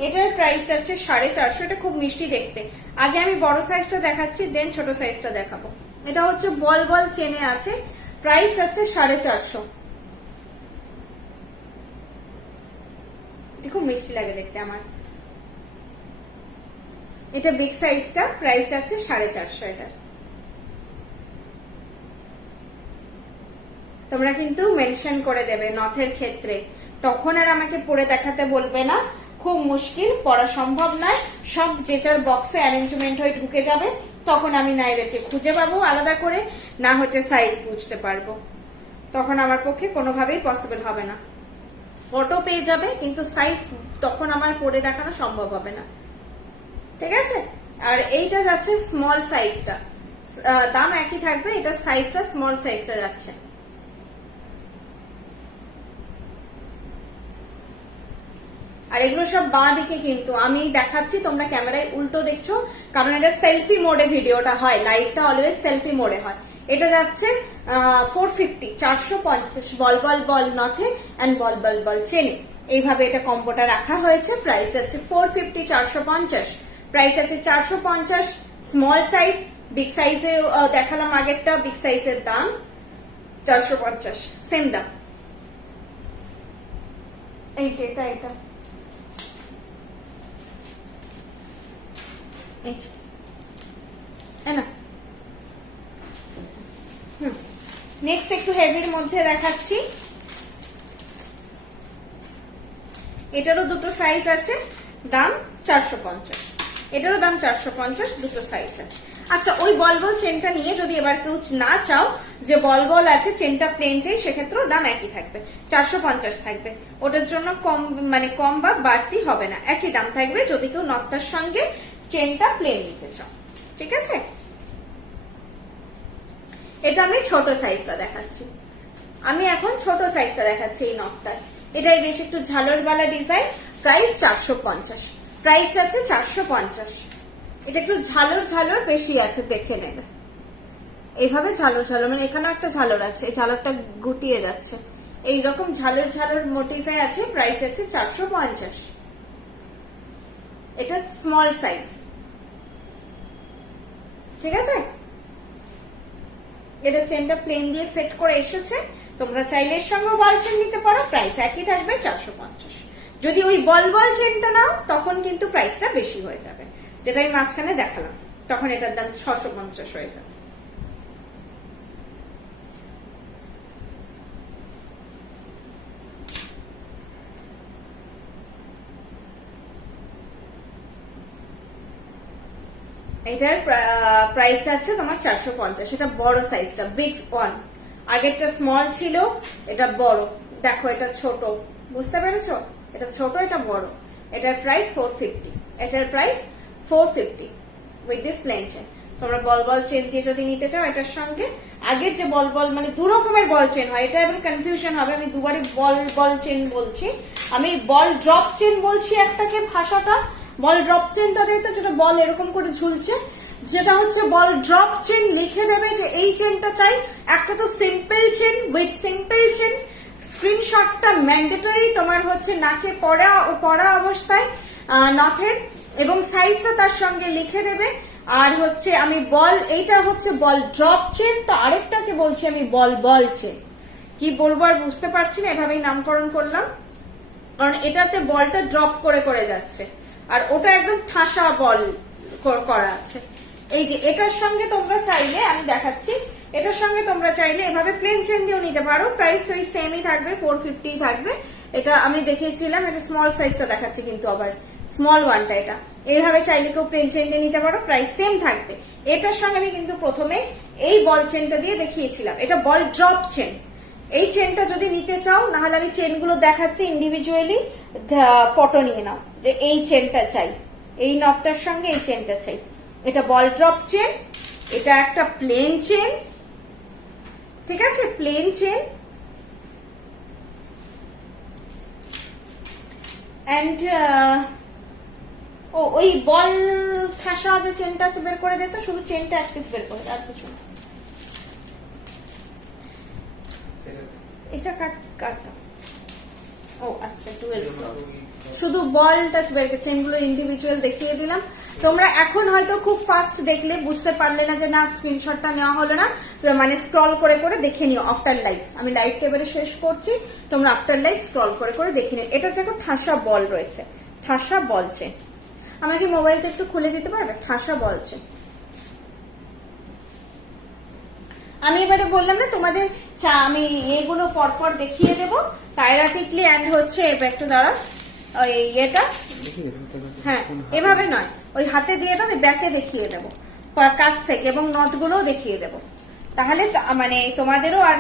এটার প্রাইস হচ্ছে 450। এটা খুব মিষ্টি দেখতে। আগে আমি বড় সাইজটা দেখাচ্ছি, দেন ছোট সাইজটা দেখাবো। এটা হচ্ছে বল বল চেনে আছে, প্রাইস হচ্ছে 450। এটা খুব মিষ্টি লাগে দেখতে আমার। এটা বিগ সাইজটা, প্রাইস আছে 450 এটা। তোমরা কিন্তু মেনশন করে দেবে নথের ক্ষেত্রে, তখন আর আমাকে পরে দেখাতে বলবে না, খুব মুশকিল, পড়া সম্ভব নয়। সব যেটার বক্সে অ্যারেঞ্জমেন্ট হয়ে ঢুকে যাবে, তখন আমি না এদেরকে খুঁজে পাবো আলাদা করে, না হচ্ছে সাইজ বুঝতে পারবো, তখন আমার পক্ষে কোনোভাবেই পসিবল হবে না। ফটো পেয়ে যাবে কিন্তু সাইজ তখন আমার পরে দেখানো সম্ভব হবে না, ঠিক আছে। আর এইটা যাচ্ছে স্মল সাইজটা, দাম একই থাকবে, এটা সাইজটা স্মল সাইজটা যাচ্ছে। আর এগুলো সব বাঁ দিকে, কিন্তু আমি দেখাচ্ছি, তোমরা ক্যামেরায় উল্টো দেখছো, কারণ এটা সেলফি মোডে ভিডিওটা হয়, লাইভটা অলওয়েজ সেলফি মোডে হয়। এটা যাচ্ছে 450, 450 বল বল বল নথে অ্যান্ড বল বল বল চেনে, এইভাবে এটা কম্বোটা রাখা হয়েছে। প্রাইস আছে 450, 450। প্রাইস আছে 450 স্মল সাইজ। বিগ সাইজে দেখালাম আগেরটা, বিগ সাইজের দাম 450, সেম দাম। এই যে এটা এটা না। নেক্সট একটু হেভির মধ্যে দেখাচ্ছি। এটারও দুটো সাইজ আছে, দাম 450। এটারও দাম 450, দুটো সাইজ আছে। আচ্ছা, ওই বল বল চেনটা নিয়ে যদি এবার কেউ না চাও যে বল বল আছে, চেনটা প্লেন চাই, সেক্ষেত্রেও দাম একই থাকবে, 450 থাকবে। ওটার জন্য কম মানে কম বা বাড়তি হবে না, একই দাম থাকবে যদি কেউ নকটার সঙ্গে চেনটা প্লেন নিতে চাও। ঠিক আছে, এটা আমি ছোট সাইজটা দেখাচ্ছি। আমি এখন ছোট সাইজটা দেখাচ্ছি এই নকটার। এটাই বেশ একটু ঝালরওয়ালা ডিজাইন, প্রাইস 450, প্রাইস আছে 450। এটা একটু ঝালর ঝালর বেশি আছে, দেখে নেবে। এইভাবে ঝালর ঝালর, মানে এখানে একটা ঝালর আছে, এই ঝালরটা গুটিয়ে যাচ্ছে, এইরকম ঝালর ঝালর মোটিভে আছে, প্রাইস আছে 450। এটা স্মল সাইজ। ঠিক আছে, এটা চেনটা প্লেন দিয়ে সেট করে এসেছে, তোমরা চাইলে এর সঙ্গে বল চেন নিতে পারো, প্রাইস একই থাকবে 450। যদি ওই বল বল চেনটা নাও তখন কিন্তু প্রাইসটা বেশি হয়ে যাবে, যেটা আমি মাঝখানে দেখালাম, তখন এটার দাম 650 হয়ে যাবে। এটার প্রাইস আছে তোমার 450। এটা বড় সাইজটা, বিগ ওয়ান। আগেরটা স্মল ছিল, এটা বড়। দেখো এটা ছোট, বুঝতে পেরেছো? এটা ছোট, এটা বড়। এটার প্রাইস 450। এটার price 450 with this plain chain. তোমরা বল বল চেন দিয়ে যদি নিতে চাও এটার সঙ্গে, আগের যে বল বল মানে দু রকমের বল চেন হয়, এটা এবার কনফিউশন হবে, আমি দুবারই বল বল চেন বলছি। আমি বল ড্রপ চেন বলছি একটাকে, ভাষাটা বল ড্রপ চেনটা দেখতে, যেটা বল এরকম করে ঝুলছে, যেটা হচ্ছে বল ড্রপ চেন। লিখে দেবে যে এই চেনটা চাই। একটা তো simple chain with simple chain, স্ক্রিনশটটা ম্যান্ডেটরি তোমার হচ্ছে নাকে পড়া অবস্থায় নথের, এবং সাইজটা তার সঙ্গে লিখে দেবে। আর হচ্ছে আমি বল, এইটা হচ্ছে বল ড্রপ চেন, তো আরেকটাকে বলছি আমি বল বল চেন। কি বলবো আর বুঝতে পারছি না, এভাবেই নামকরণ করলাম, কারণ এটাতে বলটা ড্রপ করে করে যাচ্ছে, আর ওটা একদম ঠাসা বল করা আছে। এই যে এটার সঙ্গে তোমরা চাইলে, আমি দেখাচ্ছি, এটার সঙ্গে তোমরা চাইলে এভাবে প্লেন চেন দিয়েও নিতে পারো, প্রাইস ওই সেমই থাকবে, 450 থাকবে। এটা আমি দেখিয়েছিলাম, এটা স্মল সাইজটা দেখাচ্ছি কিন্তু আবার স্মল ওয়ানটা। এটা এইভাবে চাইলে কেউ প্লেন চেন দিয়ে নিতে পারো, প্রাইস সেম থাকবে। এটার সঙ্গে আমি কিন্তু প্রথমে এই বল চেনটা দিয়ে দেখিয়েছিলাম, এটা বল ড্রপ চেন। এই চেনটা যদি নিতে চাও, না হলে আমি চেনগুলো দেখাচ্ছি ইন্ডিভিজুয়ালি, ফটো নিয়ে নাও যে এই চেনটা চাই, এই নকটার সঙ্গে এই চেনটা চাই। এটা বল ড্রপ চেন, এটা একটা প্লেন চেন। ঠিক আছে, প্লেন চেন। এন্ড ওই বল ঠাসা যে চেনটা আছে বের করে দে তো, শুধু চেনটা এক পিস বের করে, আর কিছু না। এটা কাটতাম। ও আচ্ছা, শুধু বলটা বের করে, চেনগুলো ইন্ডিভিজুয়াল দেখিয়ে দিলাম। তোমরা এখন হয়তো খুব ফাস্ট দেখলে বুঝতে পারলে না যে না স্ক্রিনশটটা নেওয়া হলো না, মানে স্ক্রল করে করে দেখে নিও আফটার লাইভ। আমি লাইভটা এবারে শেষ করছি, তোমরা আফটার লাইভ স্ক্রল করে করে দেখে নিও। এটা দেখো ঠাসা বল রয়েছে, ঠাসা বল চেন। আমাকে মোবাইলটা একটু খুলে দিতে পারবে? ঠাসা বল চেন। আমি এবারে বললাম না তোমাদের, আমি এগুলো পরপর দেখিয়ে দেবো প্যারাটিকলি, অ্যান্ড হচ্ছে একটু দাঁড়া, ওই এটা হ্যাঁ এভাবে নয়, ওই হাতে দিয়ে দাও, আমি ব্যাকে দেখিয়ে দেবো কাছ থেকে, এবং নথগুলোও দেখিয়ে দেবো। তাহলে মানে তোমাদেরও আর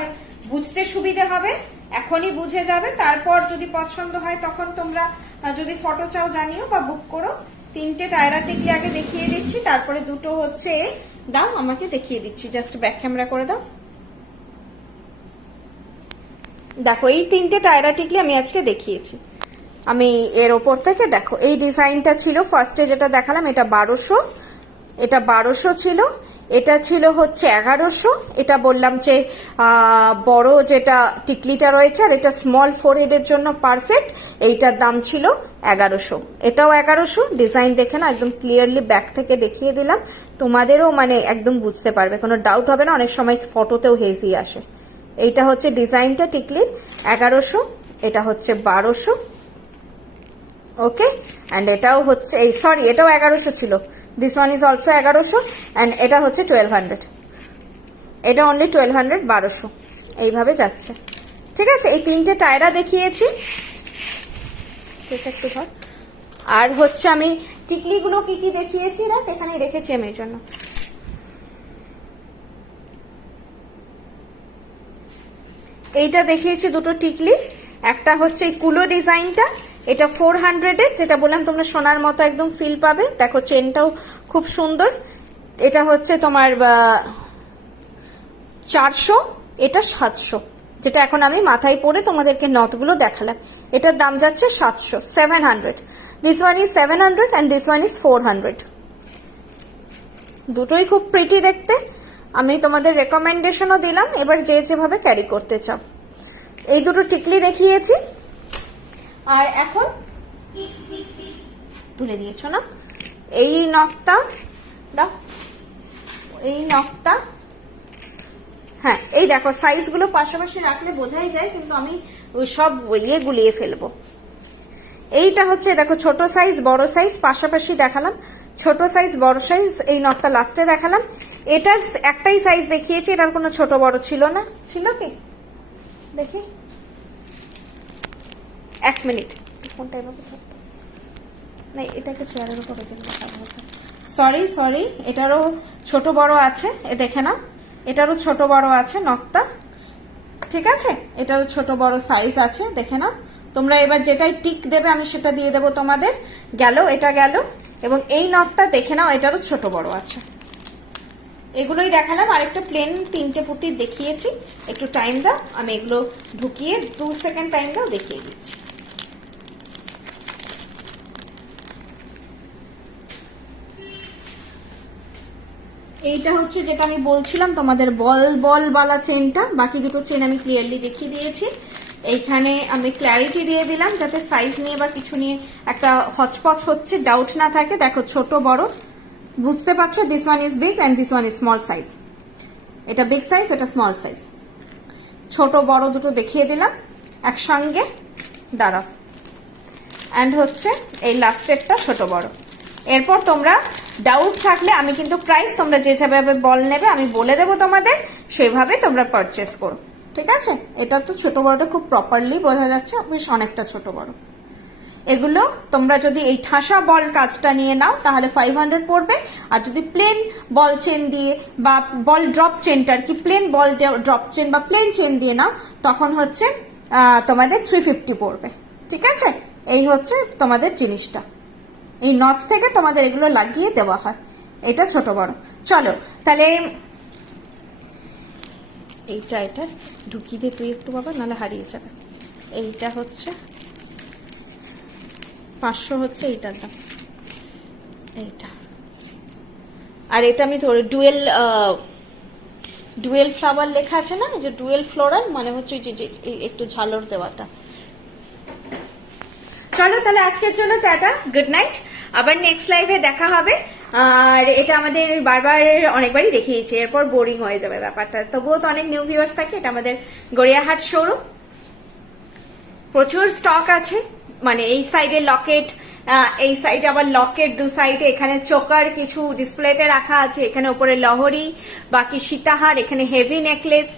বুঝতে সুবিধে হবে, এখনই বুঝে যাবে। তারপর যদি পছন্দ হয় তখন তোমরা যদি ফটো চাও জানিও বা বুক করো। তিনটে টায়রা টিকলি আগে দেখিয়ে দিচ্ছি, তারপরে দুটো হচ্ছে দাও আমাকে দেখিয়ে দিচ্ছি, জাস্ট ব্যাক ক্যামেরা করে দাও। দেখো এই তিনটে টায়রা টিকলি আমি আজকে দেখিয়েছি। আমি এর ওপর থেকে দেখো, এই ডিজাইনটা ছিল ফার্স্টে যেটা দেখালাম, এটা 1200, এটা 1200 ছিল, এটা ছিল হচ্ছে 1100, এটা বললাম যে বড় যেটা টিকলিটা রয়েছে, আর এটা স্মল ফোরহেডের জন্য পারফেক্ট, এইটার দাম ছিল 1100। এটাও 1100। ডিজাইন দেখে না, একদম ক্লিয়ারলি ব্যাক থেকে দেখিয়ে দিলাম, তোমাদেরও মানে একদম বুঝতে পারবে, কোনো ডাউট হবে না। অনেক সময় ফটোতেও হেজি আসে। এইটা হচ্ছে ডিজাইনটা টিকলির 1100, এটা হচ্ছে 1200, ওকে, অ্যান্ড এটাও হচ্ছে এই সরি এটাও 1100 ছিল, this one is also 1100, and এটা হচ্ছে 1200, এটা অনলি 1200, 1200 এইভাবে যাচ্ছে। ঠিক আছে, এই তিনটে টায়রা দেখিয়েছি। একটু ধর। আর হচ্ছে আমি টিকলিগুলো কি কি দেখিয়েছি না, এখানে রেখেছি আমি এর জন্য। এইটা দেখিয়েছি দুটো টিকলি, একটা হচ্ছে এই কুলো ডিজাইনটা, এটা 400 এর, যেটা বললাম তোমরা সোনার মতো একদম ফিল পাবে। দেখো চেনটাও খুব সুন্দর। এটা হচ্ছে তোমার 400, এটা 700, যেটা এখন আমি মাথায় পরে তোমাদেরকে নথগুলো দেখালাম। এটার দাম যাচ্ছে 700, 700। This one is 700 and this one is 400। দুটোই খুব প্রিটি দেখতে। আমি তোমাদের রেকমেন্ডেশনও দিলাম, এবার যে যেভাবে ক্যারি করতে চাও। এই দুটো টিকলি দেখিয়েছি। আর এখন তুলে দিয়েছো না, এই নকটা দাও, এই নকটা, হ্যাঁ এই দেখো সাইজগুলো পাশাপাশি রাখলে বোঝাই যায়, কিন্তু আমি ওই সব গুলিয়ে ফেলবো। এইটা হচ্ছে দেখো ছোট সাইজ বড় সাইজ পাশাপাশি দেখালাম, ছোট সাইজ বড় সাইজ, এই নকটা লাস্টে দেখালাম। এটার একটাই সাইজ দেখিয়েছি, এটার কোনো ছোট বড় ছিল না, ছিল কি দেখি, 1 মিনিট ফোনটা এভাবে না, এটাকে চেয়ারের উপর সরি, এটারও ছোট বড় আছে, এ দেখে না, এটারও ছোট বড় আছে নকটা। ঠিক আছে, এটারও ছোট বড় সাইজ আছে, দেখে না। তোমরা এবার যেটাই টিক দেবে আমি সেটা দিয়ে দেবো তোমাদের। গেল, এটা গেল। এবং এই নকটা দেখে নাও, এটারও ছোট বড় আছে। এগুলোই দেখালাম। আরেকটা প্লেন 3টে পুঁতির দেখিয়েছি। একটু টাইম দাও, আমি এগুলো ঢুকিয়ে 2 সেকেন্ড টাইম দাও, দেখিয়ে দিচ্ছি। এইটা হচ্ছে যেটা আমি বলছিলাম তোমাদের বল বালা চেনটা, বাকি দুটো চেন আমি ক্লিয়ারলি দেখিয়ে দিয়েছি। এইখানে আমি ক্ল্যারিটি দিয়ে দিলাম যাতে সাইজ নিয়ে বা কিছু নিয়ে একটা হচপচ হচ্ছে ডাউট না থাকে। দেখো ছোট বড় বুঝতে পারছো, this one is big and this one is small size. এটা বিগ সাইজ, এটা স্মল সাইজ। ছোট বড় দুটো দেখিয়ে দিলাম একসঙ্গে, দাঁড়াও। অ্যান্ড হচ্ছে এই লাস্টেরটা ছোট বড়। এরপর তোমরা ডাউট থাকলে আমি কিন্তু প্রাইস তোমরা যেভাবে বল নেবে আমি বলে দেবো তোমাদের, সেভাবে তোমরা পারচেস করো। ঠিক আছে, এটা তো ছোট বড়টা খুব প্রপারলি বোঝা যাচ্ছে, বেশ অনেকটা ছোট বড়। এগুলো তোমরা যদি এই ঠাসা বল কাজটা নিয়ে নাও তাহলে 500 পড়বে, আর যদি প্লেন বল চেন দিয়ে বা বল ড্রপ চেনটা আর কি, প্লেন বল ড্রপ চেন বা প্লেন চেন দিয়ে নাও তখন হচ্ছে তোমাদের 350 পড়বে। ঠিক আছে, এই হচ্ছে তোমাদের জিনিসটা। এই নথ থেকে তোমাদের এগুলো লাগিয়ে দেওয়া হয়। এটা ছোট বড়। চলো তাহলে এইটা এটা ঢুকিয়ে দে তুই একটু বাবা, নাহলে হারিয়ে যাবে। এইটা হচ্ছে 500 হচ্ছে এইটার দাম, এইটা। আর এটা আমি ধরে ডুয়েল ফ্লাওয়ার লেখা আছে না, যে ডুয়েল ফ্লোরাল, মানে হচ্ছে যে একটু ঝালর দেওয়াটা। চলো তাহলে আজকের জন্য টাটা, গুড নাইট। আবার নেক্সট লাইভে দেখা হবে। আর এটা আমাদের বারবার অনেকবারই দেখিয়েছি, এরপর বোরিং হয়ে যাবে ব্যাপারটা। তবুও তো অনেক নিউ ভিউয়ার্স থাকে। এটা আমাদের গড়িয়াহাট শোরুম, প্রচুর স্টক আছে। মানে এই সাইডে লকেট, এই সাইডে আবার লকেট, দু সাইডে এখানে চোকার কিছু ডিসপ্লেতে রাখা আছে, এখানে উপরে লহরি, বাকি সীতাহার, এখানে হেভি নেকলেস,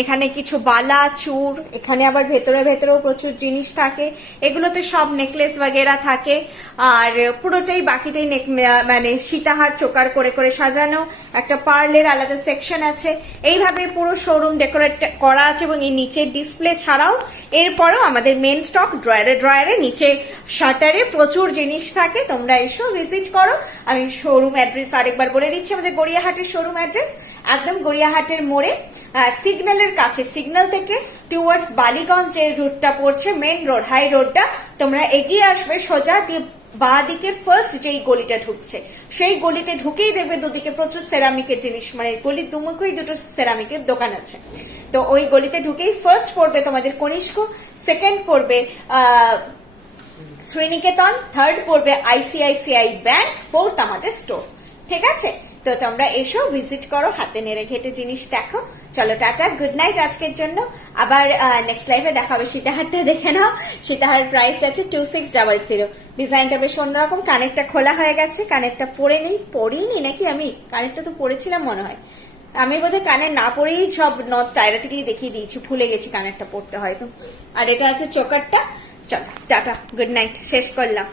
এখানে কিছু বালা চূড়, এখানে আবার ভেতরেও প্রচুর জিনিস থাকে। এগুলোতে সব নেকলেস বাগেরা থাকে। আর পুরোটাই বাকিটাই মানে সীতাহার চোকার করে করে সাজানো। একটা পার্লের আলাদা সেকশন আছে। এইভাবে পুরো শোরুম ডেকোরেট করা আছে। এবং এই নিচের ডিসপ্লে ছাড়াও এরপরেও আমাদের মেন স্টক ড্রয়ারে নিচে শাটারে প্রচুর জিনিস থাকে। তোমরা এসো, ভিজিট করো। আমি শোরুম অ্যাড্রেস আরেকবার বলে দিচ্ছি। আমাদের গড়িয়াহাটের শোরুম অ্যাড্রেস একদম গড়িয়াহাটের মোড়ে, সিগন্যালের কাছে। সিগন্যাল থেকে টুয়ার্ডস বালিগঞ্জ যে রুটটা পড়ছে, মেন রোড, হাই রোডটা, তোমরা এগিয়ে আসবে সোজা দিয়ে বাঁ দিকে ফার্স্ট যেই গলিটা ঢুকছে, সেই গলিতে ঢুকেই দেখবে দুদিকে প্রচুর সেরামিকের জিনিস, মানে গলির দুমুখেই দুটো সেরামিকের দোকান আছে। তো ওই গলিতে ঢুকেই ফার্স্ট পড়বে তোমাদের কনিষ্ক, সেকেন্ড পড়বে শ্রীনিকেতন, থার্ড পড়বে ICICI ব্যাংক, ফোর্থ আমাদের স্টোর। ঠিক আছে, তো তোমরা এসো, ভিজিট করো, হাতে নেড়ে ঘেটে জিনিস দেখো। চলো টাটা, গুড নাইট আজকের জন্য। আবার নেক্সট লাইভে দেখা হবে। সীতাহারটা দেখে নাও, সীতাহার প্রাইস আছে 2600। ডিজাইনটা বেশ অন্যরকম। কানেরটা খোলা হয়ে গেছে, কানেরটা পরিনি নাকি আমি? কানেরটা তো পরেছিলাম মনে হয়। আমি বোধহয় কানের না পরেই সব নথ ডাইরেক্টলি দেখিয়ে দিয়েছি, ভুলে গেছি কানেরটা পড়তে হয়তো। আর এটা আছে চোকারটা। চলো টাটা, গুড নাইট, শেষ করলাম।